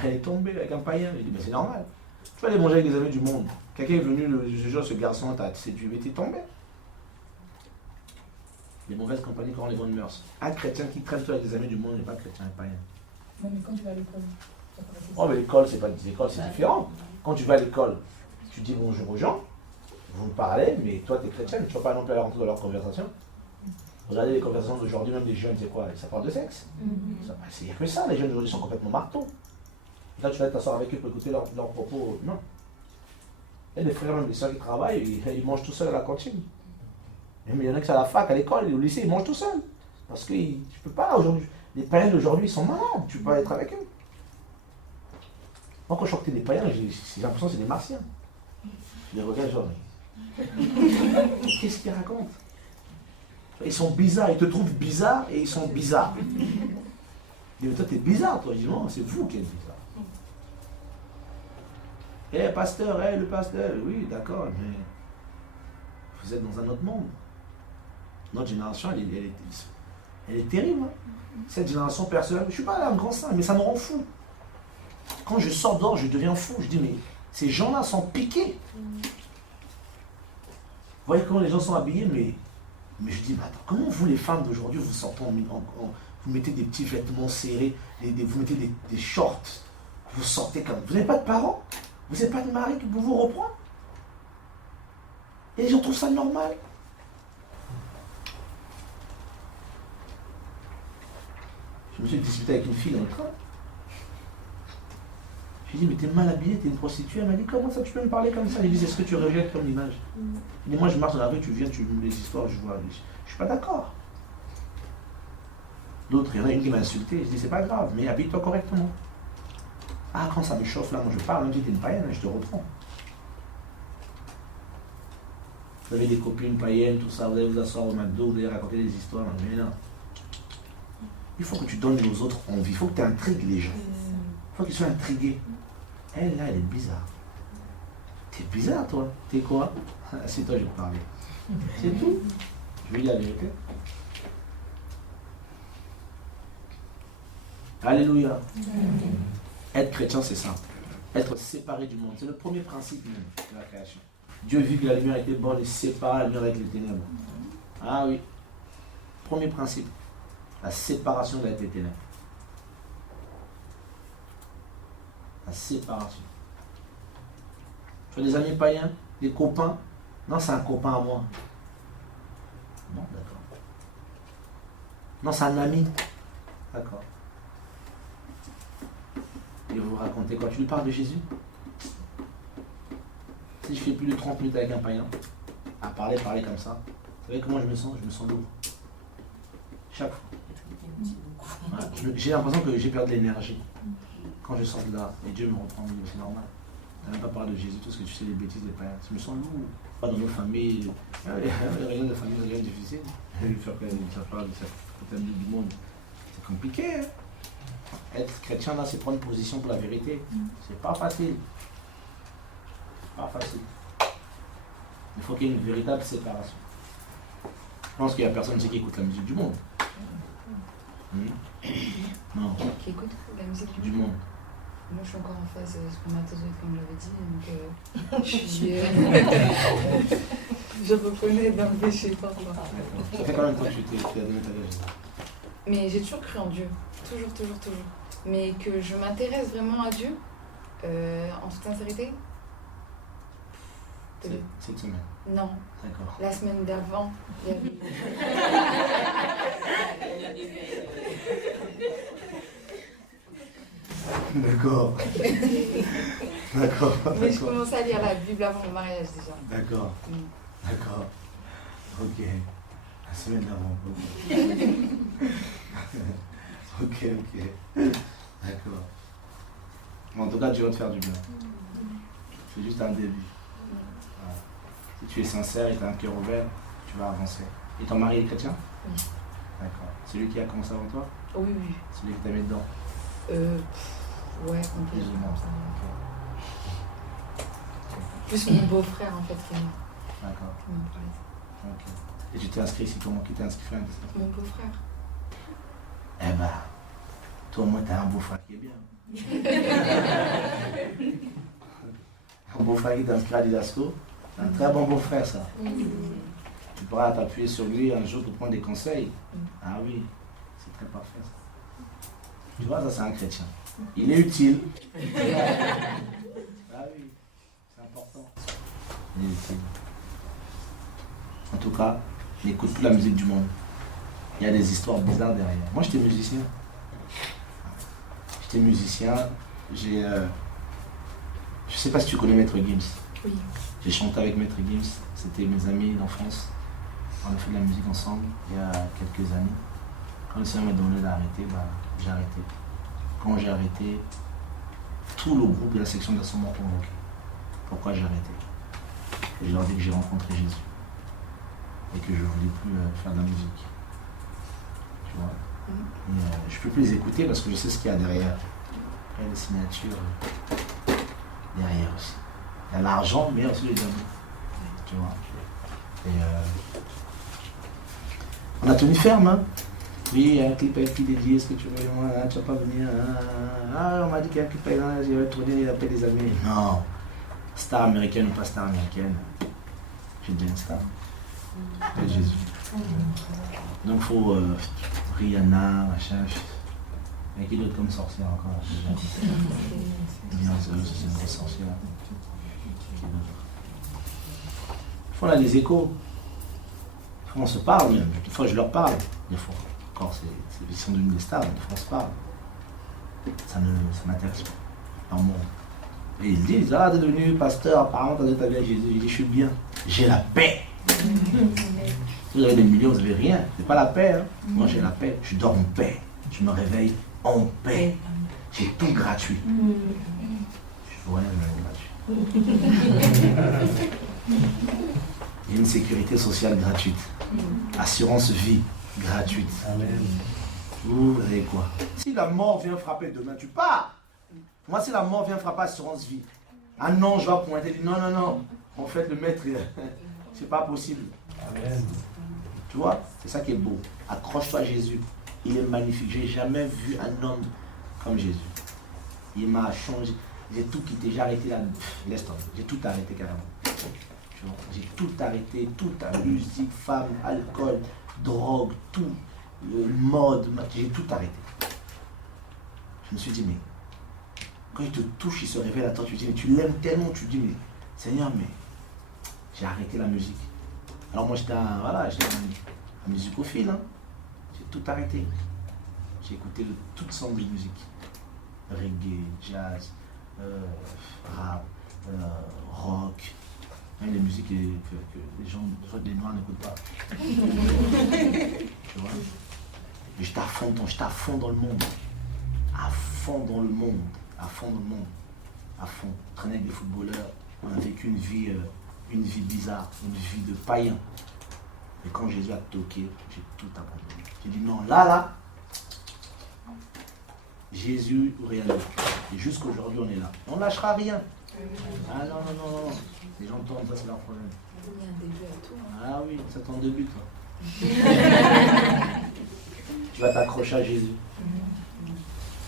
Elle est tombée avec un païen. Je lui dis, mais c'est normal. Tu vas aller manger avec des amis du monde. Quelqu'un est venu, ce jour, ce garçon t'a séduit, mais t'es tombé. Les mauvaises compagnies corrompent les bonnes mœurs. Un chrétien qui traite avec des amis du monde n'est pas chrétien, païen. Non, mais quand tu vas à l'école. Oh, mais l'école, c'est pas l'école, c'est différent. Quand tu vas à l'école, tu dis bonjour aux gens, vous parlez, mais toi, tu es chrétien, tu ne vas pas non plus aller rentrer dans leur conversation. Regardez les conversations d'aujourd'hui, même des jeunes, c'est quoi? Ça parle de sexe. Il n'y a que ça, les jeunes d'aujourd'hui sont complètement marteaux. Là, tu vas t'asseoir avec eux pour écouter leurs propos. Non. Il y a des frères, même des soeurs qui travaillent, ils mangent tout seuls à la cantine. Mais il y en a qui sont à la fac, à l'école, au lycée, ils mangent tout seuls. Parce que tu ne peux pas aujourd'hui. Les païens d'aujourd'hui, ils sont malades, tu peux pas être avec eux. Moi, quand je sortais des païens, j'ai l'impression que c'est des martiens. Je les regarde, genre, qu'est-ce qu'ils racontent? Ils sont bizarres, ils te trouvent bizarre et ils sont bizarres. Mais toi, t'es bizarre, toi. Je dis non, c'est vous qui êtes bizarre. Pasteur, le pasteur, oui, d'accord, mais vous êtes dans un autre monde. Notre génération, elle est terrible. Hein. Cette génération personnelle, je ne suis pas un grand saint, mais ça me rend fou. Quand je sors dehors, je deviens fou. Je dis, mais ces gens-là sont piqués. Vous voyez comment les gens sont habillés, mais je dis, mais attends, comment vous, les femmes d'aujourd'hui, vous sortez vous mettez des petits vêtements serrés, vous mettez des shorts, vous sortez comme... Vous n'avez pas de parents? Vous n'avez pas de mari qui peut vous reprendre? Et les gens trouvent ça normal. Je me suis disputé avec une fille dans le train. Je lui ai dit, mais t'es mal habillée, t'es une prostituée. Elle m'a dit, comment ça tu peux me parler comme ça? Je lui ai dit, c'est ce que tu rejettes comme image. Mais moi je marche dans la rue, tu viens, tu me des histoires, je vois. Je suis pas d'accord. D'autres, il y en a une qui m'a insulté. Je dis, c'est pas grave, mais habille-toi correctement. Ah, quand ça me chauffe là, moi je parle, même si t'es une païenne, je te reprends. Vous avez des copines païennes, tout ça, vous allez vous asseoir au McDo, vous allez raconter des histoires, mais non. Il faut que tu donnes aux autres envie, il faut que tu intrigues les gens. Il faut qu'ils soient intrigués. Elle là, elle est bizarre. T'es bizarre toi. T'es quoi? C'est toi, je vais te parler. C'est tout. Je lui dis la vérité. Alléluia. Être chrétien, c'est ça. Être séparé du monde. C'est le premier principe même de la création. Dieu vit que la lumière était bonne et sépare la lumière avec les ténèbres. Ah oui. Premier principe. La séparation de la ténèbres. La séparation. Tu as des amis païens, des copains? Non, c'est un copain à moi. Non, d'accord. Non, c'est un ami. D'accord. Et vous racontez quoi? Tu lui parles de Jésus? Si je fais plus de 30 minutes avec un païen, à parler comme ça, vous savez comment je me sens? Je me sens lourd. Chaque fois. Ouais, j'ai l'impression que j'ai perdu de l'énergie quand je sors de là. Et Dieu me reprend, c'est normal. Tu n'as même pas parlé de Jésus, tout ce que tu sais, les bêtises des païens. Je me sens lourd. Pas dans nos familles, les réunions de famille, c'est rien difficile. Ça parle de certains du monde. C'est compliqué. Hein? Être chrétien, là, c'est prendre une position pour la vérité. C'est pas facile. C'est pas facile. Il faut qu'il y ait une véritable séparation. Je pense qu'il n'y a personne ici qui écoute la musique du monde. Non. Qui écoute la musique du monde. Moi, je suis encore en phase spermatozoïde, comme je l'avais dit, donc je reconnais dans le péché parfois. Ça fait combien de temps que tu as donné ta vie? Mais j'ai toujours cru en Dieu, toujours. Mais que je m'intéresse vraiment à Dieu, en toute sincérité. Cette semaine? Non. D'accord. La semaine d'avant, il y avait... D'accord. Mais je commençais à lire la Bible avant mon mariage déjà. D'accord. D'accord. Ok. La semaine d'avant. Ok. D'accord. En tout cas, tu vas te faire du bien. C'est juste un début. Voilà. Si tu es sincère et tu as un cœur ouvert, tu vas avancer. Et ton mari est chrétien? Oui. D'accord. C'est lui qui a commencé avant toi? Oui. C'est lui qui t'a mis dedans? Ouais, complètement. Okay. Plus mon beau-frère en fait qui est mort. D'accord. Ok. Et tu t'es inscrit ici comment? Qui t'a inscrit? Mon beau-frère. Eh ben, toi au moins t'as un beau-frère qui est bien. Un beau-frère qui t'inscrit à l'IDASCO, un très bon beau-frère ça. Tu pourras t'appuyer sur lui un jour pour prendre des conseils. Ah oui, c'est très parfait ça. Tu vois, ça c'est un chrétien. Il est utile. Ah oui, c'est important. Il est utile. En tout cas, n'écoute plus la musique du monde. Il y a des histoires bizarres derrière. Moi j'étais musicien. Je sais pas si tu connais Maître Gims. Oui. J'ai chanté avec Maître Gims. C'était mes amis d'enfance. On a fait de la musique ensemble il y a quelques années. Quand le Seigneur m'a donné d'arrêter, j'ai arrêté. Quand j'ai arrêté, tout le groupe de la section d'assaut m'a convoqué. Pourquoi j'ai arrêté? Et je leur ai dit que j'ai rencontré Jésus. Et que je ne voulais plus faire de la musique. Tu vois? Et, je ne peux plus les écouter parce que je sais ce qu'il y a derrière. Il y a des signatures derrière aussi. Il y a l'argent, mais aussi les amis. Tu vois? Et on a tenu ferme, hein? Oui, il y a un clip avec qui dédié, est-ce que tu veux, tu vas pas venir, on m'a dit qu'il y a un clip avec là, j'ai retourné, il appelle des amis. Non, star américaine ou pas star américaine, j'ai dit une star. C'est Jésus. Donc il faut Rihanna, machin, mais qui d'autre comme sorcière encore? Beyoncé, c'est une grosse sorcière. Des fois on a des échos. Des fois on se parle même. Des fois je leur parle. Des fois. Encore, ils sont devenus des stars, des fois on se parle. Ça m'intéresse pas. Dans le monde. Et ils disent, t'es devenu pasteur, apparemment t'as donné ta vie à Jésus. Il dit, je suis bien. J'ai la paix. Vous avez des millions, vous n'avez rien. C'est pas la paix. Hein. Moi j'ai la paix. Je dors en paix. Je me réveille en paix. J'ai tout gratuit. Ouais, gratuit. Il y a une sécurité sociale gratuite. Assurance vie gratuite. Amen. Vous avez quoi? Si la mort vient frapper demain, tu pars. Moi, si la mort vient frapper assurance vie, un ange va pointer, non. En fait, le maître, c'est pas possible. Amen. Tu vois, c'est ça qui est beau. Accroche-toi à Jésus. Il est magnifique. J'ai jamais vu un homme comme Jésus. Il m'a changé. J'ai tout quitté. J'ai arrêté la... Laisse tomber. J'ai tout arrêté carrément. Tu vois, j'ai tout arrêté. Toute la musique, femme, alcool, drogue, tout. Mode. J'ai tout arrêté. Je me suis dit, mais quand il te touche, il se révèle à toi. Tu dis, mais tu l'aimes tellement. Tu dis, mais Seigneur, mais j'ai arrêté la musique. Alors moi, j'étais un musicophile. Hein. J'ai tout arrêté. J'ai écouté toutes sortes de musique. Reggae, jazz, rap, rock. Même les musiques que les gens, les noirs n'écoutent pas. Tu vois? Mais j'étais à fond dans le monde. À fond dans le monde. À fond. Je traînais avec des footballeurs. On a vécu une vie bizarre, une vie de païen. Et quand Jésus a toqué, j'ai tout abandonné. J'ai dit non, là, Jésus ou rien d'autre. Et jusqu'aujourd'hui, on est là. On ne lâchera rien. Ah non. Les gens tournent, ça c'est leur problème. Il y a un début à tout. Hein. Ah oui, c'est ton début, toi. Tu vas t'accrocher à Jésus.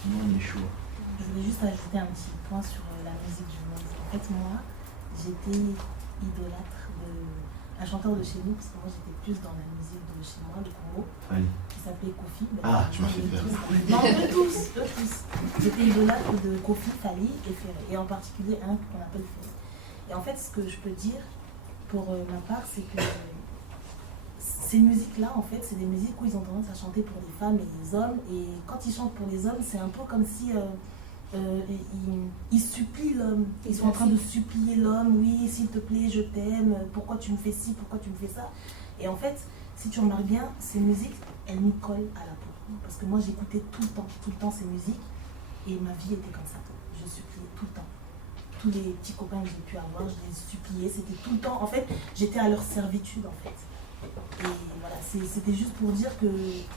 Non, Yeshua. Je voulais juste ajouter un petit point sur la musique du monde. En fait, moi, j'étais idolâtre d'un chanteur de chez nous, parce que moi j'étais plus dans la musique de chez moi, le Congo, qui s'appelait Kofi. Ah, tu m'as fait peur. Non, eux tous. J'étais idolâtre de Kofi, Fally et Ferré, et en particulier un qu'on appelle Ferré. Et en fait, ce que je peux dire pour ma part, c'est que ces musiques-là, en fait, c'est des musiques où ils ont tendance à chanter pour les femmes et les hommes, et quand ils chantent pour les hommes, c'est un peu comme si ils supplient l'homme. Ils sont en train de supplier l'homme, oui, s'il te plaît, je t'aime, pourquoi tu me fais ci, pourquoi tu me fais ça. Et en fait, si tu remarques bien, ces musiques, elles nous collent à la peau. Parce que moi, j'écoutais tout le temps ces musiques, et ma vie était comme ça. Je suppliais tout le temps. Tous les petits copains que j'ai pu avoir, je les suppliais, c'était tout le temps. En fait, j'étais à leur servitude, en fait. Et voilà, c'était juste pour dire que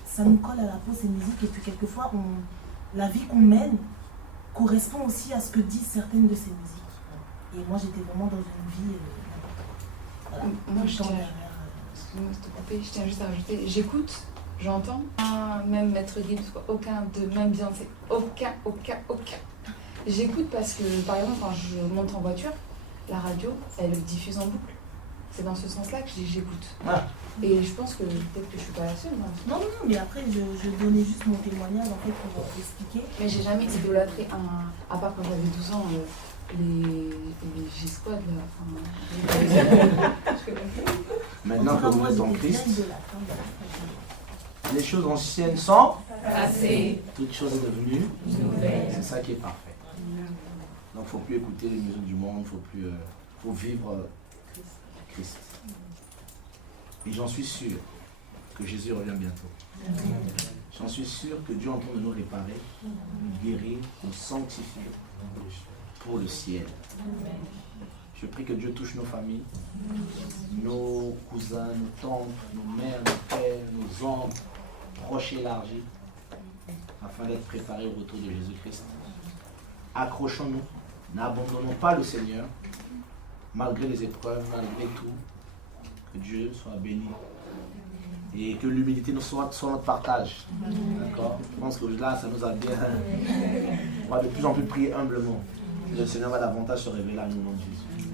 ça nous colle à la peau, ces musiques, et que quelquefois, la vie qu'on mène correspond aussi à ce que disent certaines de ces musiques. Et moi, j'étais vraiment dans une vie n'importe quoi. Voilà. Moi, je tiens juste à rajouter, j'écoute, j'entends, même Maître Gims, aucun de même Beyoncé, aucun. J'écoute parce que, par exemple, quand je monte en voiture, la radio, elle diffuse en boucle. C'est dans ce sens-là que j'écoute. Ah. Et je pense que peut-être que je suis pas la seule. Non, mais après, je donnais juste mon témoignage en fait pour expliquer. Mais j'ai jamais idolâtré à part quand j'avais 12 ans, les G-Squad là. Maintenant que vous êtes en Christ, les choses anciennes sont passées. Toute chose est devenue nouvelle. C'est ça qui est parfait. Donc il ne faut plus écouter les musiques du monde, il faut vivre Christ. Et j'en suis sûr que Jésus revient bientôt. J'en suis sûr que Dieu est en train de nous réparer, nous guérir, nous sanctifier pour le ciel. Je prie que Dieu touche nos familles, nos cousins, nos tantes, nos mères, nos pères, nos oncles, proches élargis, afin d'être préparés au retour de Jésus-Christ. Accrochons-nous, n'abandonnons pas le Seigneur, malgré les épreuves, malgré tout. Que Dieu soit béni. Et que l'humilité nous soit notre partage. D'accord? Je pense que là, ça nous a bien. On va de plus en plus prier humblement. Le Seigneur va davantage se révéler à nous, nom de Jésus.